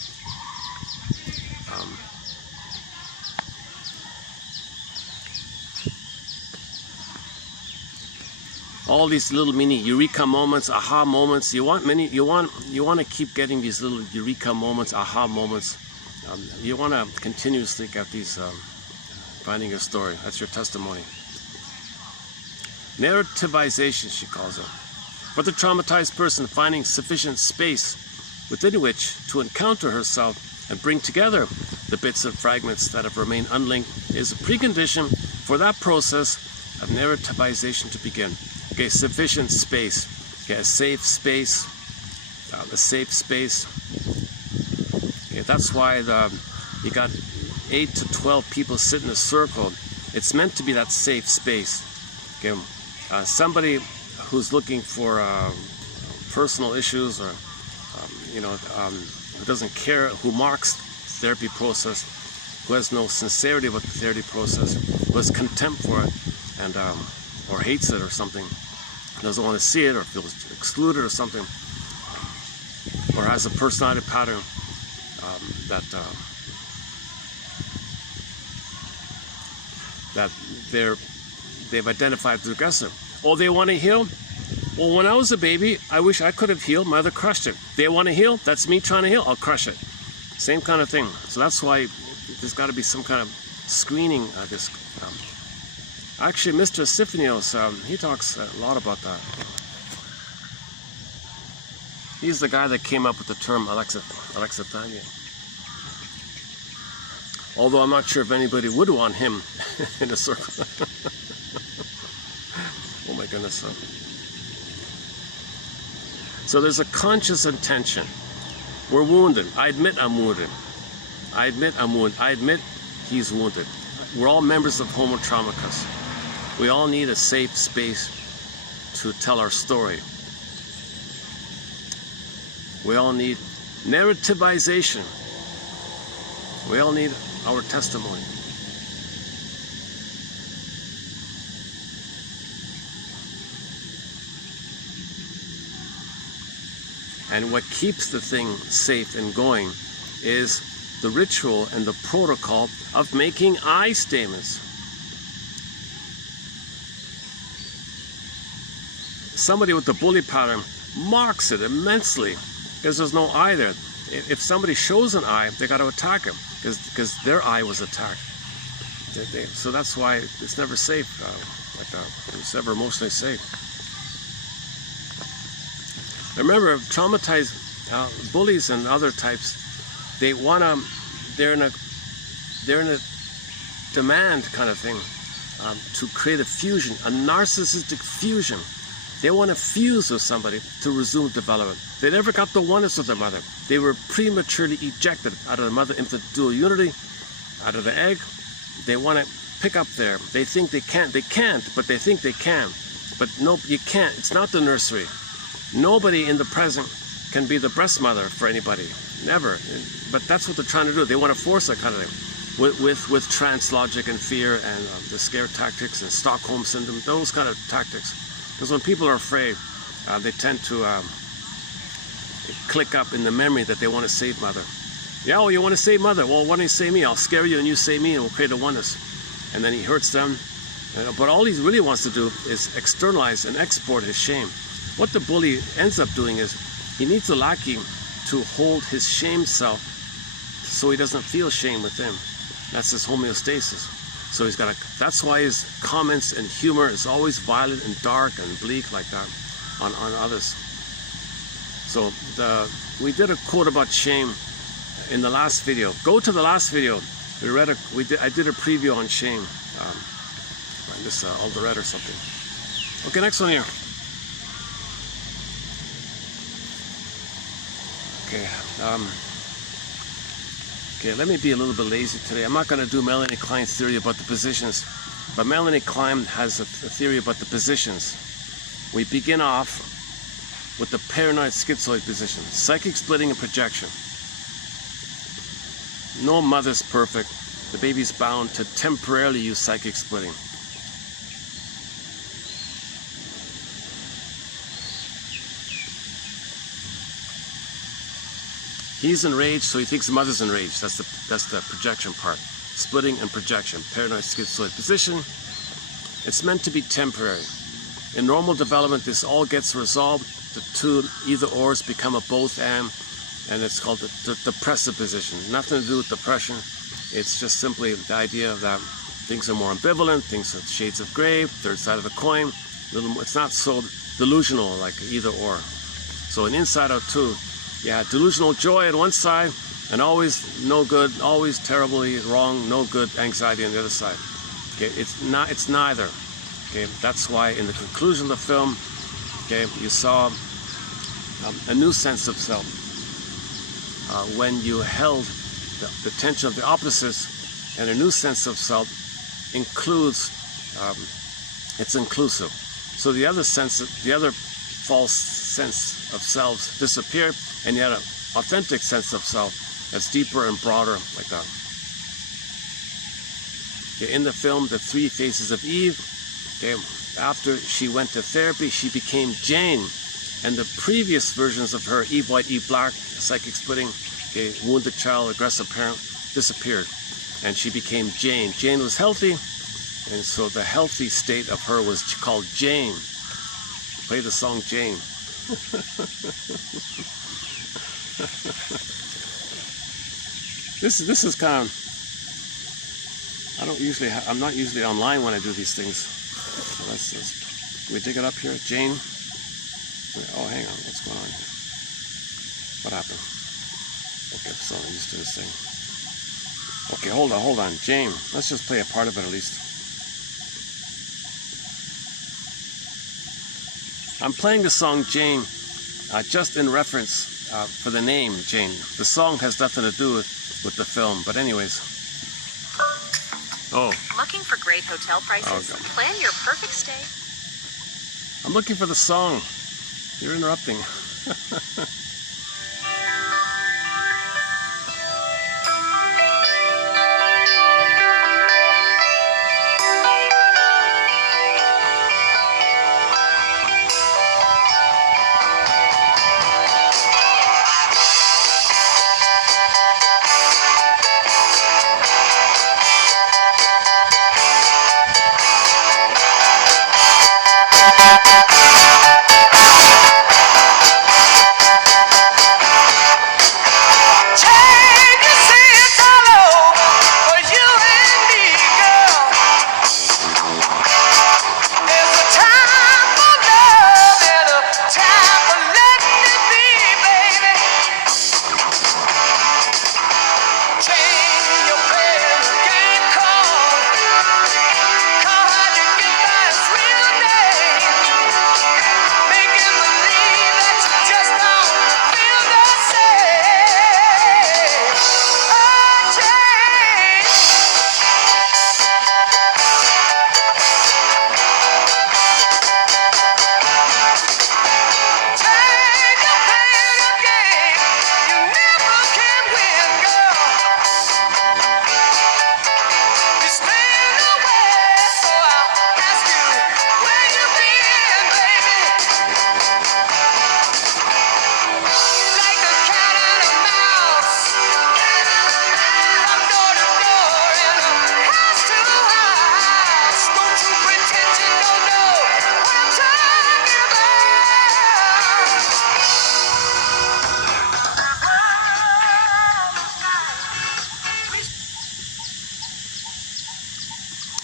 All these little mini eureka moments, aha moments. You want to keep getting these little eureka moments, aha moments. You want to continuously get these finding your story. That's your testimony. Narrativization, she calls it. For the traumatized person, finding sufficient space within which to encounter herself and bring together the bits and fragments that have remained unlinked is a precondition for that process of narrativization to begin. Okay, sufficient space. Okay, a safe space. Okay, that's why you got 8 to 12 people sit in a circle. It's meant to be that safe space. Okay, somebody who's looking for personal issues, or who doesn't care, who mocks therapy process, who has no sincerity about the therapy process, who has contempt for it, and or hates it or something, doesn't want to see it or feels excluded or something, or has a personality pattern that they've identified as aggressive. Oh, they want to heal? Well, when I was a baby, I wish I could have healed. My mother crushed it. They want to heal? That's me trying to heal. I'll crush it. Same kind of thing. So that's why there's got to be some kind of screening. Actually, Mr. Sifinios, he talks a lot about that. He's the guy that came up with the term alexithymia. Although I'm not sure if anybody would want him in a circle. Oh my goodness. So there's a conscious intention. We're wounded. I admit I'm wounded. I admit I'm wounded. I admit he's wounded. We're all members of Homo Traumicus. We all need a safe space to tell our story. We all need narrativization. We all need our testimony. And what keeps the thing safe and going is the ritual and the protocol of making I statements. Somebody with the bully pattern mocks it immensely because there's no I there. If somebody shows an I, they got to attack him because their I was attacked. So that's why it's never safe. It's never emotionally safe. Remember, traumatized bullies and other types, they're in a demand kind of thing to create a fusion, a narcissistic fusion. They want to fuse with somebody to resume development. They never got the oneness with their mother. They were prematurely ejected out of the mother-infant dual unity, out of the egg. They want to pick up there. They think they can't. They can't, but they think they can. But no, you can't. It's not the nursery. Nobody in the present can be the breast mother for anybody. Never. But that's what they're trying to do. They want to force that kind of thing. With trance logic and fear and the scare tactics and Stockholm syndrome, those kind of tactics. Because when people are afraid, they tend to click up in the memory that they want to save mother. Yeah, well, you want to save mother? Well, why don't you save me? I'll scare you and you save me and we'll create a oneness. And then he hurts them. But all he really wants to do is externalize and export his shame. What the bully ends up doing is he needs the lackey to hold his shame self so he doesn't feel shame within. That's his homeostasis. So he's got that's why his comments and humor is always violent and dark and bleak like that on others. So we did a quote about shame in the last video. Go to the last video. I did a preview on shame. This Alderette or something. Okay, next one here. Okay. Okay, let me be a little bit lazy today. I'm not going to do Melanie Klein's theory about the positions, but Melanie Klein has a theory about the positions. We begin off with the paranoid schizoid position, psychic splitting and projection. No mother's perfect. The baby's bound to temporarily use psychic splitting. He's enraged, so he thinks the mother's enraged. That's the projection part. Splitting and projection, paranoid schizoid position. It's meant to be temporary. In normal development, this all gets resolved. The two either-ors become a both and it's called the depressive position. Nothing to do with depression. It's just simply the idea that things are more ambivalent, things are shades of gray, third side of the coin. It's not so delusional like either-or. So in Inside Out 2, you had delusional joy on one side, and always no good, always terribly wrong, no good anxiety on the other side. Okay, it's neither. Okay, that's why in the conclusion of the film, okay, you saw a new sense of self when you held the tension of the opposites, and a new sense of self includes, it's inclusive. So the other false sense of selves disappeared, and you had an authentic sense of self that's deeper and broader like that. Okay, in the film, The Three Faces of Eve, okay, after she went to therapy, she became Jane, and the previous versions of her, Eve White, Eve Black, psychic splitting, okay, wounded child, aggressive parent, disappeared, and she became Jane. Jane was healthy, and so the healthy state of her was called Jane. Play the song Jane. This is kind of, I'm not usually online when I do these things. So let's just, can we dig it up here? Jane. Oh, hang on, what's going on here? What happened? Okay, I'm so used to this thing. Okay, hold on, Jane. Let's just play a part of it at least. I'm playing the song Jane just in reference for the name Jane. The song has nothing to do with the film, but anyways. Oh. Looking for great hotel prices? Okay. Plan your perfect stay. I'm looking for the song. You're interrupting.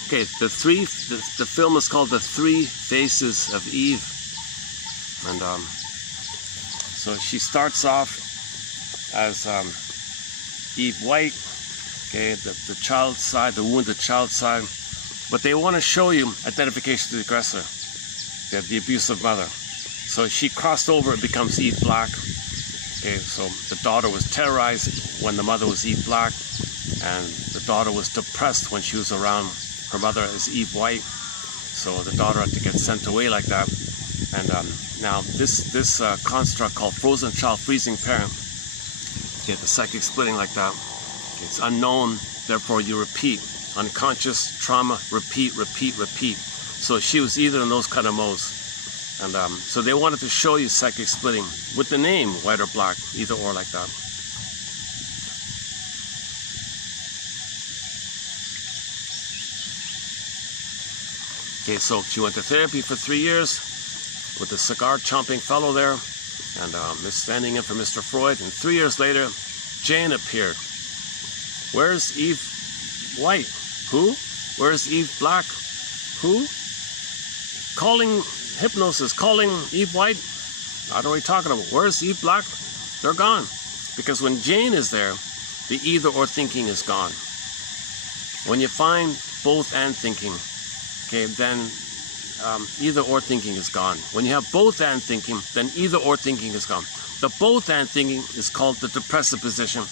Okay, the film is called The Three Faces of Eve, and so she starts off as Eve White, okay, the child side, the wounded child side, but they want to show you identification to the aggressor, the abusive mother. So she crossed over and becomes Eve Black, Okay, so the daughter was terrorized when the mother was Eve Black, and the daughter was depressed when she was around her mother as Eve White. So the daughter had to get sent away like that. And now this construct called frozen child, freezing parent, okay, the psychic splitting like that, it's unknown, therefore you repeat. Unconscious, trauma, repeat, repeat, repeat. So she was either in those kind of modes. And so they wanted to show you psychic splitting with the name white or black, either or like that. Okay, so she went to therapy for 3 years with the cigar chomping fellow there, and standing in for Mr. Freud. And 3 years later, Jane appeared. Where's Eve White? Who? Where's Eve Black? Who? Calling hypnosis, calling Eve White. I don't know what you're talking about. Where's Eve Black? They're gone. Because when Jane is there, the either or thinking is gone. When you find both and thinking, okay, then either or thinking is gone. When you have both and thinking, then either or thinking is gone. The both and thinking is called the depressive position,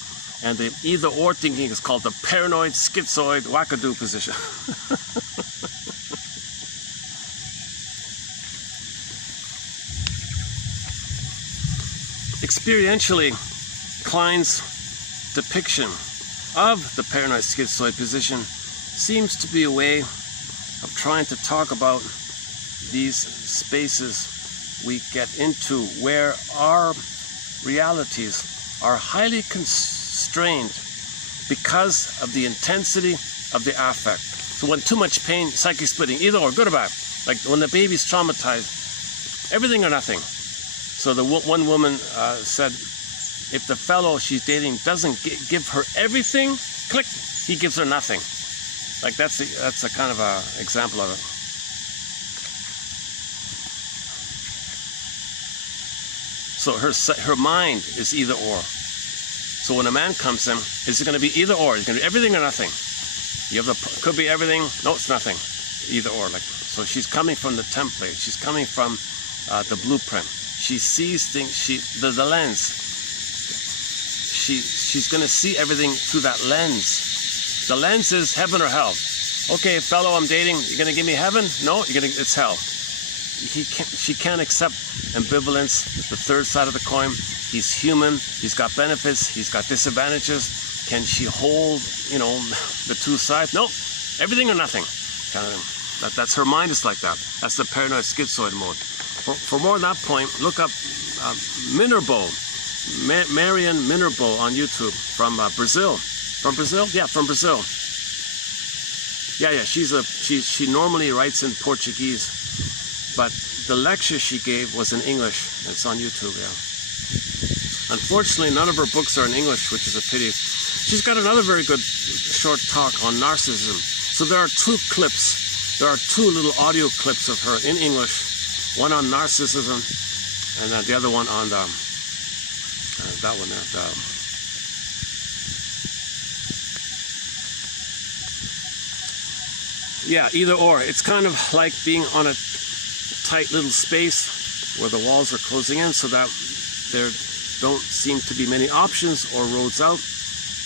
and the either or thinking is called the paranoid, schizoid, wackadoo position. Experientially, Klein's depiction of the paranoid schizoid position seems to be a way of trying to talk about these spaces we get into where our realities are highly constrained because of the intensity of the affect. So when too much pain, psychic splitting, either or, good or bad. Like when the baby's traumatized, everything or nothing. So the one woman said, if the fellow she's dating doesn't give her everything, click, he gives her nothing. Like that's a kind of a example of it. So her mind is either or. So when a man comes in, is it going to be either or? It's going to be everything or nothing. You have could be everything. No, it's nothing. Either or. Like so, she's coming from the template. She's coming from the blueprint. She sees things. The lens. She's going to see everything through that lens. The lens is heaven or hell. Okay, fellow I'm dating, you're going to give me heaven? No, it's hell. She can't accept ambivalence, the third side of the coin. He's human, he's got benefits, he's got disadvantages. Can she hold, the two sides? No, everything or nothing. Kind of, that's her mind is like that. That's the paranoid schizoid mode. For more on that point, look up Minerbo, Marian Minerbo on YouTube from Brazil. From Brazil? Yeah, from Brazil. Yeah. She normally writes in Portuguese, but the lecture she gave was in English. It's on YouTube. Yeah. Unfortunately, none of her books are in English, which is a pity. She's got another very good short talk on narcissism. So there are two clips. There are two little audio clips of her in English. One on narcissism, and the other one on that one there. Yeah, either or. It's kind of like being on a tight little space where the walls are closing in so that there don't seem to be many options or roads out,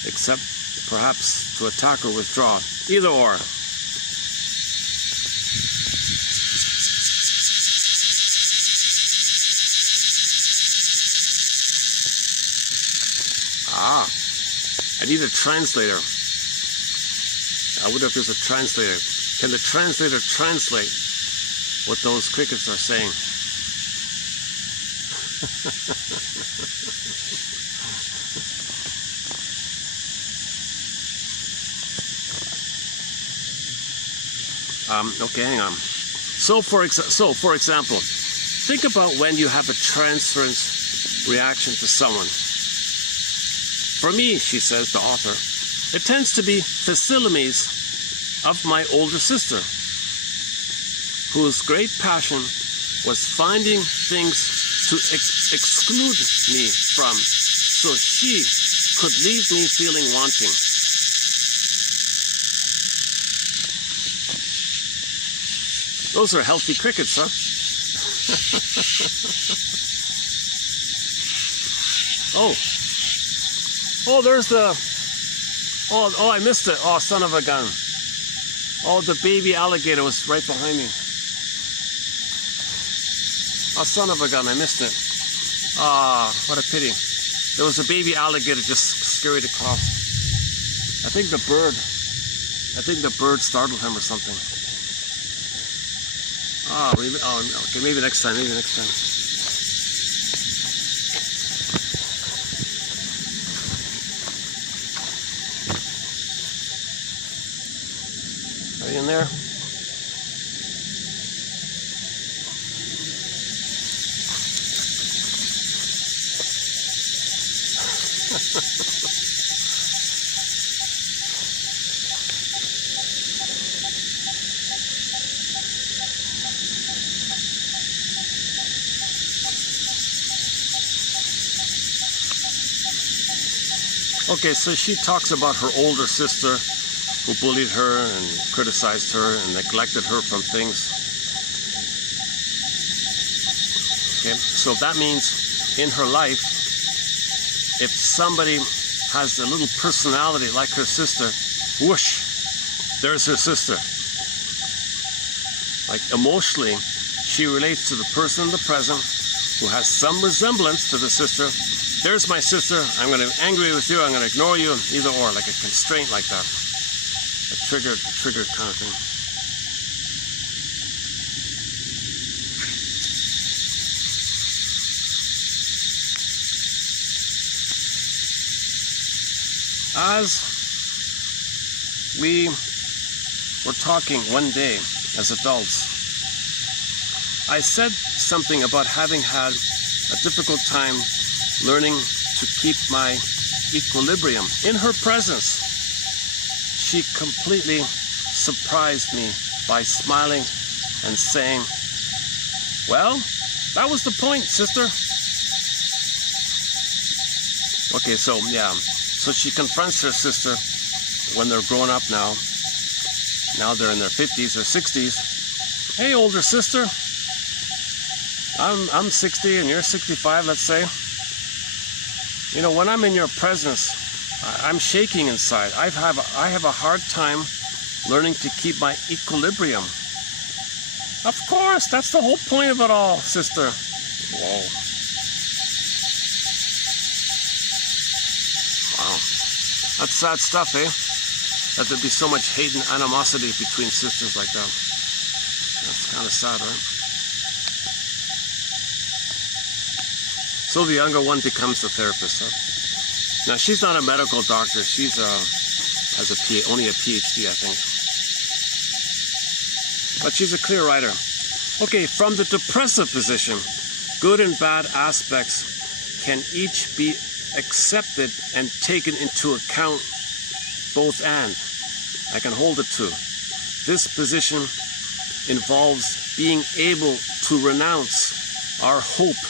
except perhaps to attack or withdraw. Either or. I need a translator. I wonder if there's a translator. Can the translator translate what those crickets are saying? Okay, hang on. So for example, think about when you have a transference reaction to someone. For me, she says, the author, it tends to be Thessalmes of my older sister, whose great passion was finding things to exclude me from, so she could leave me feeling wanting. Those are healthy crickets, huh? Oh. Oh, there's the... Oh, I missed it. Oh, son of a gun. Oh, the baby alligator was right behind me. Oh, son of a gun, I missed it. Ah, what a pity. There was a baby alligator just scurried across. I think the bird startled him or something. Oh, okay, maybe next time, Are you in there? Okay, so she talks about her older sister who bullied her and criticized her and neglected her from things. Okay, so that means in her life, if somebody has a little personality like her sister, whoosh, there's her sister. Like emotionally, she relates to the person in the present who has some resemblance to the sister. There's my sister, I'm going to be angry with you, I'm going to ignore you, either or, like a constraint like that. A triggered kind of thing. As we were talking one day as adults, I said something about having had a difficult time learning to keep my equilibrium in her presence. She completely surprised me by smiling and saying, "Well, that was the point, sister." Okay, so yeah, so she confronts her sister when they're grown up now. Now they're in their 50s or 60s. "Hey, older sister, I'm 60 and you're 65, let's say. You know, when I'm in your presence, I'm shaking inside. I have a hard time learning to keep my equilibrium." "Of course, that's the whole point of it all, sister." Whoa. Wow. That's sad stuff, eh? That there'd be so much hate and animosity between sisters like that. That's kind of sad, right? So the younger one becomes the therapist, huh? Now, she's not a medical doctor. She's only a PhD, I think. But she's a clear writer. Okay, from the depressive position, good and bad aspects can each be accepted and taken into account, both and. I can hold it too. This position involves being able to renounce our hope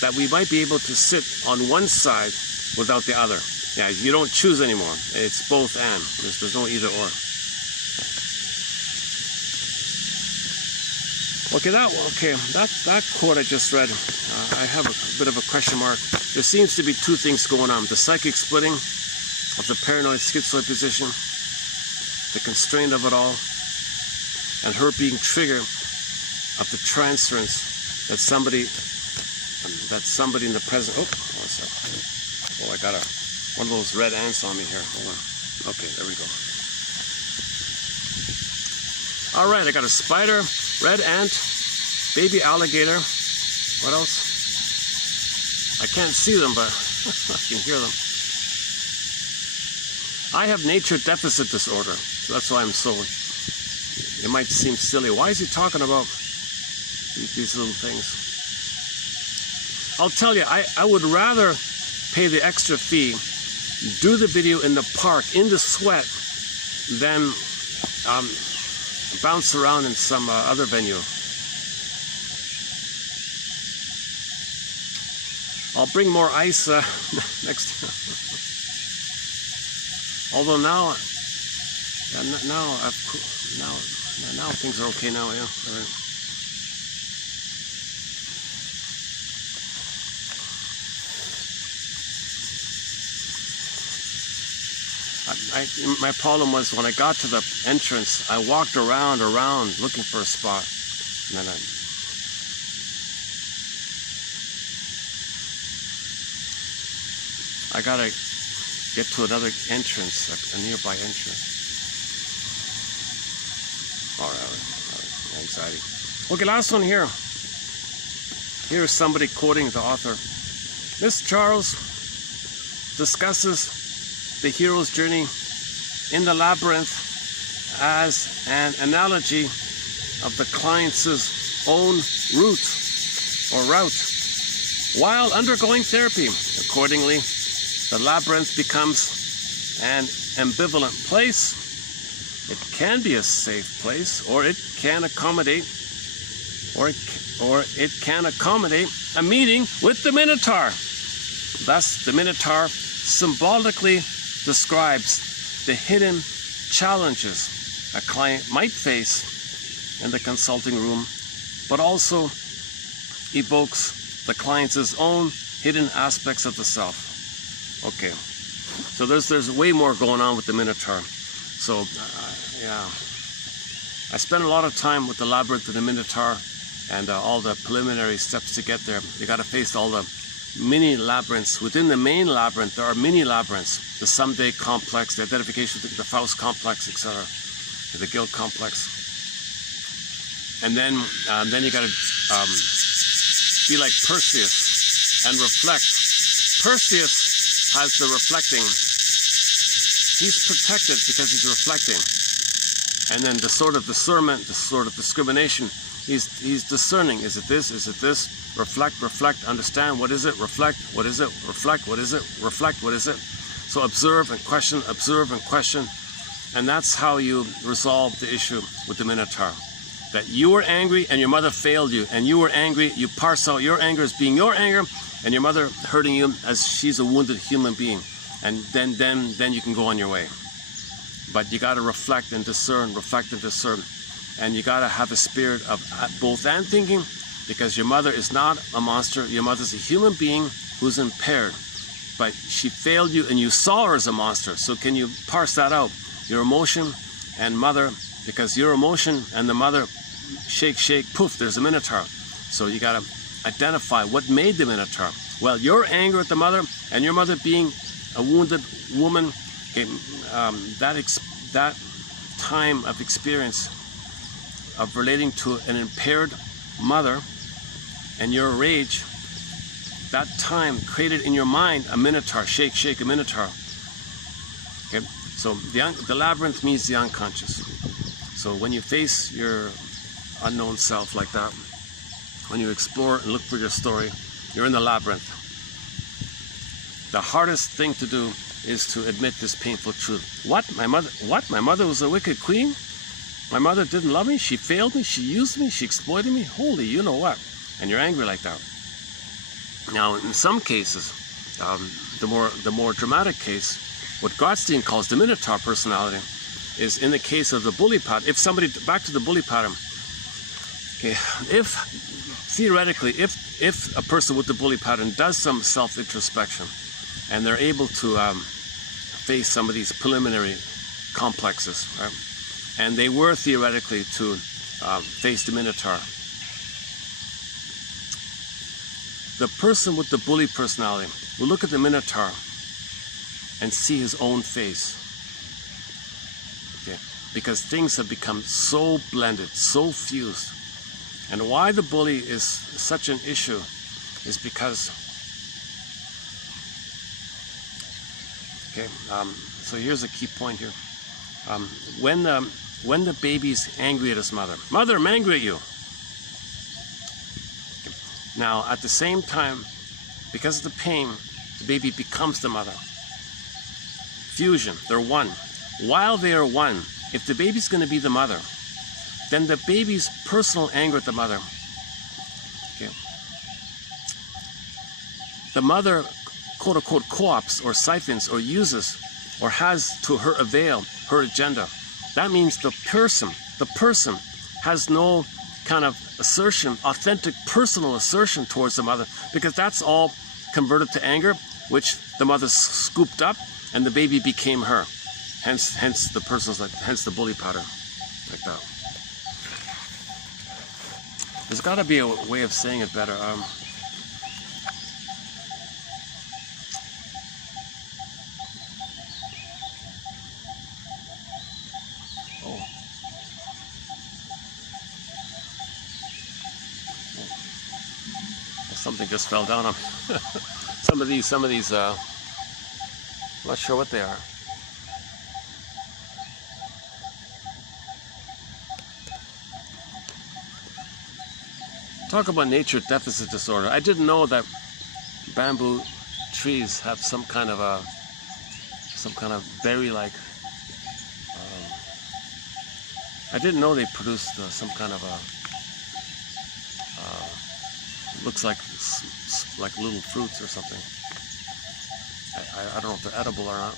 that we might be able to sit on one side without the other. Yeah, you don't choose anymore. It's both and. There's no either or. Okay, that quote I just read, I have a bit of a question mark. There seems to be two things going on: the psychic splitting of the paranoid schizoid position, the constraint of it all, and her being triggered of the transference that somebody in the present. Oh, what's that? Oh, I got one of those red ants on me here. Hold on. Okay, there we go. All right, I got a spider, red ant, baby alligator. What else? I can't see them, but I can hear them. I have nature deficit disorder, so that's why I'm so. It might seem silly. Why is he talking about these little things? I'll tell you, I would rather pay the extra fee, do the video in the park, in the sweat, than bounce around in some other venue. I'll bring more ice next time. Although now things are okay now, yeah. All right. my problem was when I got to the entrance, I walked around looking for a spot, and then I gotta get to another entrance, a nearby entrance. All right, anxiety. Okay, last one here. Here's somebody quoting the author. Miss Charles discusses the hero's journey in the labyrinth as an analogy of the client's own route while undergoing therapy. Accordingly, the labyrinth becomes an ambivalent place. It can be a safe place, or it can accommodate a meeting with the Minotaur. Thus, the Minotaur symbolically describes the hidden challenges a client might face in the consulting room, but also evokes the client's own hidden aspects of the self. Okay, so there's way more going on with the Minotaur. So, yeah, I spent a lot of time with the labyrinth and the Minotaur, and all the preliminary steps to get there. You got to face all the mini labyrinths. Within the main labyrinth, there are mini labyrinths. The someday complex, the identification, the Faust complex, etc., the guilt complex. And then you got to be like Perseus and reflect. Perseus has the reflecting. He's protected because he's reflecting. And then the sort of discernment, the sort of discrimination. He's discerning. Is it this? Is it this? Reflect, understand. What is it? Reflect. What is it? Reflect. What is it? Reflect. What is it? So observe and question, observe and question. And that's how you resolve the issue with the Minotaur. That you were angry and your mother failed you. And you were angry, you parse out your anger as being your anger, and your mother hurting you as she's a wounded human being. And then you can go on your way. But you got to reflect and discern, and you got to have a spirit of both and thinking, because your mother is not a monster. Your mother's a human being who's impaired, but she failed you and you saw her as a monster. So can you parse that out? Your emotion and mother, because your emotion and the mother, shake, poof, there's a Minotaur. So you got to identify what made the Minotaur. Well, your anger at the mother and your mother being a wounded woman, okay, that time of experience of relating to an impaired mother and your rage, that time created in your mind a Minotaur, shake a Minotaur. Okay, so the labyrinth means the unconscious. So when you face your unknown self like that, when you explore and look for your story, you're in the labyrinth. The hardest thing to do is to admit this painful truth. What? My mother was a wicked queen? My mother didn't love me? She failed me? She used me? She exploited me? Holy, you know what? And you're angry like that. Now, in some cases, the more dramatic case, what Gottstein calls the Minotaur personality, is in the case of the bully pattern. If somebody, back to the bully pattern, okay, if theoretically, if a person with the bully pattern does some self-introspection, and they're able to face some of these preliminary complexes, right? And they were theoretically to face the Minotaur. The person with the bully personality will look at the Minotaur and see his own face. Okay? Because things have become so blended, so fused. And why the bully is such an issue is because, okay, so here's a key point here. When the baby's angry at his mother, "Mother, I'm angry at you." Now, at the same time, because of the pain, the baby becomes the mother. Fusion, they're one. While they are one, if the baby's going to be the mother, then the baby's personal anger at the mother, okay, the mother, quote unquote, co-ops or siphons or uses or has to her avail her agenda. That means the person has no kind of assertion, authentic personal assertion towards the mother, because that's all converted to anger, which the mother scooped up and the baby became her. Hence the person's like, hence the bully pattern, like that. There's got to be a way of saying it better. Something just fell down on me. Some of these, I'm not sure what they are. Talk about nature deficit disorder. I didn't know that bamboo trees have some kind of berry-like. I didn't know they produced some kind of a. Looks like little fruits or something. I don't know if they're edible or not.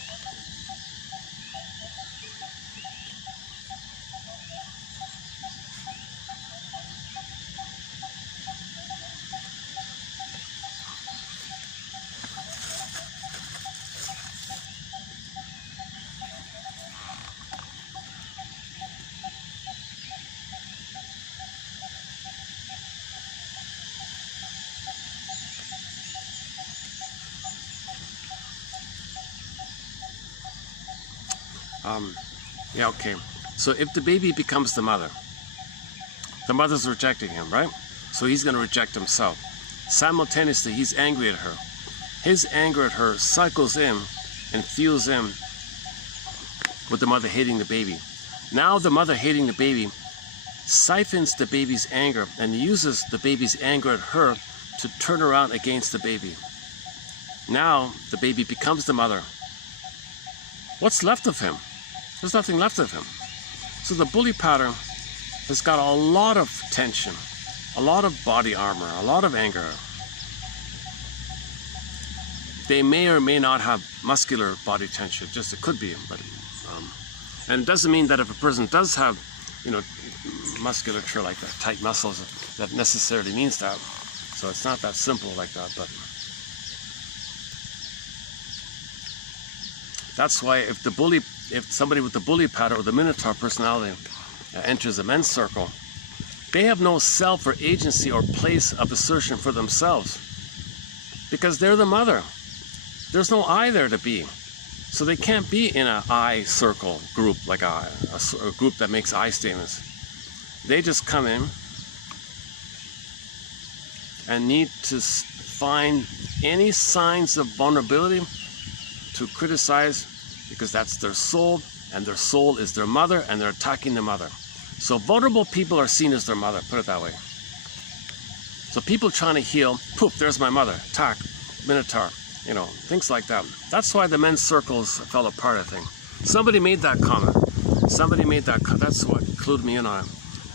Yeah, okay. So if the baby becomes the mother's rejecting him, right? So he's going to reject himself. Simultaneously, he's angry at her. His anger at her cycles in and fuels in with the mother hating the baby. Now the mother hating the baby siphons the baby's anger and uses the baby's anger at her to turn around against the baby. Now the baby becomes the mother. What's left of him? There's nothing left of him. So the bully pattern has got a lot of tension, a lot of body armor, a lot of anger. They may or may not have muscular body tension, just it could be, but and it doesn't mean that if a person does have, musculature like that, tight muscles, that necessarily means that. So it's not that simple like that, but that's why if somebody with the bully pattern or the Minotaur personality enters a men's circle, they have no self or agency or place of assertion for themselves because they're the mother. There's no I there to be. So they can't be in an I circle group, like a group that makes I statements. They just come in and need to find any signs of vulnerability to criticize, because that's their soul, and their soul is their mother, and they're attacking the mother. So vulnerable people are seen as their mother, put it that way. So people trying to heal, poof, there's my mother, attack, Minotaur, things like that. That's why the men's circles fell apart, I think. Somebody made that comment. That's what clued me in on it.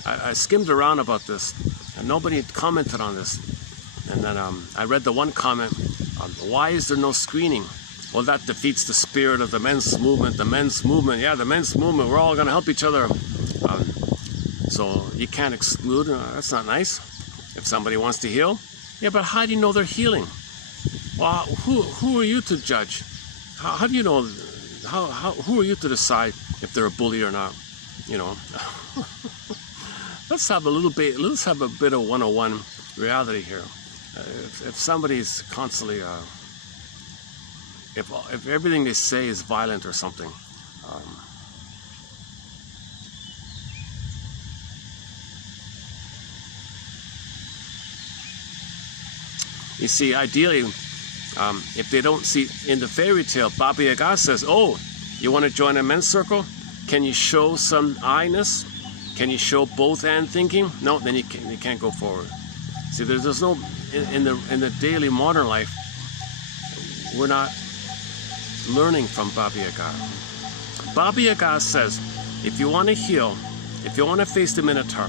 I skimmed around about this, and nobody had commented on this. And then I read the one comment, why is there no screening? Well, that defeats the spirit of the men's movement. Yeah, the men's movement, we're all going to help each other. So you can't exclude, that's not nice. If somebody wants to heal, yeah, but how do you know they're healing? Well, who are you to judge? How do you know, who are you to decide if they're a bully or not? Let's have a bit of 101 reality here. If somebody's constantly, if everything they say is violent or something, you see, ideally, if they don't see in the fairy tale, Baba Yaga says, "Oh, you want to join a men's circle? Can you show some I-ness? Can you show both and thinking? No, then you can't go forward." See, there's no in the daily modern life. We're not learning from Baba Yaga. Baba Yaga says, if you want to heal, if you want to face the Minotaur,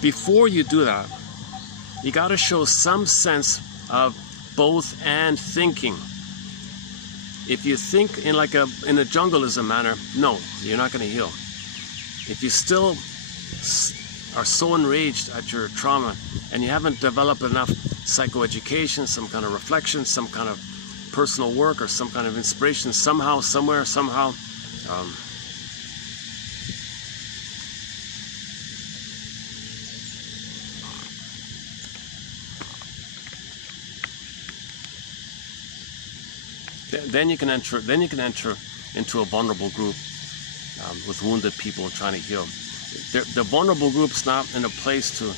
before you do that, you got to show some sense of both and thinking. If you think in a jungleism manner, no, you're not going to heal. If you still are so enraged at your trauma and you haven't developed enough psychoeducation, some kind of reflection, some kind of personal work or some kind of inspiration somehow, somewhere, somehow Then you can enter into a vulnerable group with wounded people trying to heal. The vulnerable group's not in a place to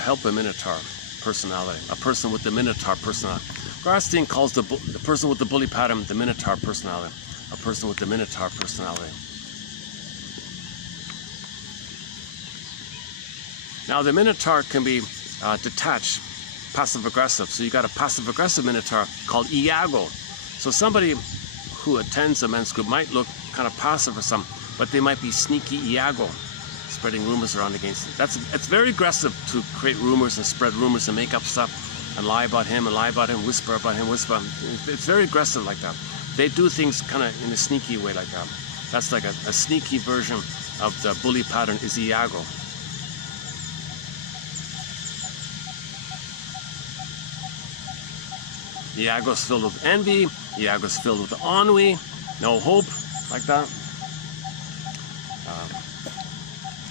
help a minotaur personality, a person with the minotaur personality. Garstein calls the person with the bully pattern the minotaur personality, a person with the minotaur personality. Now the minotaur can be detached, passive-aggressive. So you got a passive-aggressive minotaur called Iago. So somebody who attends a men's group might look kind of passive or something, but they might be sneaky Iago, spreading rumors around against it. It's very aggressive to create rumors and spread rumors and make up stuff and lie about him and lie about him, whisper about him, whisper. It's very aggressive like that. They do things kind of in a sneaky way like that. That's like a sneaky version of the bully pattern is Iago. Iago's filled with envy. Iago's filled with ennui, no hope, like that.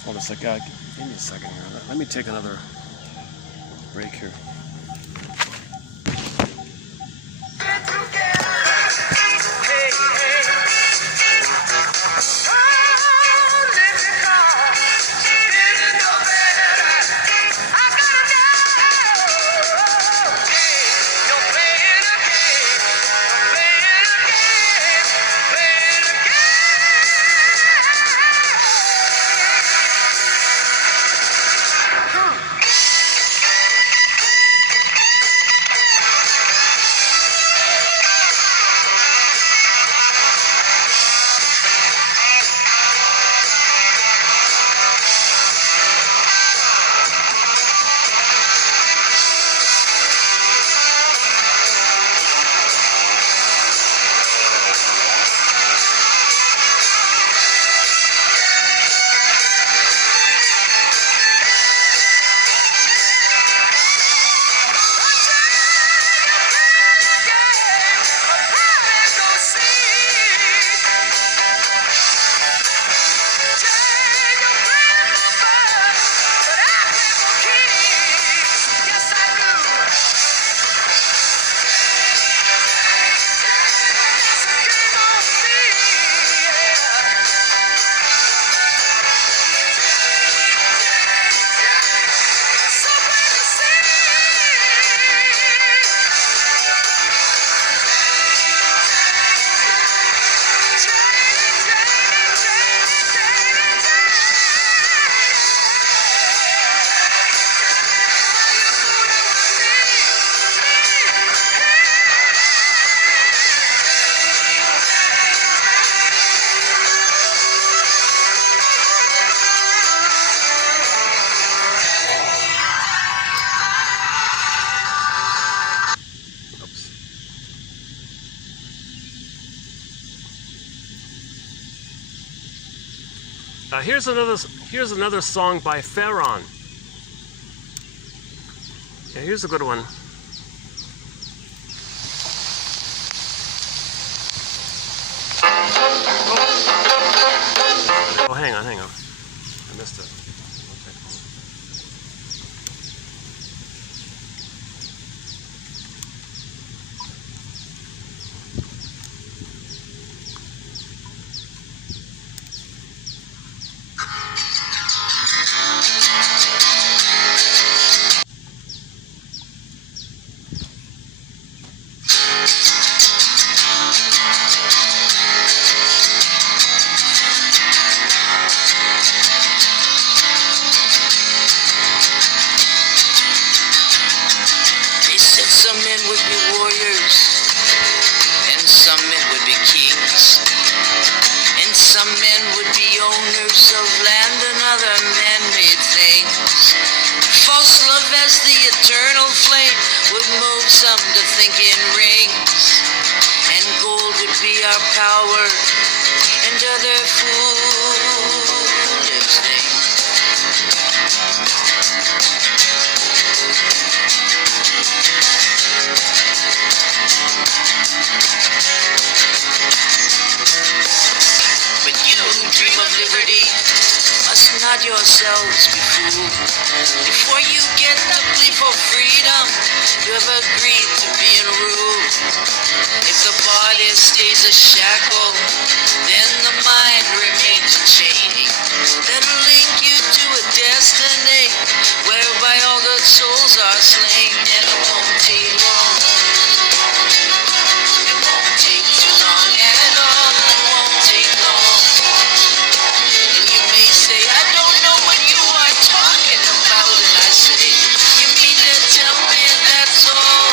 Hold on a second. Give me a second here. Let me take another break here. Here's another song by Fairbairn. Yeah, here's a good one. Oh, hang on. I missed it. let yourselves be fooled. Before you get the plea for freedom, you have agreed to being ruled. If the body stays a shackle, then the mind remains a chain that'll link you to a destiny whereby all good souls are slain. And it won't take long. It won't take too long at all. It won't take long. And you may say, I don't know what you are talking about. And I say, you mean to tell me that's all?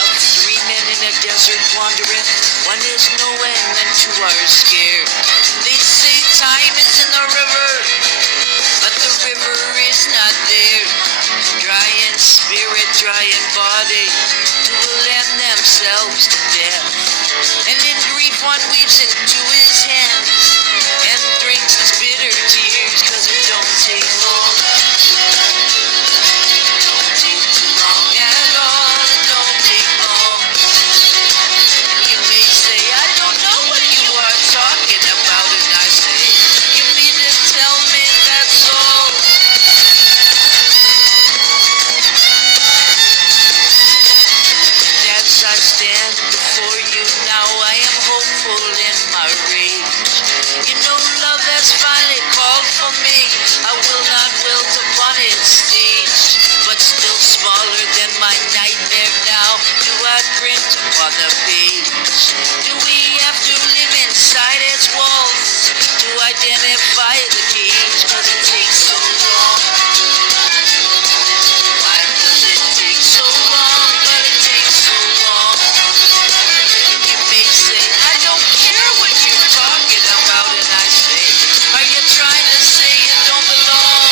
Of 3 men in a desert wandering, one is knowing and 2 are scared. They say time is in the river, but the river is not there. Dry in spirit, dry in body, who will lend themselves to death. And in grief one weeps into his hands and drinks his bitter tears, 'cause it don't take long. It don't take too long at all. It don't take long. And you may say, I don't know what you are talking about. And I say, you mean to tell me that's all? As I stand before you now, I am hopeful in my rage. You know love has finally called for me. I will not wilt upon its stage, but still smaller than my nightmare now do I print upon the page. Do we have to live inside its walls to identify the cage? 'Cause it takes so long. Why does it take so long? But it takes so long. And you may say, I don't care what you're talking about. And I say, are you trying to say you don't belong?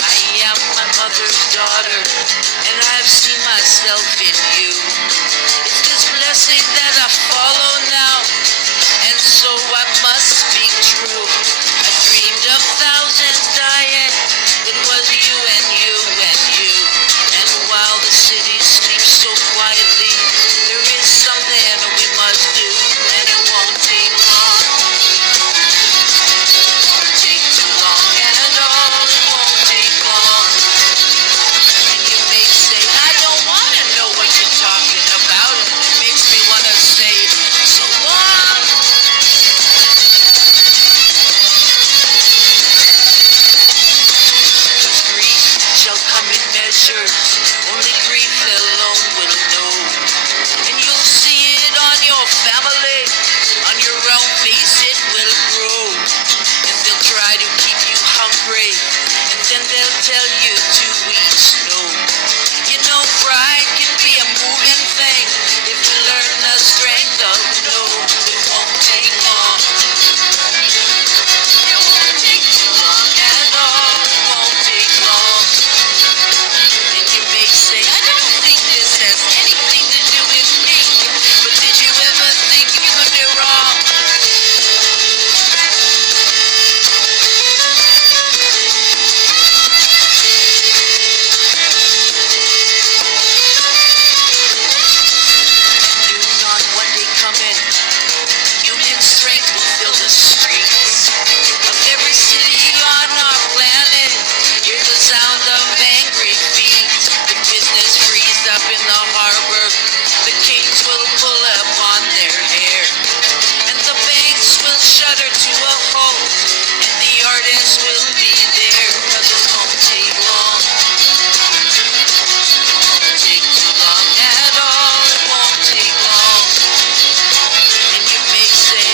I am my mother's daughter, and I've seen myself in you. It's this blessing that I follow now, and so I must speak true. I dreamed of thousands dying, it was you and you and you. And while the city sleeps so quietly, there is something we must do, and it won't take long. It won't take too long at all. It won't take long. And you may say, I don't want to know what you're talking about. And it makes me want to say, so long. 'Cause grief shall come in measures, only grief alone will know. And you'll see it on your family, on your own face it will grow. And they'll try to keep you hungry, and then they'll tell you to eat snow. You know pride can be a moving thing if you learn the strength of no. It won't take long. It won't take too long at all. It won't take long. And you may say, I don't think this has anything to do with me. But did you ever think you could be wrong? Noon on one day coming, human strength will fill the streets of every city on our planet. Hear the sound of angry feet. The business freeze up in the harbor. The kings will pull upon their hair, and the banks will shudder to a halt, and the artists will be there. 'Cause it won't take long. It won't take too long at all. It won't take long. And you may say,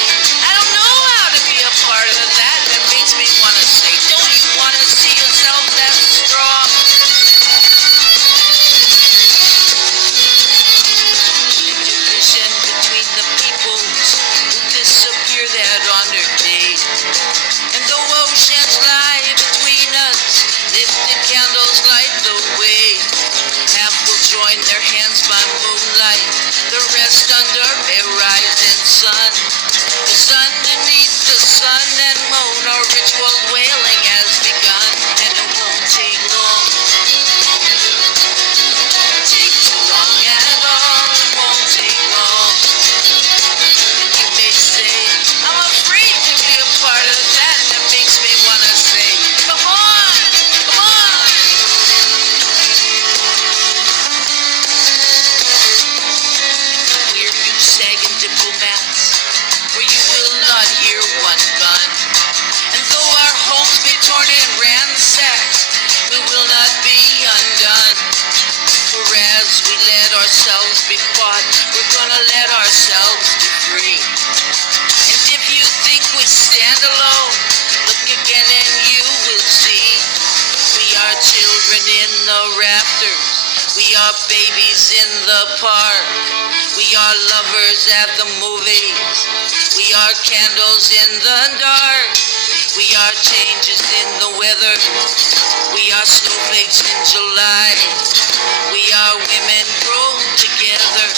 I don't know how to be a part of that. That makes me want to say, don't you want to see yourself that strong? The division between the peoples who disappear that on their day. And though oceans lie between us, lifted candles light the way. Half will join their hands by moonlight, the rest under a rising sun. 'Cause underneath the sun and moon, a ritual are babies in the park. We are lovers at the movies. We are candles in the dark. We are changes in the weather. We are snowflakes in July. We are women grown together.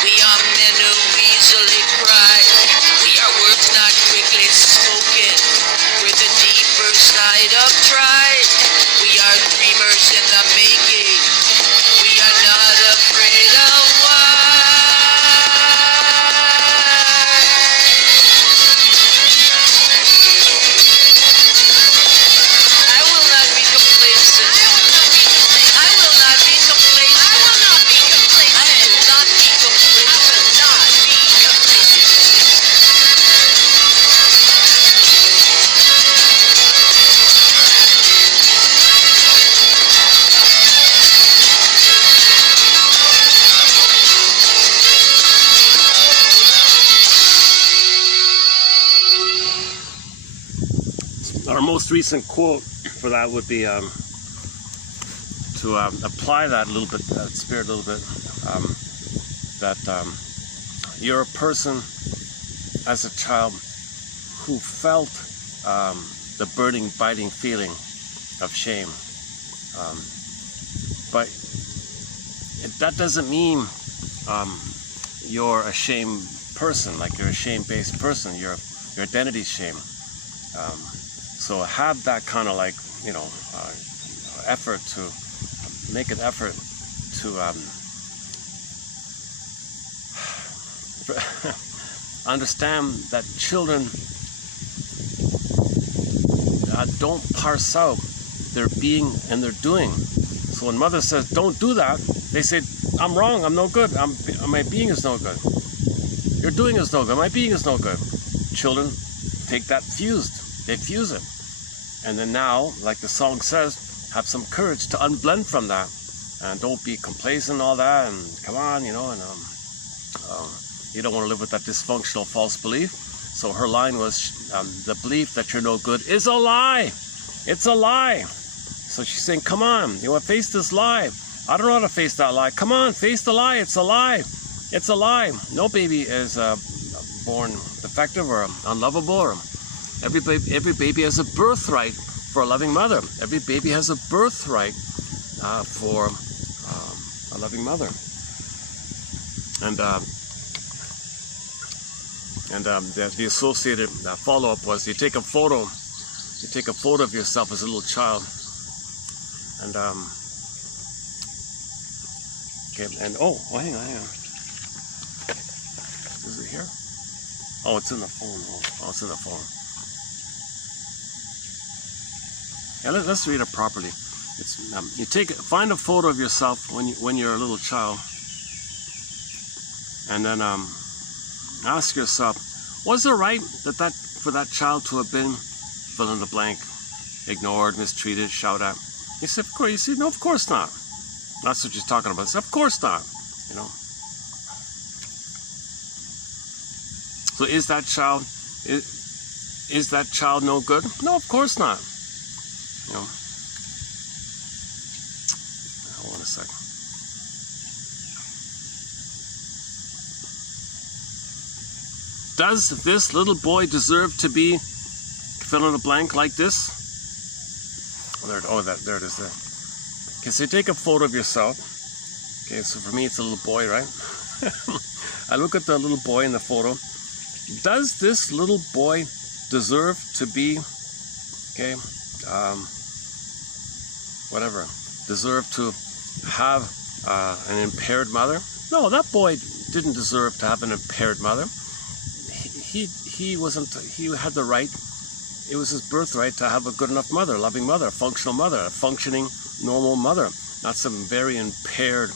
We are men who easily cry. We are words not quickly spoken. We're the deeper side of pride. We are dreamers in the making. We are not afraid of I will not be complacent. I will not be complacent. I will not be complacent. I will not be complacent. I will not be complacent. Our most recent quote for that would be to apply that a little bit, that spirit a little bit, that you're a person as a child who felt the burning, biting feeling of shame. But that doesn't mean you're a shame person, like you're a shame-based person, your identity's shame. So have that kind of like, effort to make an effort to understand that children don't parse out their being and their doing. So when mother says, don't do that, they say, I'm wrong, I'm no good, my being is no good. Your doing is no good, my being is no good. Children take that fused, they fuse it. And then now, like the song says, have some courage to unblend from that. And don't be complacent and all that, and come on, you don't want to live with that dysfunctional false belief. So her line was, the belief that you're no good is a lie. It's a lie. So she's saying, come on, you want to face this lie. I don't know how to face that lie. Come on, face the lie. It's a lie. It's a lie. No baby is born defective or unlovable. Or every baby has a birthright for a loving mother. Every baby has a birthright for a loving mother. And the associated follow-up was you take a photo of yourself as a little child, and hang on. Is it here? Oh, it's in the phone. Oh, it's in the phone. Yeah, let's read it properly. It's find a photo of yourself when you're a little child, and then ask yourself, was it right for that child to have been fill in the blank, ignored, mistreated, shouted at? You say, of course. You say, no, of course not. That's what she's talking about. Say, of course not. So is that child no good? No, of course not. Hold on a second. Does this little boy deserve to be fill in the blank like this? There it is there. Okay, so you take a photo of yourself. Okay, so for me it's a little boy, right? I look at the little boy in the photo. Does this little boy deserve to be, deserve to have an impaired mother? No, that boy didn't deserve to have an impaired mother. He had the right, it was his birthright to have a good enough mother, a loving mother, a functional mother, a functioning, normal mother, not some very impaired,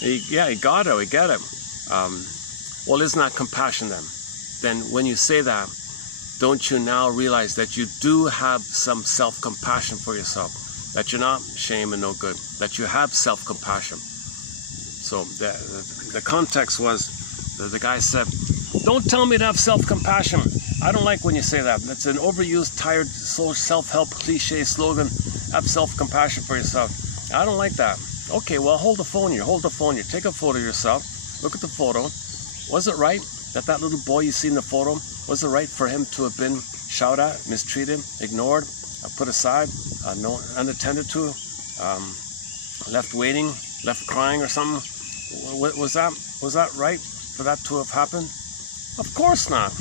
he got it, we get it. Well, isn't that compassion then? Then when you say that, don't you now realize that you do have some self-compassion for yourself, that you're not shame and no good, that you have self-compassion. So the context was, the guy said, don't tell me to have self-compassion. I don't like when you say that. That's an overused, tired, self-help cliche slogan. Have self-compassion for yourself. I don't like that. Okay, well, hold the phone here. Hold the phone here. Take a photo of yourself. Look at the photo. Was it right that little boy you see in the photo, was it right for him to have been shouted at, mistreated, ignored, put aside, unattended to, left waiting, left crying or something? Was that right for that to have happened? Of course not.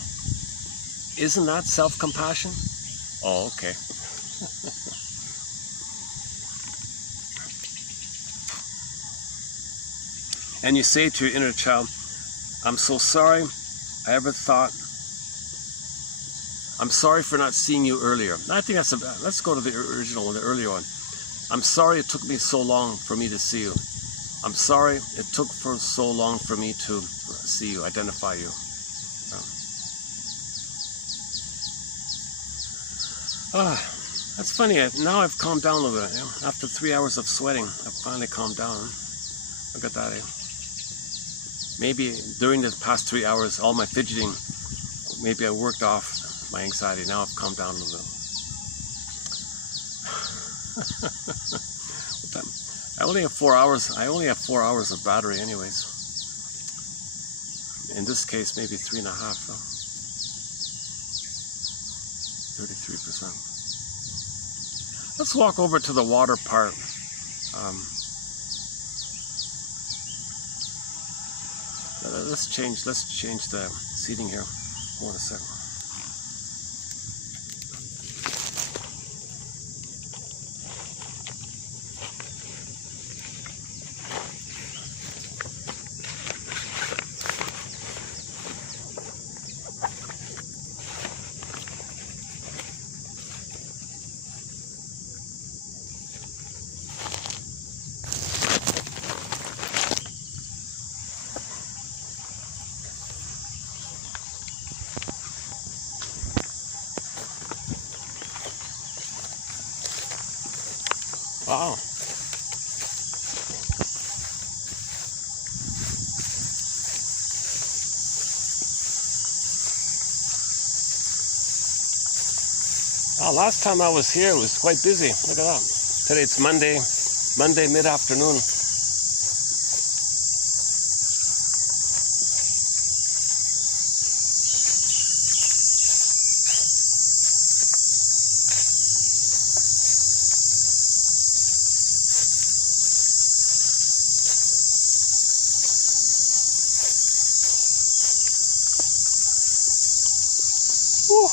Isn't that self-compassion? Oh, okay. And you say to your inner child, I'm so sorry I ever thought, I'm sorry for not seeing you earlier. I think let's go to the original one, the earlier one. I'm sorry it took me so long for me to see you. I'm sorry it took for so long for me to see you, identify you. That's funny. Now I've calmed down a little bit. After 3 hours of sweating, I've finally calmed down. Look at that. Maybe during the past 3 hours, all my fidgeting, maybe I worked off my anxiety. Now I've calmed down a little bit. I only have 4 hours. I only have 4 hours of battery, anyways. In this case, maybe 3.5. 33%. Let's walk over to the water part. Let's change the seating here. Hold on a second. Wow. Last time I was here, it was quite busy. Look at that. Today it's Monday mid-afternoon.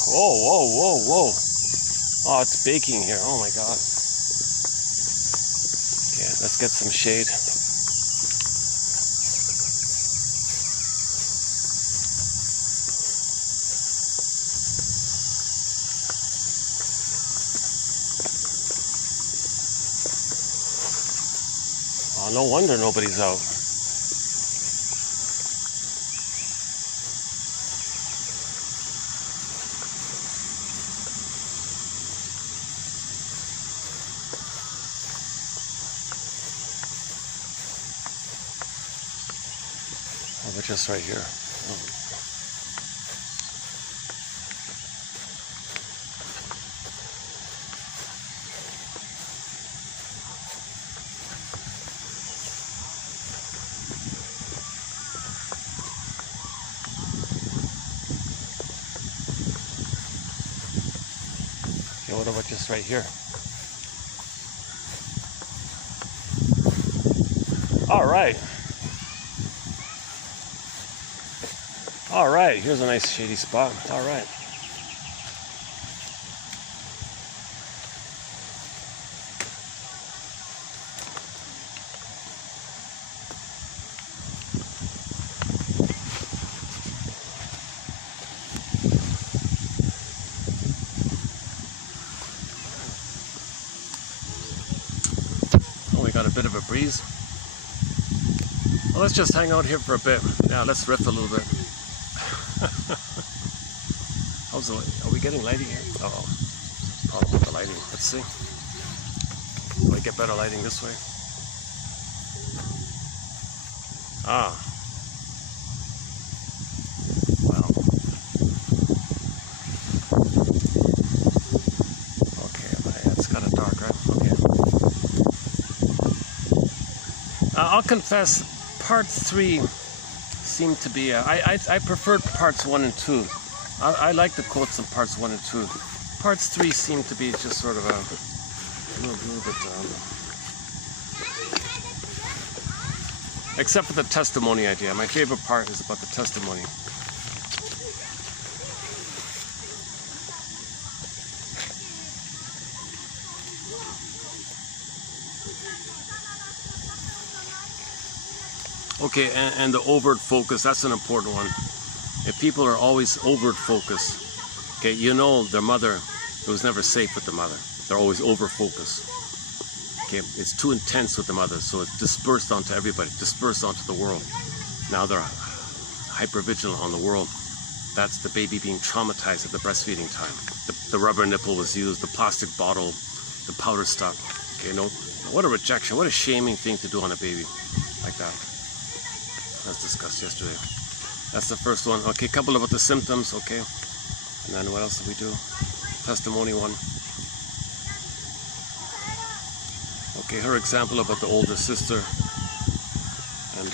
Whoa, whoa, whoa, whoa. Oh, it's baking here. Oh my God. Okay, let's get some shade. Oh, no wonder nobody's out. But just right here. Okay, what about just right here? All right. All right, here's a nice shady spot. All right. Oh, we got a bit of a breeze. Well, let's just hang out here for a bit. Now, let's riff a little bit. How's the light? Are we getting lighting here? Uh-oh. Problem with the lighting. Let's see. Do I get better lighting this way? Ah. Wow. Okay, it's kind of dark, right? Okay. I'll confess, part 3 seemed to be, I preferred parts 1 and 2. I like the quotes in parts 1 and 2. Parts 3 seemed to be just sort of a little bit, except for the testimony idea. My favorite part is about the testimony. Okay, and the overt focus, that's an important one. If people are always overt focused, okay, you know their mother, it was never safe with the mother. They're always over focused. Okay, it's too intense with the mother, so it's dispersed onto everybody, dispersed onto the world. Now they're hyper-vigilant on the world. That's the baby being traumatized at the breastfeeding time. The rubber nipple was used, the plastic bottle, the powder stuff. Okay, no, what a rejection, what a shaming thing to do on a baby like that. As discussed yesterday. That's the first one. Okay, a couple about the symptoms, okay. And then what else did we do? Testimony 1. Okay, her example about the older sister. And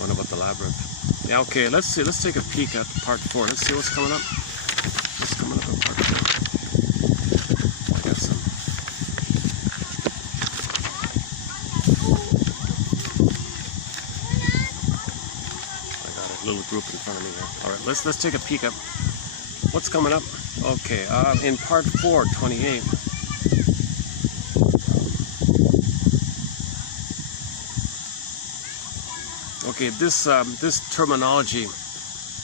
one about the labyrinth. Yeah, okay, let's see. Let's take a peek at part 4. Let's see what's coming up. What's coming up in part 4? I got some. Little group in front of me here. All right, let's take a peek at what's coming up. Okay, in part 4, 28. Okay, this terminology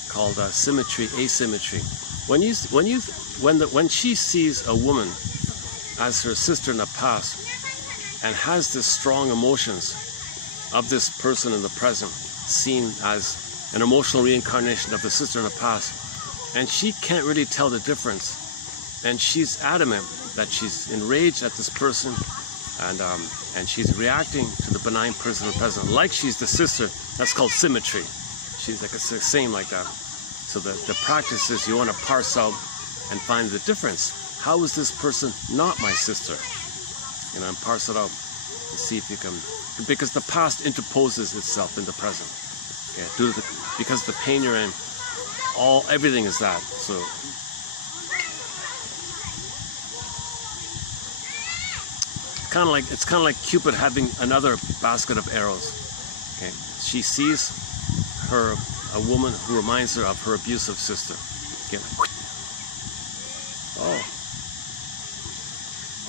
called symmetry, asymmetry. When she sees a woman as her sister in the past and has this strong emotions of this person in the present, seen as an emotional reincarnation of the sister in the past, and she can't really tell the difference, and she's adamant that she's enraged at this person, and she's reacting to the benign person in the present like she's the sister. That's called symmetry. She's like a same like that. So the practice is you want to parse out and find the difference. How is this person not my sister? You know, and parse it out and see if you can, because the past interposes itself in the present. Yeah, because the pain you're in, everything is that. So it's kind of like Cupid having another basket of arrows. Okay, she sees a woman who reminds her of her abusive sister. Okay.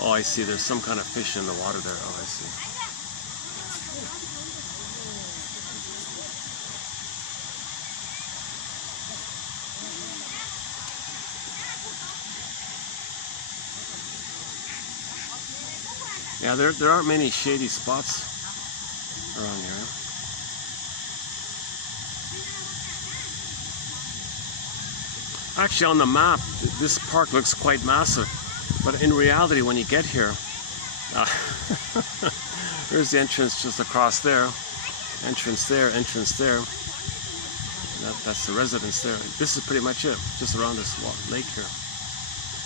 Oh, I see. There's some kind of fish in the water there. Oh, I see. Yeah, there aren't many shady spots around here. Actually, on the map, this park looks quite massive, but in reality, when you get here, there's the entrance just across there, entrance there, entrance there. That's the residence there. This is pretty much it, just around this lake here.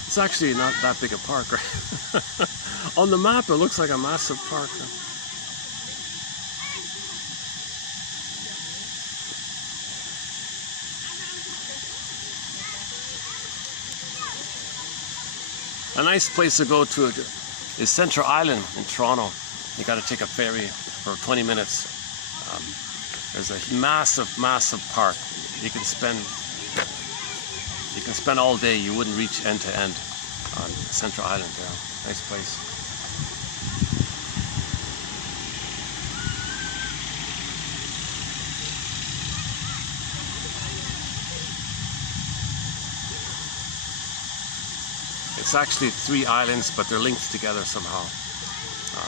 It's actually not that big a park, right? On the map, it looks like a massive park. A nice place to go to is Central Island in Toronto. You got to take a ferry for 20 minutes. There's a massive, massive park. You can spend all day. You wouldn't reach end to end on Central Island. Yeah, nice place. It's actually 3 islands, but they're linked together somehow.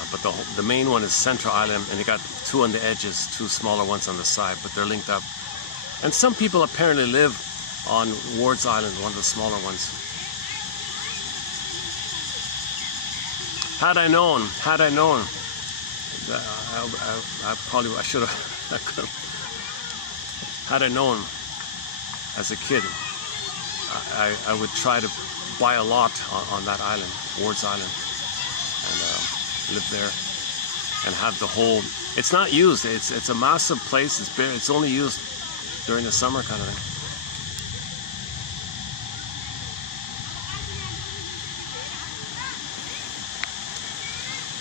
But the main one is Central Island, and you got 2 on the edges, 2 smaller ones on the side, but they're linked up. And some people apparently live on Ward's Island, one of the smaller ones. Had I known, I should have. Had I known as a kid, I would try to buy a lot on that island, Ward's Island, and live there and have the whole It's not used. It's a massive place. It's only used during the summer kind of thing.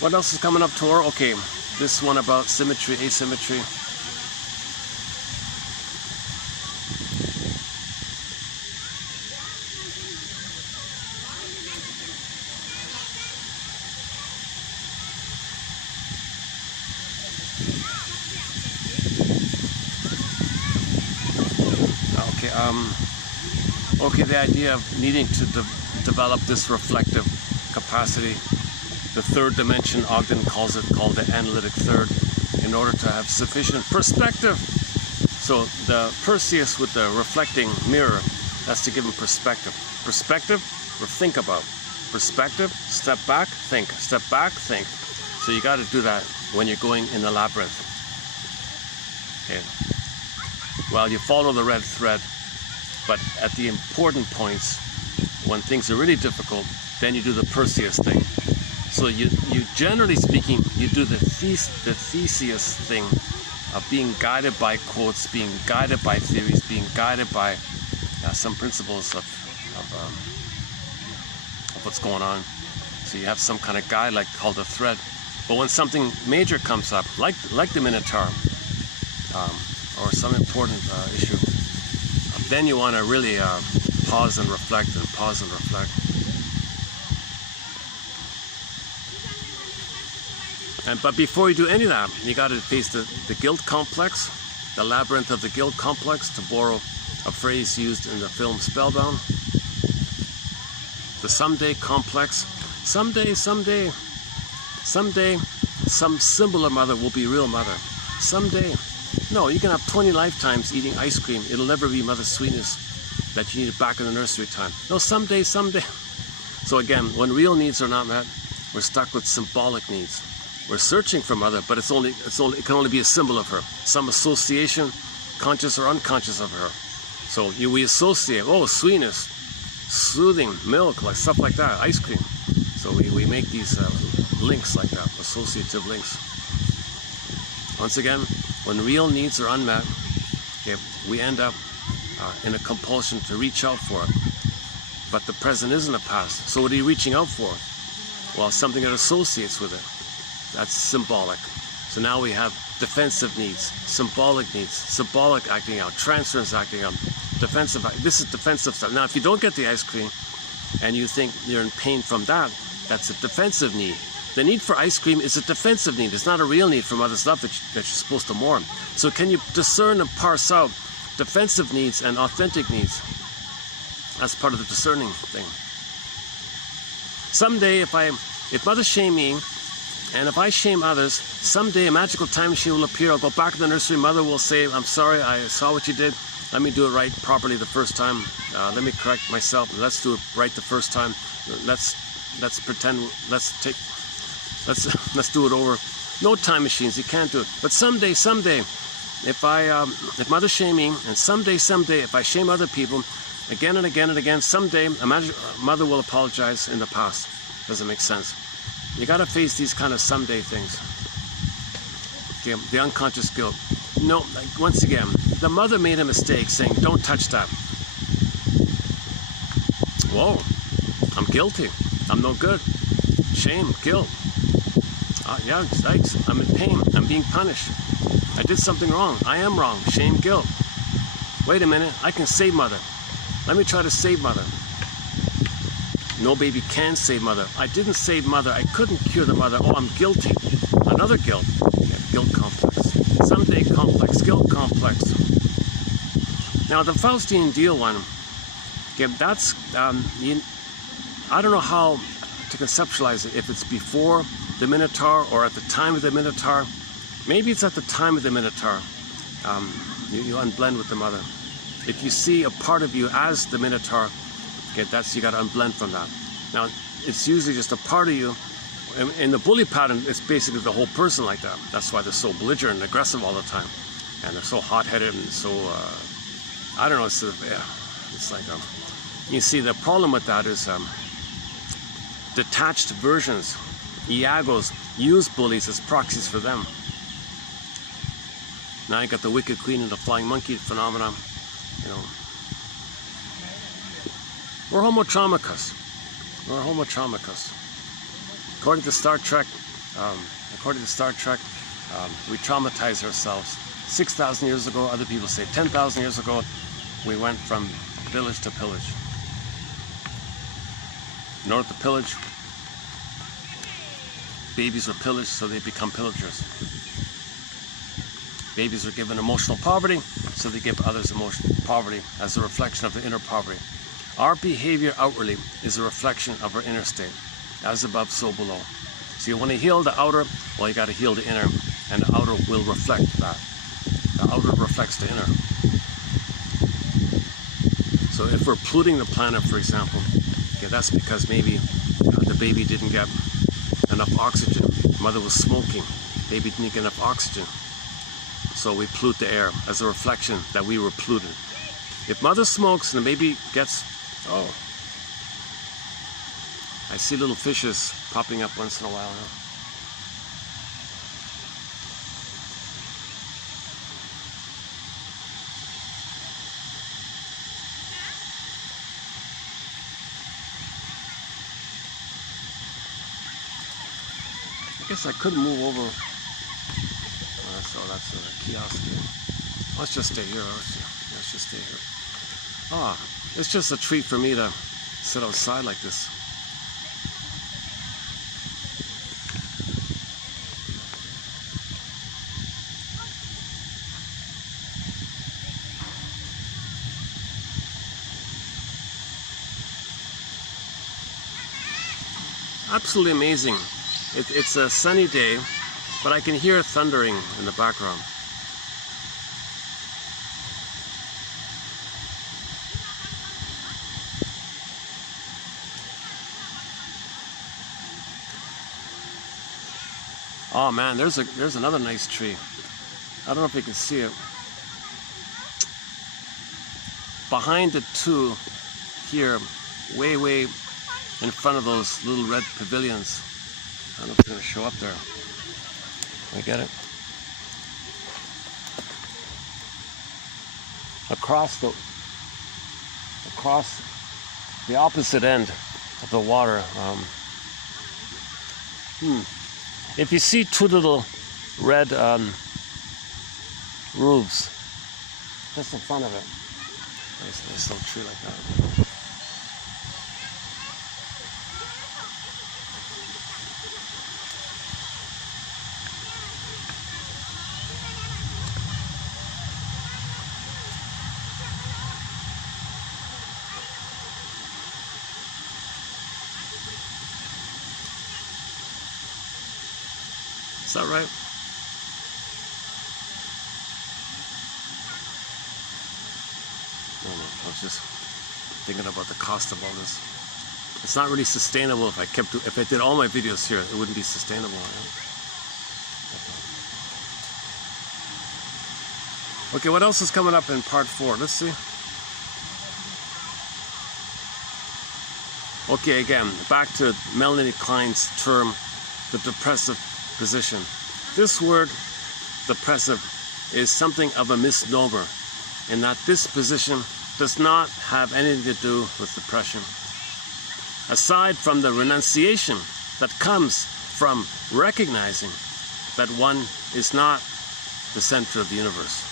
What else is coming up tomorrow? Okay, this one about symmetry, asymmetry. Okay, the idea of needing to develop this reflective capacity, the third dimension, Ogden calls it, called the analytic third, in order to have sufficient perspective. So the Perseus with the reflecting mirror, that's to give him perspective. Perspective, or think about. Perspective, step back, think. Step back, think. So you got to do that when you're going in the labyrinth. Okay. Well, you follow the red thread, but at the important points, when things are really difficult, then you do the Perseus thing. So you generally speaking, you do the Theseus thing of being guided by quotes, being guided by theories, being guided by some principles of what's going on. So you have some kind of guide called a thread. But when something major comes up, like the Minotaur, or some important issue, then you want to really pause and reflect and pause and reflect. But before you do any of that, you got to face the guilt complex, the labyrinth of the guilt complex, to borrow a phrase used in the film Spellbound. The someday complex. Someday, some similar mother will be real mother. Someday. No, you can have 20 lifetimes eating ice cream. It'll never be mother sweetness that you needed back in the nursery time. No, someday. So again, when real needs are not met, we're stuck with symbolic needs. We're searching for mother, but it can only be a symbol of her. Some association, conscious or unconscious of her. So we associate, oh, sweetness, soothing, milk, like stuff like that, ice cream. So we make these links like that, associative links. Once again, when real needs are unmet, okay, we end up in a compulsion to reach out for it. But the present isn't a past. So what are you reaching out for? Well, something that associates with it. That's symbolic. So now we have defensive needs, symbolic acting out, transference acting out, defensive. This is defensive stuff. Now, if you don't get the ice cream and you think you're in pain from that, that's a defensive need. The need for ice cream is a defensive need. It's not a real need from other stuff that you're supposed to mourn. So can you discern and parse out defensive needs and authentic needs? That's part of the discerning thing. Someday, if mothers shame me, and if I shame others, someday a magical time machine will appear. I'll go back to the nursery. Mother will say, I'm sorry, I saw what you did. Let me do it right properly the first time. Let me correct myself. Let's do it right the first time. Let's pretend, let's do it over. No time machines, you can't do it. But someday, if mother's shaming, and someday, if I shame other people, again and again and again, someday a mother will apologize in the past. Doesn't make sense. You got to face these kind of someday things. Okay, the unconscious guilt. No, once again, the mother made a mistake saying, don't touch that. Whoa, I'm guilty. I'm no good. Shame, guilt. Yeah, yikes, I'm in pain. I'm being punished. I did something wrong. I am wrong. Shame, guilt. Wait a minute, I can save mother. Let me try to save mother. No baby can save mother. I didn't save mother. I couldn't cure the mother. Oh, I'm guilty. Another guilt. Yeah, guilt complex. Someday complex. Guilt complex. Now the Faustian deal one. Okay, that's I don't know how to conceptualize it. If it's before the Minotaur or at the time of the Minotaur. Maybe it's at the time of the Minotaur. You unblend with the mother. If you see a part of you as the Minotaur, okay, you got to unblend from that. Now, it's usually just a part of you. In the bully pattern, it's basically the whole person like that. That's why they're so belligerent and aggressive all the time. And they're so hot-headed and so, I don't know, it's like, you see, the problem with that is detached versions, Iagos, use bullies as proxies for them. Now you got the wicked queen and the flying monkey phenomenon. You know, we're homo traumicus. We're homo traumicus. According to Star Trek, we traumatize ourselves. 6,000 years ago, other people say 10,000 years ago, we went from village to pillage. In order to pillage, babies were pillaged, so they become pillagers. Babies are given emotional poverty, so they give others emotional poverty as a reflection of the inner poverty. Our behavior outwardly is a reflection of our inner state, as above, so below. So you want to heal the outer, well, you got to heal the inner, and the outer will reflect that. The outer reflects the inner. So if we're polluting the planet, for example, okay, that's because maybe the baby didn't get enough oxygen. Mother was smoking, baby didn't get enough oxygen. So we pollute the air as a reflection that we were polluted. If mother smokes and the baby gets, oh, I see little fishes popping up once in a while now. I guess I could move over. So that's a kiosk here. Let's just stay here. Let's just stay here. Ah, it's just a treat for me to sit outside like this. Absolutely amazing. It's a sunny day, but I can hear thundering in the background. Oh man, there's another nice tree. I don't know if you can see it. Behind the two here, way in front of those little red pavilions. I don't know if it's going to show up there. I get it. Across the opposite end of the water. If you see two little red roofs just in front of it, nice little tree like that. Is that right? I was just thinking about the cost of all this. It's not really sustainable if I did all my videos here, it wouldn't be sustainable. Right? Okay, what else is coming up in part 4? Let's see. Okay, again, back to Melanie Klein's term, the depressive position. This word, depressive, is something of a misnomer in that this position does not have anything to do with depression. Aside from the renunciation that comes from recognizing that one is not the center of the universe.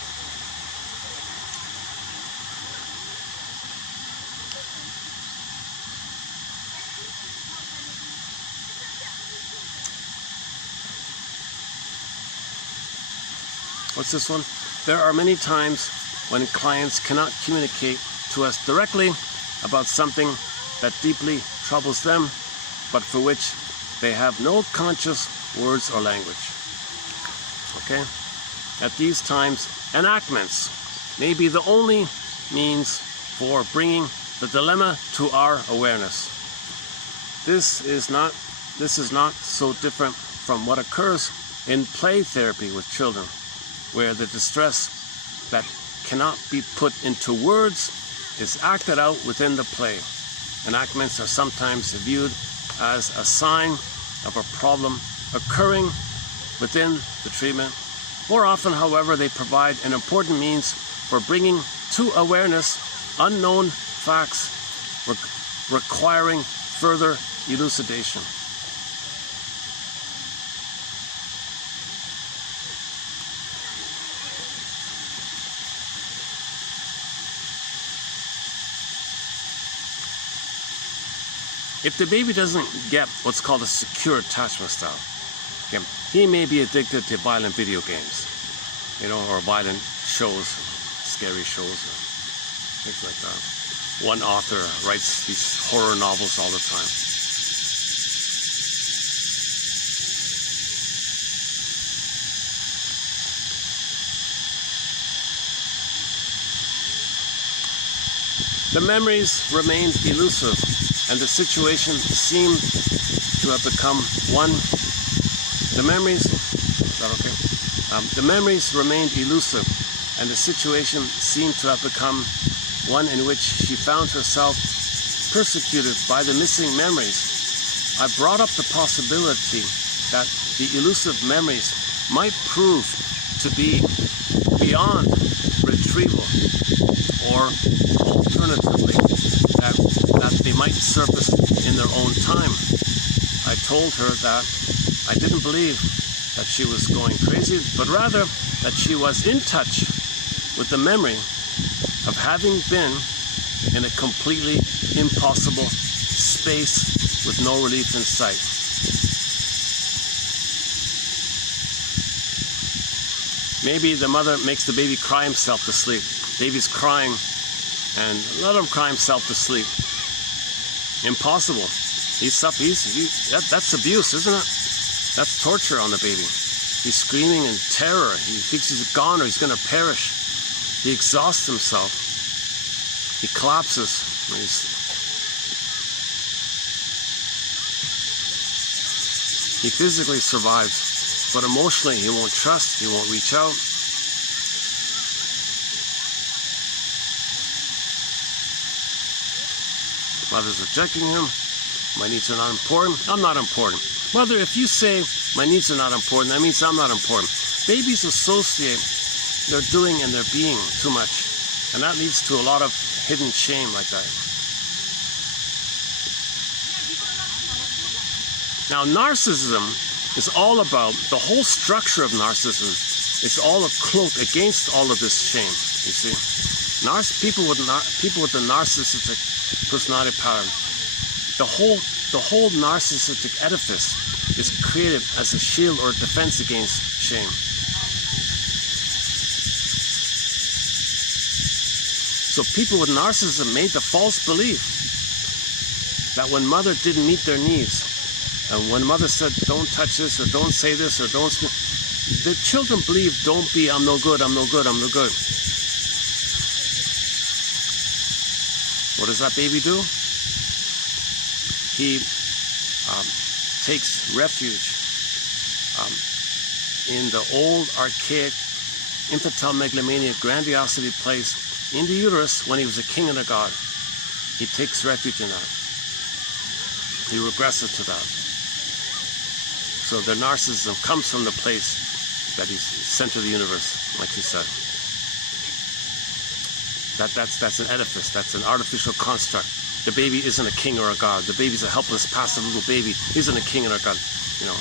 What's this one? There are many times when clients cannot communicate to us directly about something that deeply troubles them, but for which they have no conscious words or language. Okay? At these times, enactments may be the only means for bringing the dilemma to our awareness. This is not so different from what occurs in play therapy with children, where the distress that cannot be put into words is acted out within the play. Enactments are sometimes viewed as a sign of a problem occurring within the treatment, More often, however, they provide an important means for bringing to awareness unknown facts requiring further elucidation. If the baby doesn't get what's called a secure attachment style, okay, he may be addicted to violent video games, or violent shows, scary shows, or things like that. One author writes these horror novels all the time. The memories remained elusive, and the situation seemed to have become one. The memories, is that okay? The memories remained elusive, and the situation seemed to have become one in which she found herself persecuted by the missing memories. I brought up the possibility that the elusive memories might prove to be beyond retrieval, or alternatively, that they might surface in their own time. I told her that I didn't believe that she was going crazy, but rather that she was in touch with the memory of having been in a completely impossible space with no relief in sight. Maybe the mother makes the baby cry himself to sleep. Baby's crying, and let him cry himself to sleep. Impossible. That's abuse, isn't it? That's torture on the baby. He's screaming in terror. He thinks he's gone or he's going to perish. He exhausts himself. He collapses. He physically survives, but emotionally he won't trust, he won't reach out. Mother's rejecting him. My needs are not important. I'm not important. Mother, if you say my needs are not important, that means I'm not important. Babies associate their doing and their being too much, and that leads to a lot of hidden shame like that. Now, narcissism is all about, the whole structure of narcissism is all a cloak against all of this shame, you see. People with the narcissistic personality pattern, the whole narcissistic edifice is created as a shield or defense against shame. So people with narcissism made the false belief that when mother didn't meet their needs, and when mother said, don't touch this, or don't say this, or don't speak, the children believe, don't be, I'm no good, I'm no good, I'm no good. What does that baby do? He takes refuge in the old, archaic, infantile megalomania, grandiosity place in the uterus when he was a king and a god. He takes refuge in that. He regresses to that. So their narcissism comes from the place that he's center of the universe, like she said. That's an edifice, that's an artificial construct. The baby isn't a king or a god. The baby's a helpless, passive little baby. He isn't a king or a god, you know.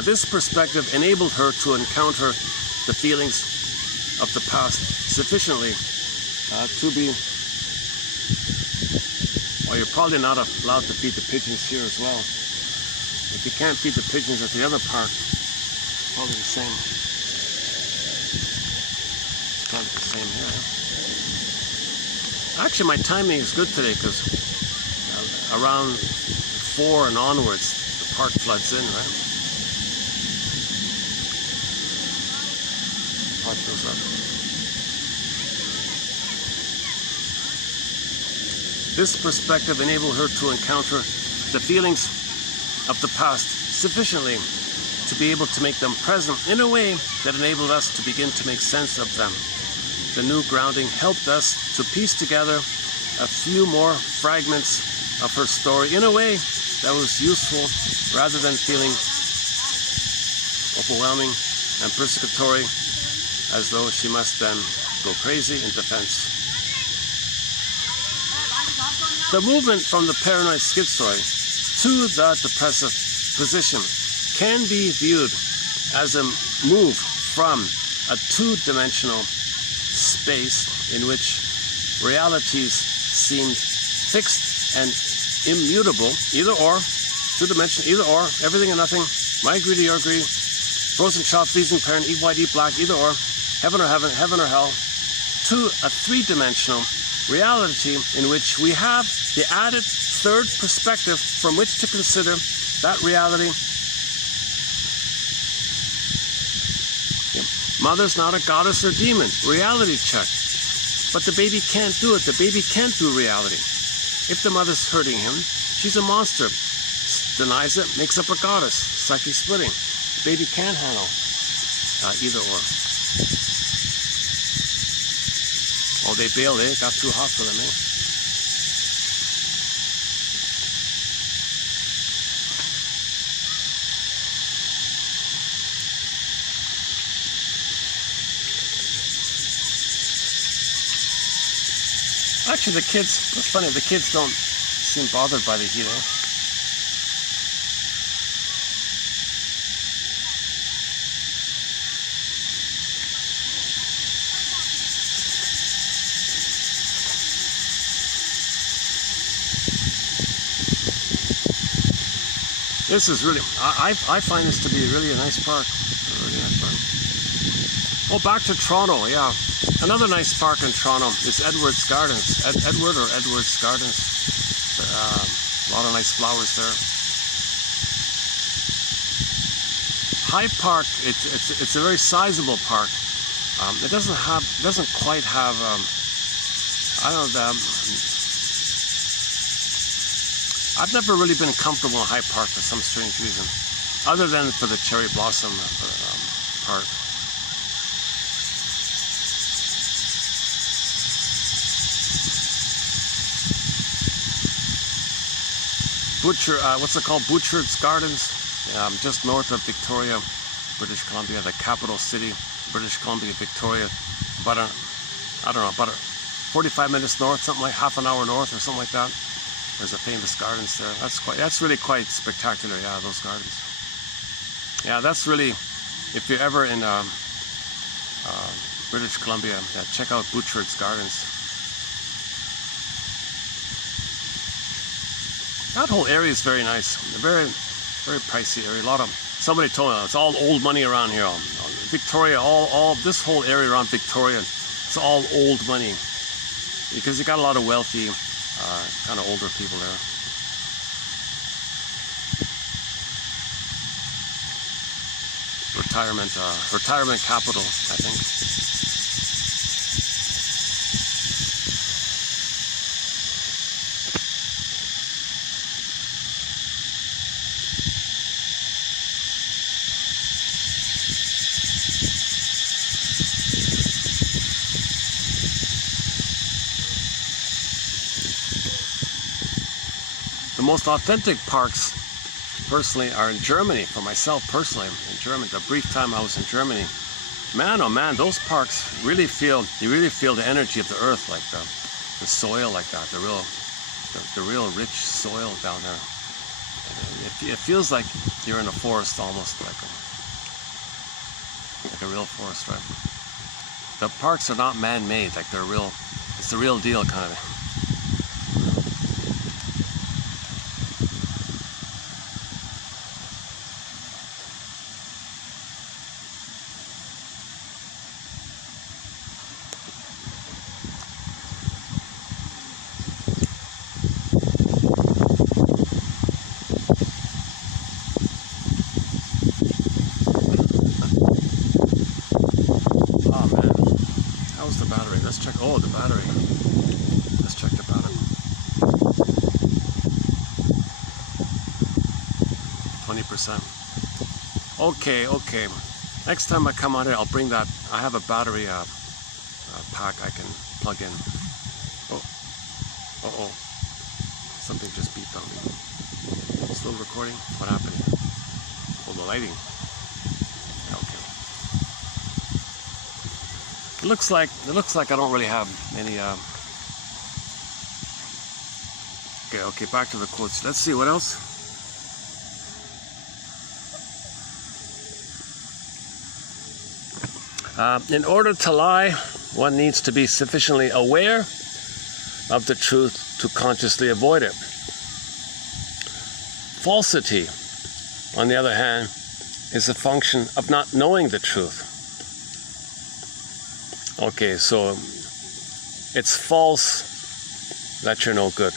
This perspective enabled her to encounter the feelings of the past sufficiently to be... Well, you're probably not allowed to feed the pigeons here as well. If you can't feed the pigeons at the other park, it's probably the same. It's probably the same here. Actually, my timing is good today because around 4 and onwards, the park floods in, right? The park fills up. This perspective enabled her to encounter the feelings of the past sufficiently to be able to make them present in a way that enabled us to begin to make sense of them. The new grounding helped us to piece together a few more fragments of her story in a way that was useful rather than feeling overwhelming and persecutory, as though she must then go crazy in defense. The movement from the paranoid schizoid to the depressive position can be viewed as a move from a two-dimensional space in which realities seemed fixed and immutable, either or, two-dimensional, either or, everything and nothing, my greed or your greed, frozen child, freezing parent, eat white, eat black, either or, heaven or hell, to a three-dimensional reality in which we have the added third perspective from which to consider that reality. Mother's not a goddess or demon. Reality check. But the baby can't do it. The baby can't do reality. If the mother's hurting him, she's a monster. Denies it, makes up a goddess. Psychic splitting. The baby can't handle either or. Oh, they bailed, eh? It got too hot for them, eh? Actually, the kids, it's funny, the kids don't seem bothered by the heat, eh? This is really, I find this to be really a nice park. Really nice park. Oh, back to Toronto, yeah. Another nice park in Toronto is Edwards Gardens. Edwards Gardens. A lot of nice flowers there. Hyde Park, it's a very sizable park. It doesn't quite have, I don't know, I've never really been comfortable in Hyde Park for some strange reason, other than for the cherry blossom part. What's it called? Butcherd's Gardens, just north of Victoria, British Columbia, the capital city, British Columbia, Victoria. About about 45 minutes north, something like half an hour north or something like that. There's a famous gardens there. That's really quite spectacular. Yeah, those gardens. Yeah, that's really, if you're ever in British Columbia, check out Butcherd's Gardens. That whole area is very nice. A very, very pricey area. Somebody told me it's all old money around here. Victoria, all this whole area around Victoria, it's all old money because you got a lot of wealthy, kind of older people there. Retirement capital, I think. The most authentic parks, personally, are in Germany. For myself, personally, in Germany, the brief time I was in Germany, man, oh man, those parks really feel. You really feel the energy of the earth, like the soil, like that. The real rich soil down there. It feels like you're in a forest, almost like a real forest, right? The parks are not man-made, like they're real. It's the real deal, kind of. Oh, the battery. Let's check the battery. 20%. Okay. Next time I come out here, I'll bring that. I have a battery pack I can plug in. Oh, Uh-oh. Something just beeped on me. Still recording? What happened here? Oh, the lighting. Okay. It looks like I don't really have any Okay, back to the quotes. Let's see what else. In order to lie, one needs to be sufficiently aware of the truth to consciously avoid it. Falsity, on the other hand, is a function of not knowing the truth. Okay, so it's false that you're no good.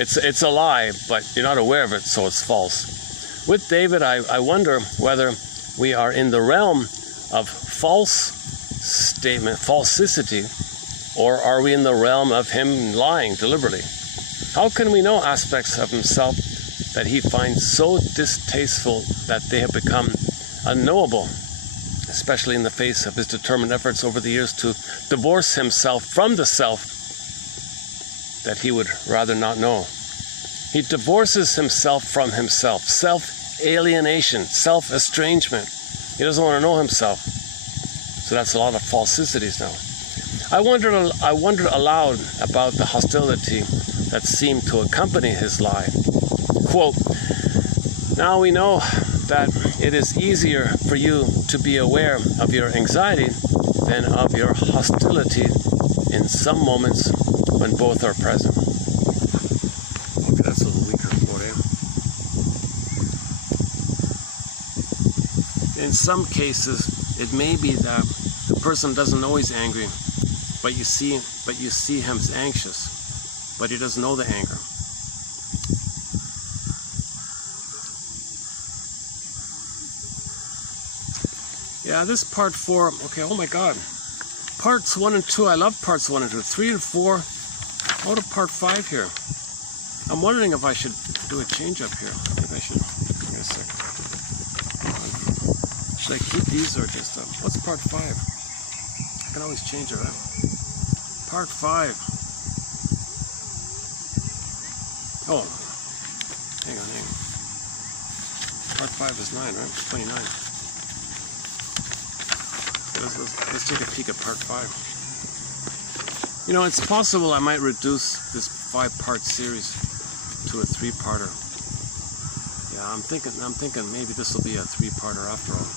It's a lie, but you're not aware of it, so it's false. With David, I wonder whether we are in the realm of false statement, falsicity, or are we in the realm of him lying deliberately? How can we know aspects of himself that he finds so distasteful that they have become unknowable, especially in the face of his determined efforts over the years to divorce himself from the self that he would rather not know? He divorces himself from himself, self-alienation, self-estrangement. He doesn't want to know himself. So that's a lot of falsicities now. I wondered aloud about the hostility that seemed to accompany his lie. Quote, now we know that it is easier for you to be aware of your anxiety than of your hostility in some moments when both are present. Okay, that's a little weaker quote, eh? In some cases, it may be that the person doesn't know he's angry, but you see him as anxious, but he doesn't know the anger. Yeah, this part 4, okay, oh my God. Parts 1 and 2, I love parts 1 and 2. 3 and 4, how to part 5 here? I'm wondering if I should do a change up here. Maybe I should, wait a second. Should I keep these or just, what's part 5? I can always change it, right? Part 5. Oh, hang on. Part 5 is 9, right? 29. Let's take a peek at part 5. You know, it's possible I might reduce this 5-part series to a 3-parter. Yeah, I'm thinking maybe this will be a 3-parter after all.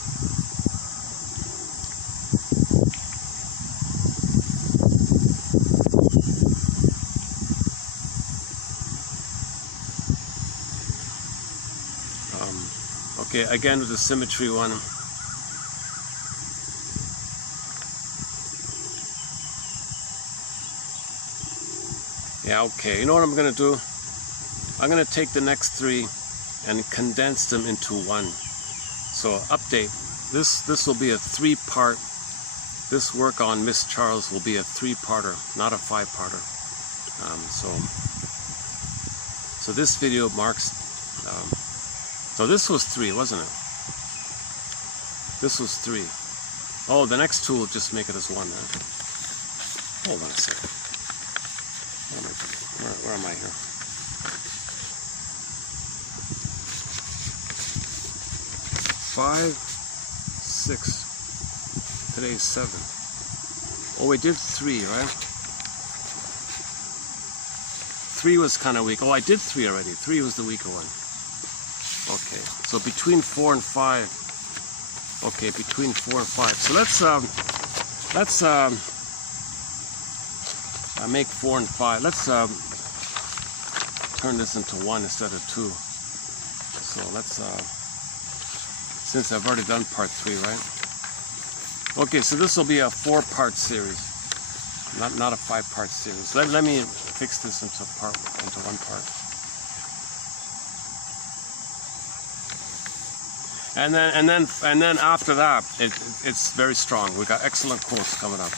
Okay, again with the symmetry one. Yeah, okay, you know what I'm going to do? I'm going to take the next 3 and condense them into one. So update, this will be a 3-part, this work on Miss Charles will be a 3-parter, not a 5-parter. So this video marks, so this was 3, wasn't it? This was 3. Oh, the next 2 will just make it as 1 then. Hold on a second. Where am I here? Five, 6. Today's 7. Oh, we did 3, right? 3 was kind of weak. Oh, I did 3 already. 3 was the weaker one. Okay, so between 4 and 5. Okay, between 4 and 5. So let's make 4 and 5. Let's turn this into 1 instead of 2. So let's, since I've already done part 3, right? Okay, so this will be a 4-part series, not a 5-part series. Let me fix this into 1 part. And then after that, it's very strong. We got excellent quotes coming up.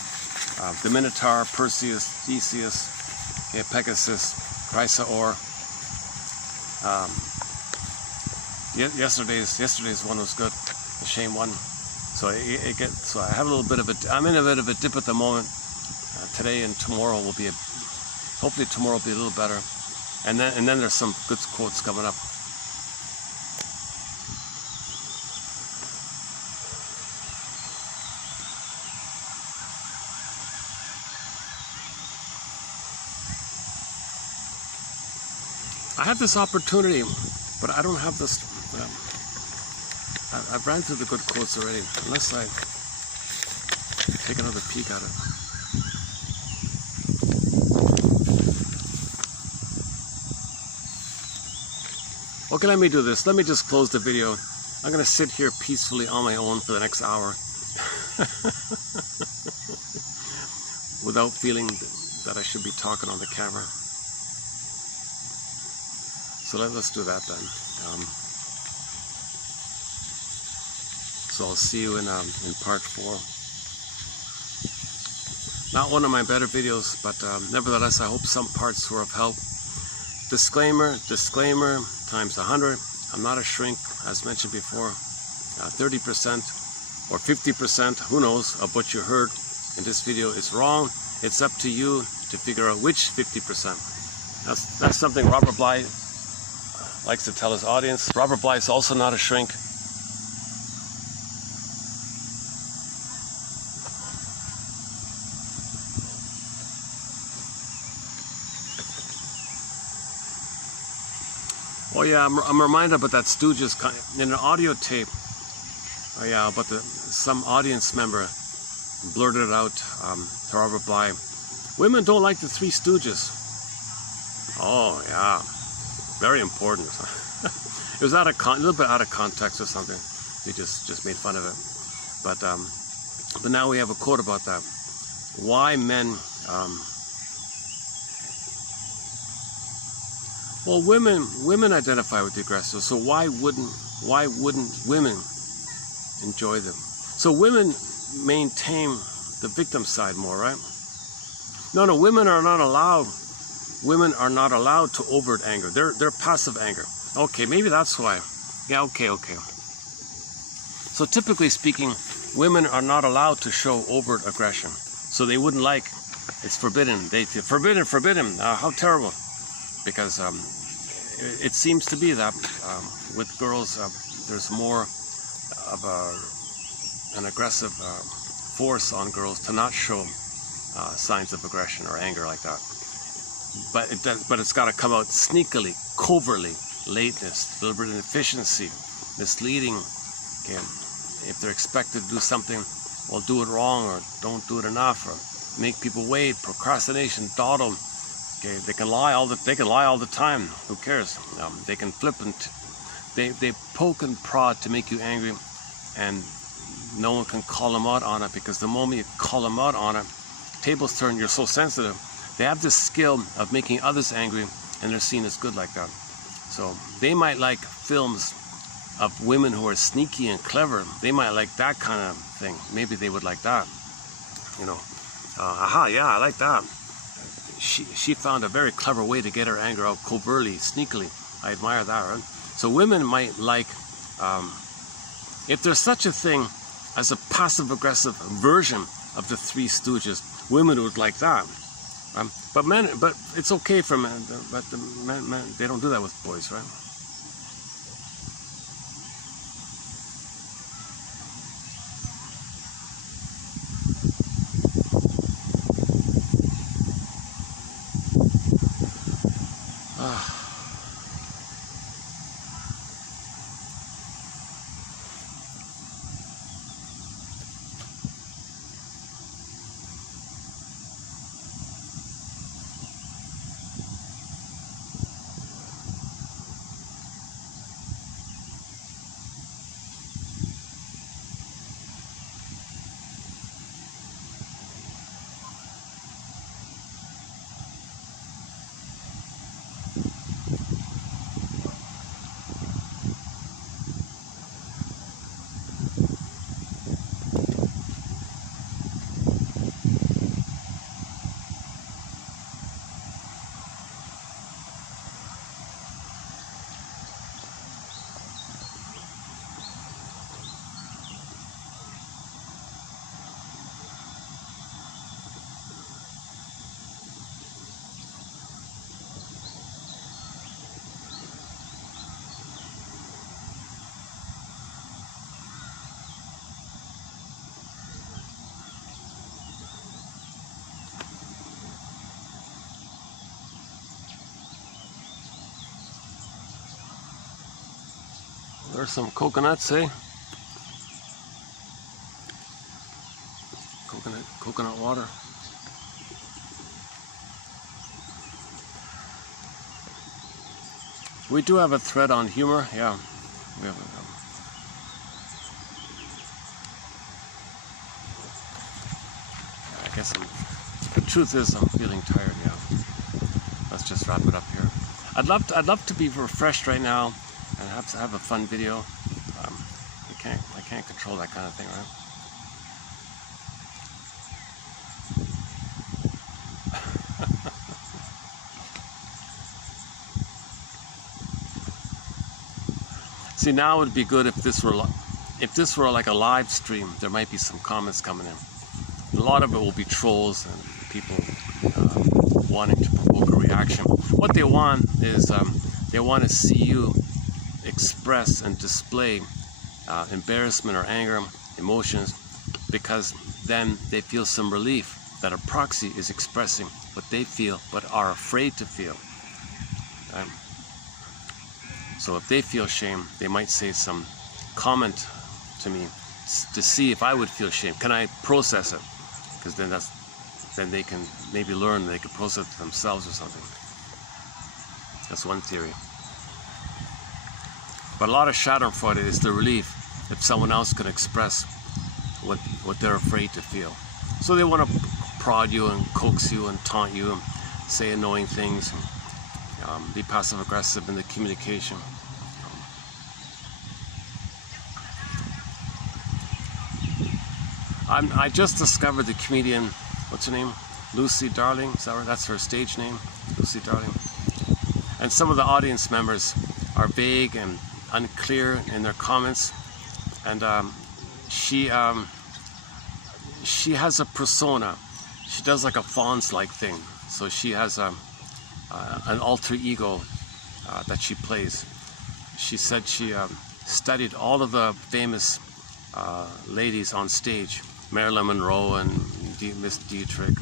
The Minotaur, Perseus, Theseus, Pegasus, Chrysaor. Yesterday's one was good, the shame one. So so I have a little bit of I'm in a bit of a dip at the moment. today and tomorrow will be hopefully tomorrow will be a little better, and then there's some good quotes coming up. I had this opportunity, but I don't have this. I've ran through the good quotes already, unless I take another peek at it. Okay, let me do this. Let me just close the video. I'm going to sit here peacefully on my own for the next hour without feeling that I should be talking on the camera. So let's do that then. So I'll see you in part 4. Not one of my better videos, but nevertheless, I hope some parts were of help. Disclaimer times 100. I'm not a shrink, as mentioned before. 30% or 50%, who knows, of what you heard in this video is wrong. It's up to you to figure out which 50%. That's something Robert Bly likes to tell his audience. Robert Bly is also not a shrink. Oh yeah, I'm reminded about that Stooges in an audio tape. Oh yeah, but some audience member blurted it out to Robert Bly. Women don't like the Three Stooges. Oh yeah, very important. It was a little bit out of context or something. They just made fun of it. But now we have a quote about that. Why men? Well, women identify with the aggressor, so why wouldn't women enjoy them? So women maintain the victim side more, right? No, women are not allowed. Women are not allowed to overt anger. They're passive anger. Okay, maybe that's why. Yeah, okay. So typically speaking, women are not allowed to show overt aggression. So they wouldn't like. It's forbidden. Forbidden. How terrible. Because it seems to be that with girls, there's more of an aggressive force on girls to not show signs of aggression or anger like that. But it's got to come out sneakily, covertly, lateness, deliberate inefficiency, misleading. Okay, if they're expected to do something, well, do it wrong or don't do it enough or make people wait, procrastination, dawdle. Okay, they can lie all the time. Who cares? They can flip and they poke and prod to make you angry, and no one can call them out on it, because the moment you call them out on it, tables turn. You're so sensitive. They have this skill of making others angry, and they're seen as good like that. So they might like films of women who are sneaky and clever. They might like that kind of thing. Maybe they would like that. You know, yeah, I like that. She found a very clever way to get her anger out covertly, sneakily. I admire that, right? So women might like, if there's such a thing as a passive-aggressive version of the Three Stooges, women would like that. But it's okay for men. But the men, they don't do that with boys, right? Or some coconuts, eh? Coconut water. We do have a thread on humor, yeah. We have I guess the truth is I'm feeling tired, yeah. Let's just wrap it up here. I'd love to be refreshed right now and have a fun video. I can't control that kind of thing, right? See, now it would be good if this were like a live stream. There might be some comments coming in. A lot of it will be trolls and people wanting to provoke a reaction. What they want is they want to see you express and display embarrassment or anger, emotions, because then they feel some relief that a proxy is expressing what they feel but are afraid to feel. So if they feel shame, they might say some comment to me to see if I would feel shame. Can I process it? Because then they can maybe learn they can process it themselves or something. That's one theory. But a lot of Schadenfreude is the relief if someone else can express what they're afraid to feel. So they want to prod you and coax you and taunt you and say annoying things and be passive aggressive in the communication. I just discovered the comedian, what's her name? Lucy Darling, is that right? That's her stage name, Lucy Darling. And some of the audience members are vague and unclear in their comments, and she has a persona. She does like a Fonz-like thing. So she has an alter ego that she plays. She said she studied all of the famous ladies on stage, Marilyn Monroe and Miss Dietrich, and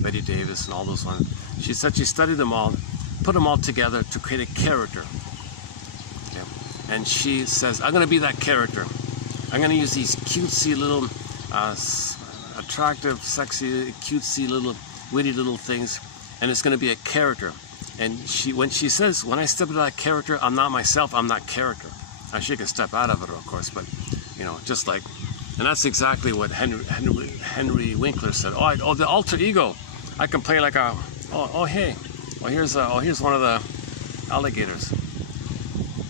Betty Davis, and all those ones. She said she studied them all, put them all together to create a character. Okay. And she says, I'm going to be that character. I'm going to use these cutesy little, attractive, sexy, cutesy little, witty little things, and it's going to be a character. And when she says, when I step into that character, I'm not myself, I'm that character. Now she can step out of it, of course, but you know, just like, and that's exactly what Henry Winkler said. Oh, the alter ego. I can play like a, hey, here's one of the alligators.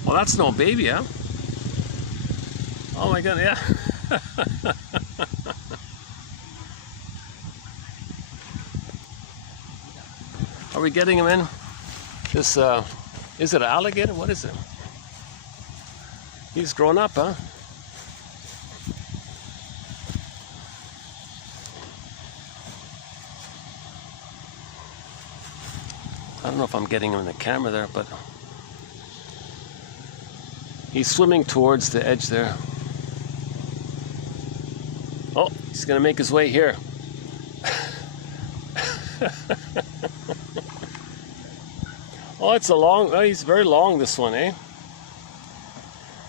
Well, that's no baby, huh? Oh my God, yeah. Are we getting him in? This, is it an alligator? What is it? He's grown up, huh? I don't know if I'm getting him in the camera there, but he's swimming towards the edge there. Oh, he's gonna make his way here. Oh, he's very long, this one, eh?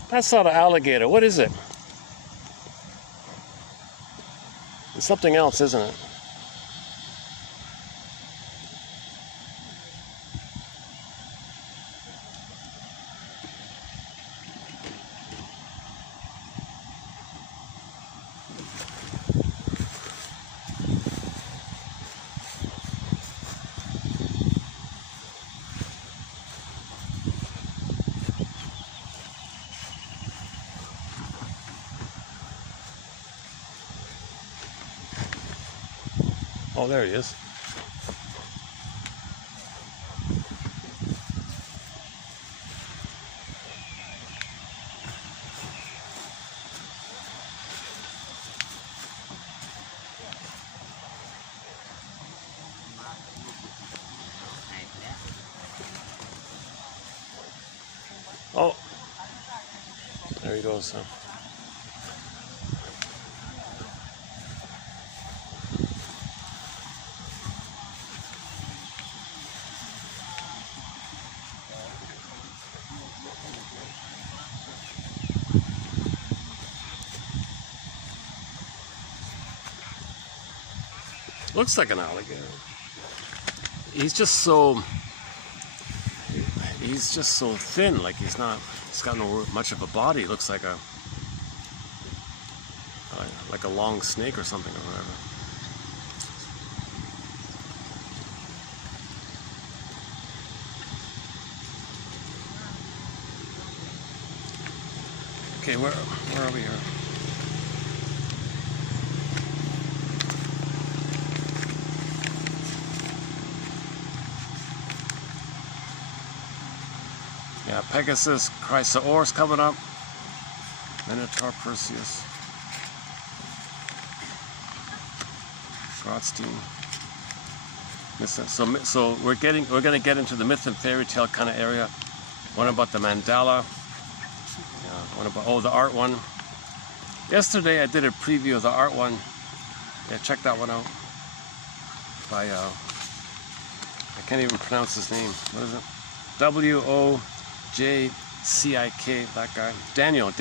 That's not an alligator. What is it? It's something else, isn't it? Oh, there he is. Oh, there he goes. Huh? Looks like an alligator. He's just so thin, like he's got no much of a body. It looks like a long snake or something or whatever. Okay, where are we here? Yeah, Pegasus, Chrysaorus coming up. Minotaur, Perseus. Grotstein. So we're gonna get into the myth and fairy tale kind of area. One about the mandala. One about the art one. Yesterday I did a preview of the art one. Yeah, check that one out. By I can't even pronounce his name. What is it? W-O-J-C-I-K. That guy. Daniel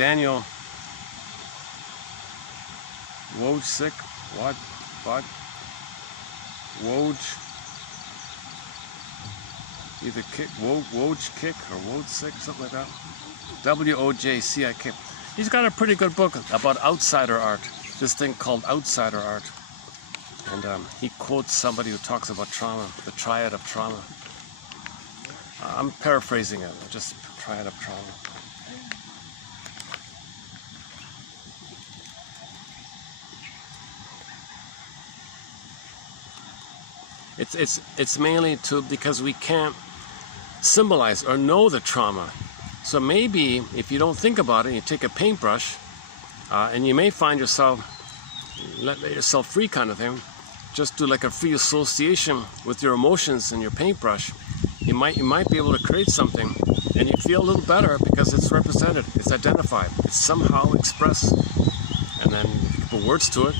Wojcik. What? Woj. Either Woj kick or Wojcik, something like that. W-O-J-C-I-K. He's got a pretty good book about outsider art. This thing called outsider art. And he quotes somebody who talks about trauma, the triad of trauma. I'm paraphrasing it, just triad of trauma. It's mainly because we can't symbolize or know the trauma. So maybe if you don't think about it, you take a paintbrush, and you may find yourself, let yourself free kind of thing, just do like a free association with your emotions and your paintbrush. You might be able to create something, and you feel a little better because it's represented, it's identified, it's somehow expressed. And then if you put words to it,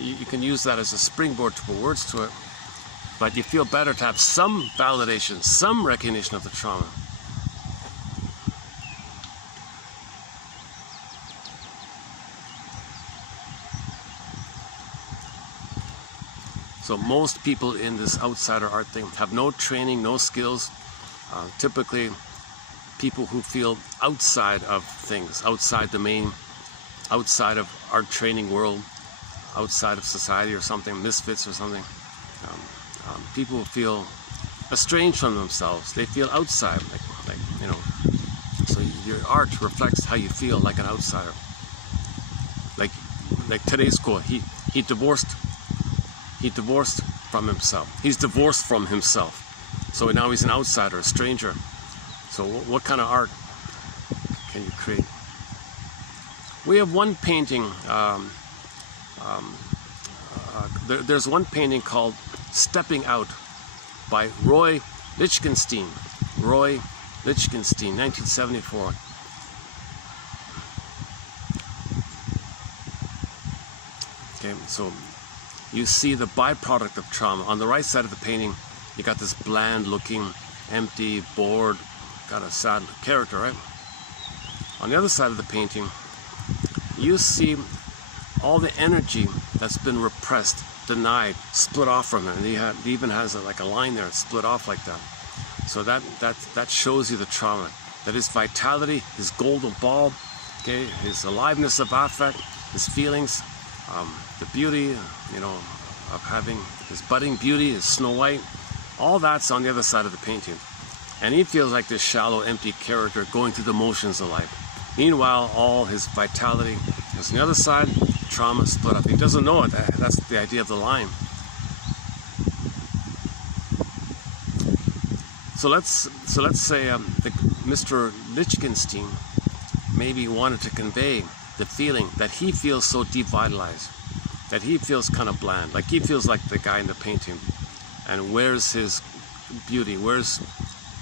you can use that as a springboard to put words to it. But you feel better to have some validation, some recognition of the trauma. So most people in this outsider art thing have no training, no skills. Typically, people who feel outside of things, outside the main, outside of our training world, outside of society or something, misfits or something. People who feel estranged from themselves. They feel outside, like you know. So your art reflects how you feel, like an outsider. Like today's quote, he divorced from himself. He's divorced from himself. So now he's an outsider, a stranger. So what kind of art can you create? We have one painting. There's one painting called Stepping Out by Roy Lichtenstein. 1974. Okay, so you see the byproduct of trauma. On the right side of the painting, you got this bland looking, empty, bored, got a sad character, right? On the other side of the painting, you see all the energy that's been repressed, denied, split off from him. And he even has like a line there, split off like that. So that shows you the trauma. That his vitality, his golden ball, okay, his aliveness of affect, his feelings, the beauty, you know, of having his budding beauty, his Snow White, all that's on the other side of the painting. And he feels like this shallow, empty character going through the motions of life. Meanwhile, all his vitality is on the other side, trauma split up. He doesn't know it. That's the idea of the line. So let's say Mr. Lichtenstein maybe wanted to convey the feeling that he feels so devitalized, that he feels kind of bland, like he feels like the guy in the painting. And where's his beauty?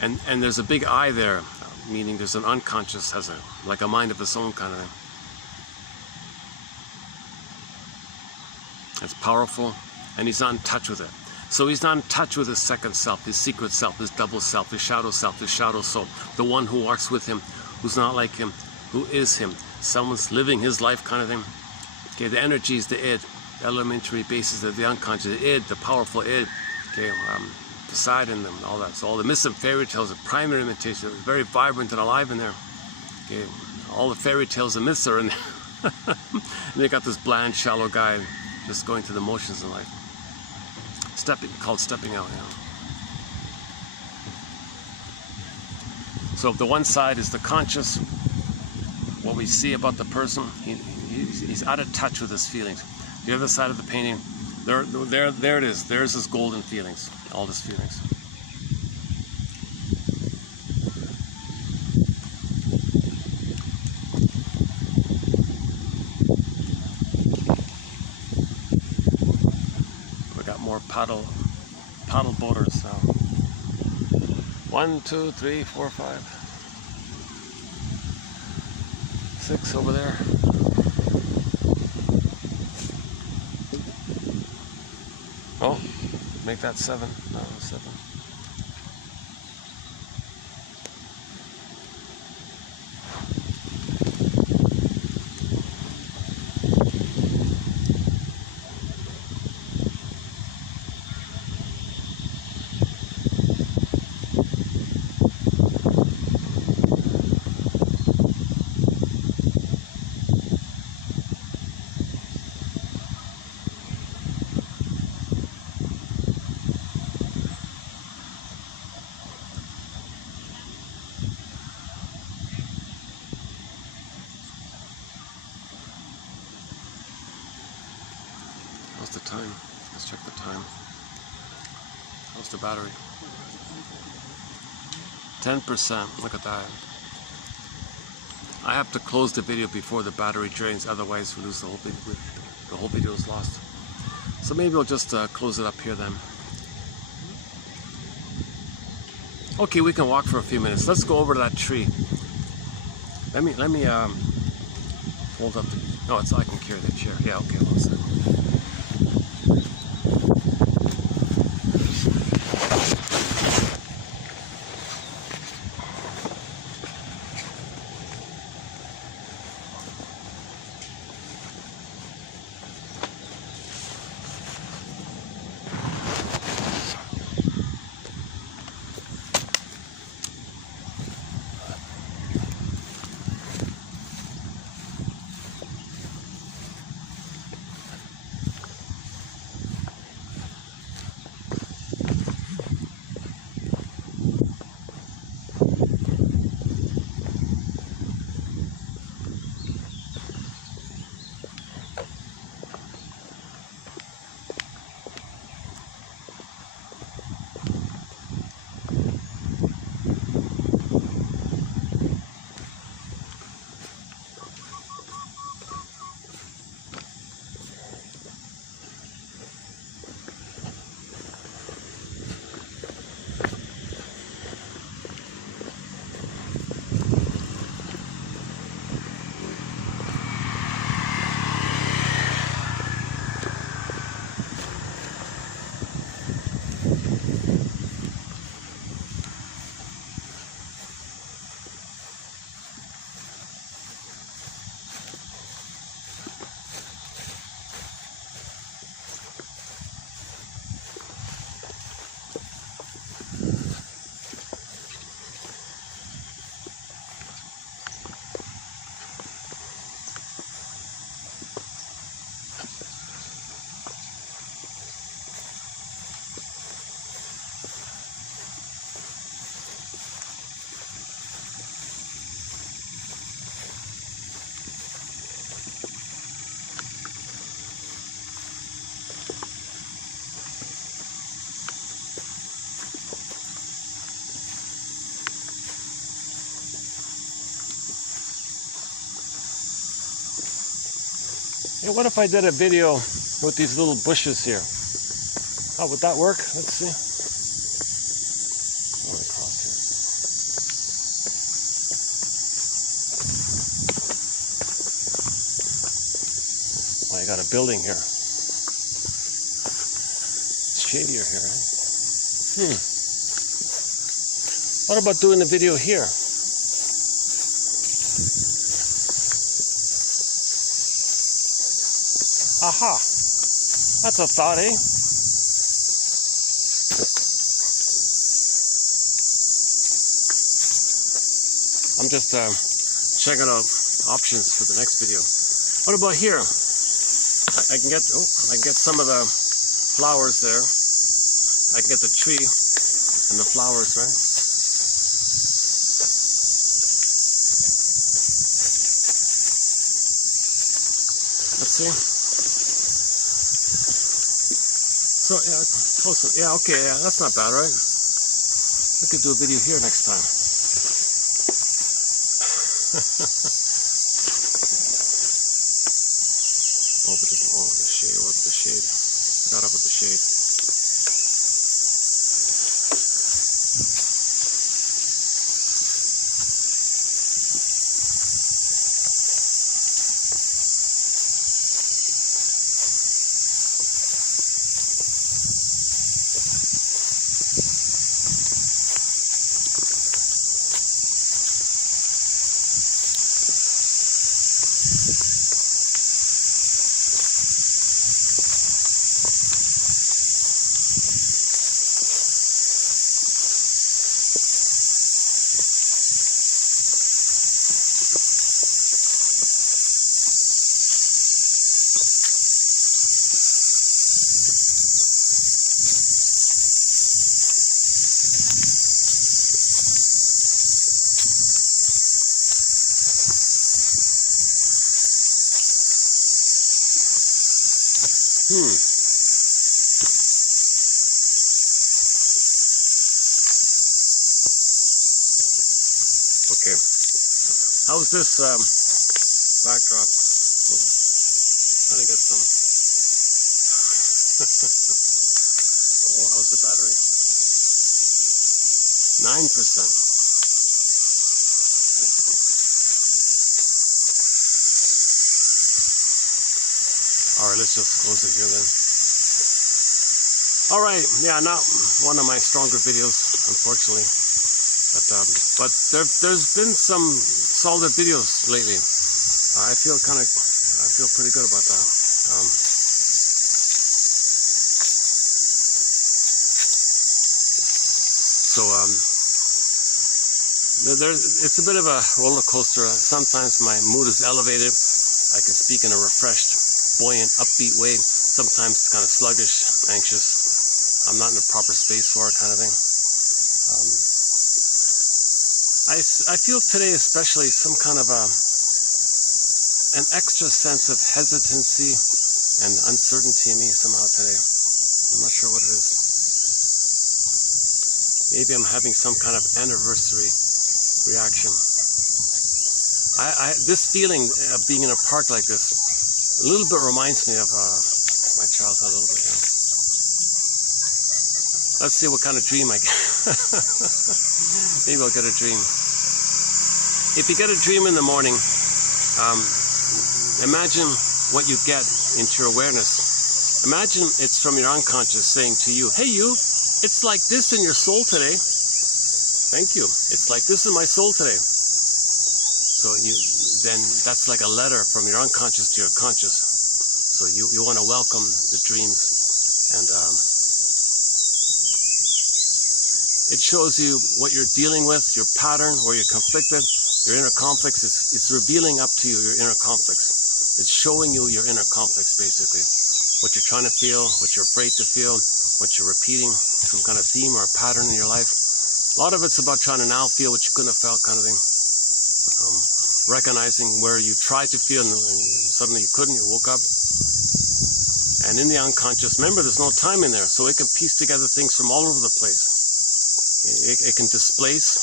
And there's a big I there, meaning there's an unconscious, has like a mind of its own kind of thing. It's powerful, and he's not in touch with it. So he's not in touch with his second self, his secret self, his double self, his shadow soul, the one who walks with him, who's not like him, who is him. Someone's living his life kind of thing. Okay, the energy is the id. elementary basis of the unconscious, the id, the powerful id, okay, Poseidon and all that. So all the myths and fairy tales, the primary imitation, it's very vibrant and alive in there. Okay, all the fairy tales and myths are in there. And they got this bland, shallow guy just going through the motions in life. Called stepping out, you know. So the one side is the conscious, what we see about the person. He's out of touch with his feelings. The other side of the painting, there it is. There's his golden feelings, all his feelings. We got more paddle boaters now. 1, 2, 3, 4, 5, 6 over there. Oh, make that 7. No, 7. How's the time? Let's check the time. How's the battery? 10%. Look at that. I have to close the video before the battery drains, otherwise we lose the whole video. The whole video is lost. So maybe we'll just close it up here then. Okay, we can walk for a few minutes. Let's go over to that tree. Let me hold up. No, I can carry the chair. Yeah, okay, hold on a second. Hey, what if I did a video with these little bushes here? How would that work? Let's see. Across here. Oh, I got a building here. It's shadier here, right? What about doing a video here? Aha! That's a thought, eh? I'm just checking out options for the next video. What about here? I can get some of the flowers there. I can get the tree and the flowers, right? Let's see. So yeah, close. Yeah, okay, yeah, that's not bad, right? We could do a video here next time. Oh, but the shade. What about the shade? Forgot about the shade. Okay. How's this backdrop? Trying to get some. Oh, how's the battery? 9%. All right, let's just close it here then. All right, yeah, not one of my stronger videos, unfortunately, but there's been some solid videos lately. I feel pretty good about that. It's a bit of a roller coaster. Sometimes my mood is elevated. I can speak in a refreshed, buoyant, upbeat way. Sometimes it's kind of sluggish, anxious. I'm not in the proper space for it, kind of thing. I feel today especially some kind of an extra sense of hesitancy and uncertainty in me somehow today. I'm not sure what it is. Maybe I'm having some kind of anniversary reaction. This feeling of being in a park like this a little bit reminds me of my childhood a little bit. Yeah. Let's see what kind of dream I get. Maybe I'll get a dream. If you get a dream in the morning, imagine what you get into your awareness. Imagine it's from your unconscious saying to you, "Hey you, it's like this in your soul today." Thank you. It's like this in my soul today. So then that's like a letter from your unconscious to your conscious. So you want to welcome the dreams, and it shows you what you're dealing with, your pattern, where you're conflicted, your inner conflicts. It's revealing up to you your inner conflicts. It's showing you your inner conflicts, basically. What you're trying to feel, what you're afraid to feel, what you're repeating, some kind of theme or pattern in your life. A lot of it's about trying to now feel what you couldn't have felt, kind of thing. Recognizing where you tried to feel and suddenly you couldn't, you woke up. And in the unconscious, remember there's no time in there, so it can piece together things from all over the place. It can displace.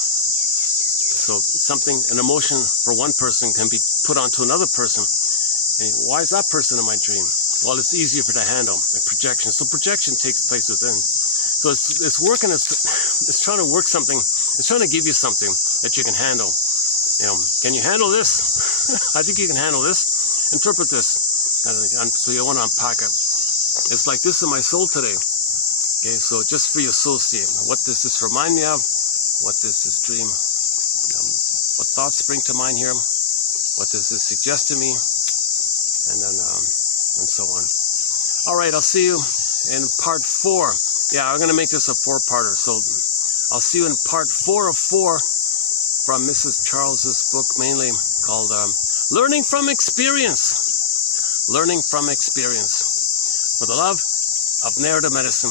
So an emotion for one person can be put onto another person. And why is that person in my dream? Well, it's easier for it to handle, like projection. So projection takes place within. So it's working, it's trying to work something, it's trying to give you something that you can handle. You know, can you handle this? I think you can handle this. Interpret this. So you want to unpack it. It's like this in my soul today. Okay, so just for you associate, what does this remind me of? What does this dream? What thoughts spring to mind here? What does this suggest to me? And then, and so on. All right, I'll see you in part 4. Yeah, I'm going to make this a 4-parter. So I'll see you in part 4 of 4 from Mrs. Charles's book, mainly called Learning from Experience. Learning from Experience. With the love of narrative medicine.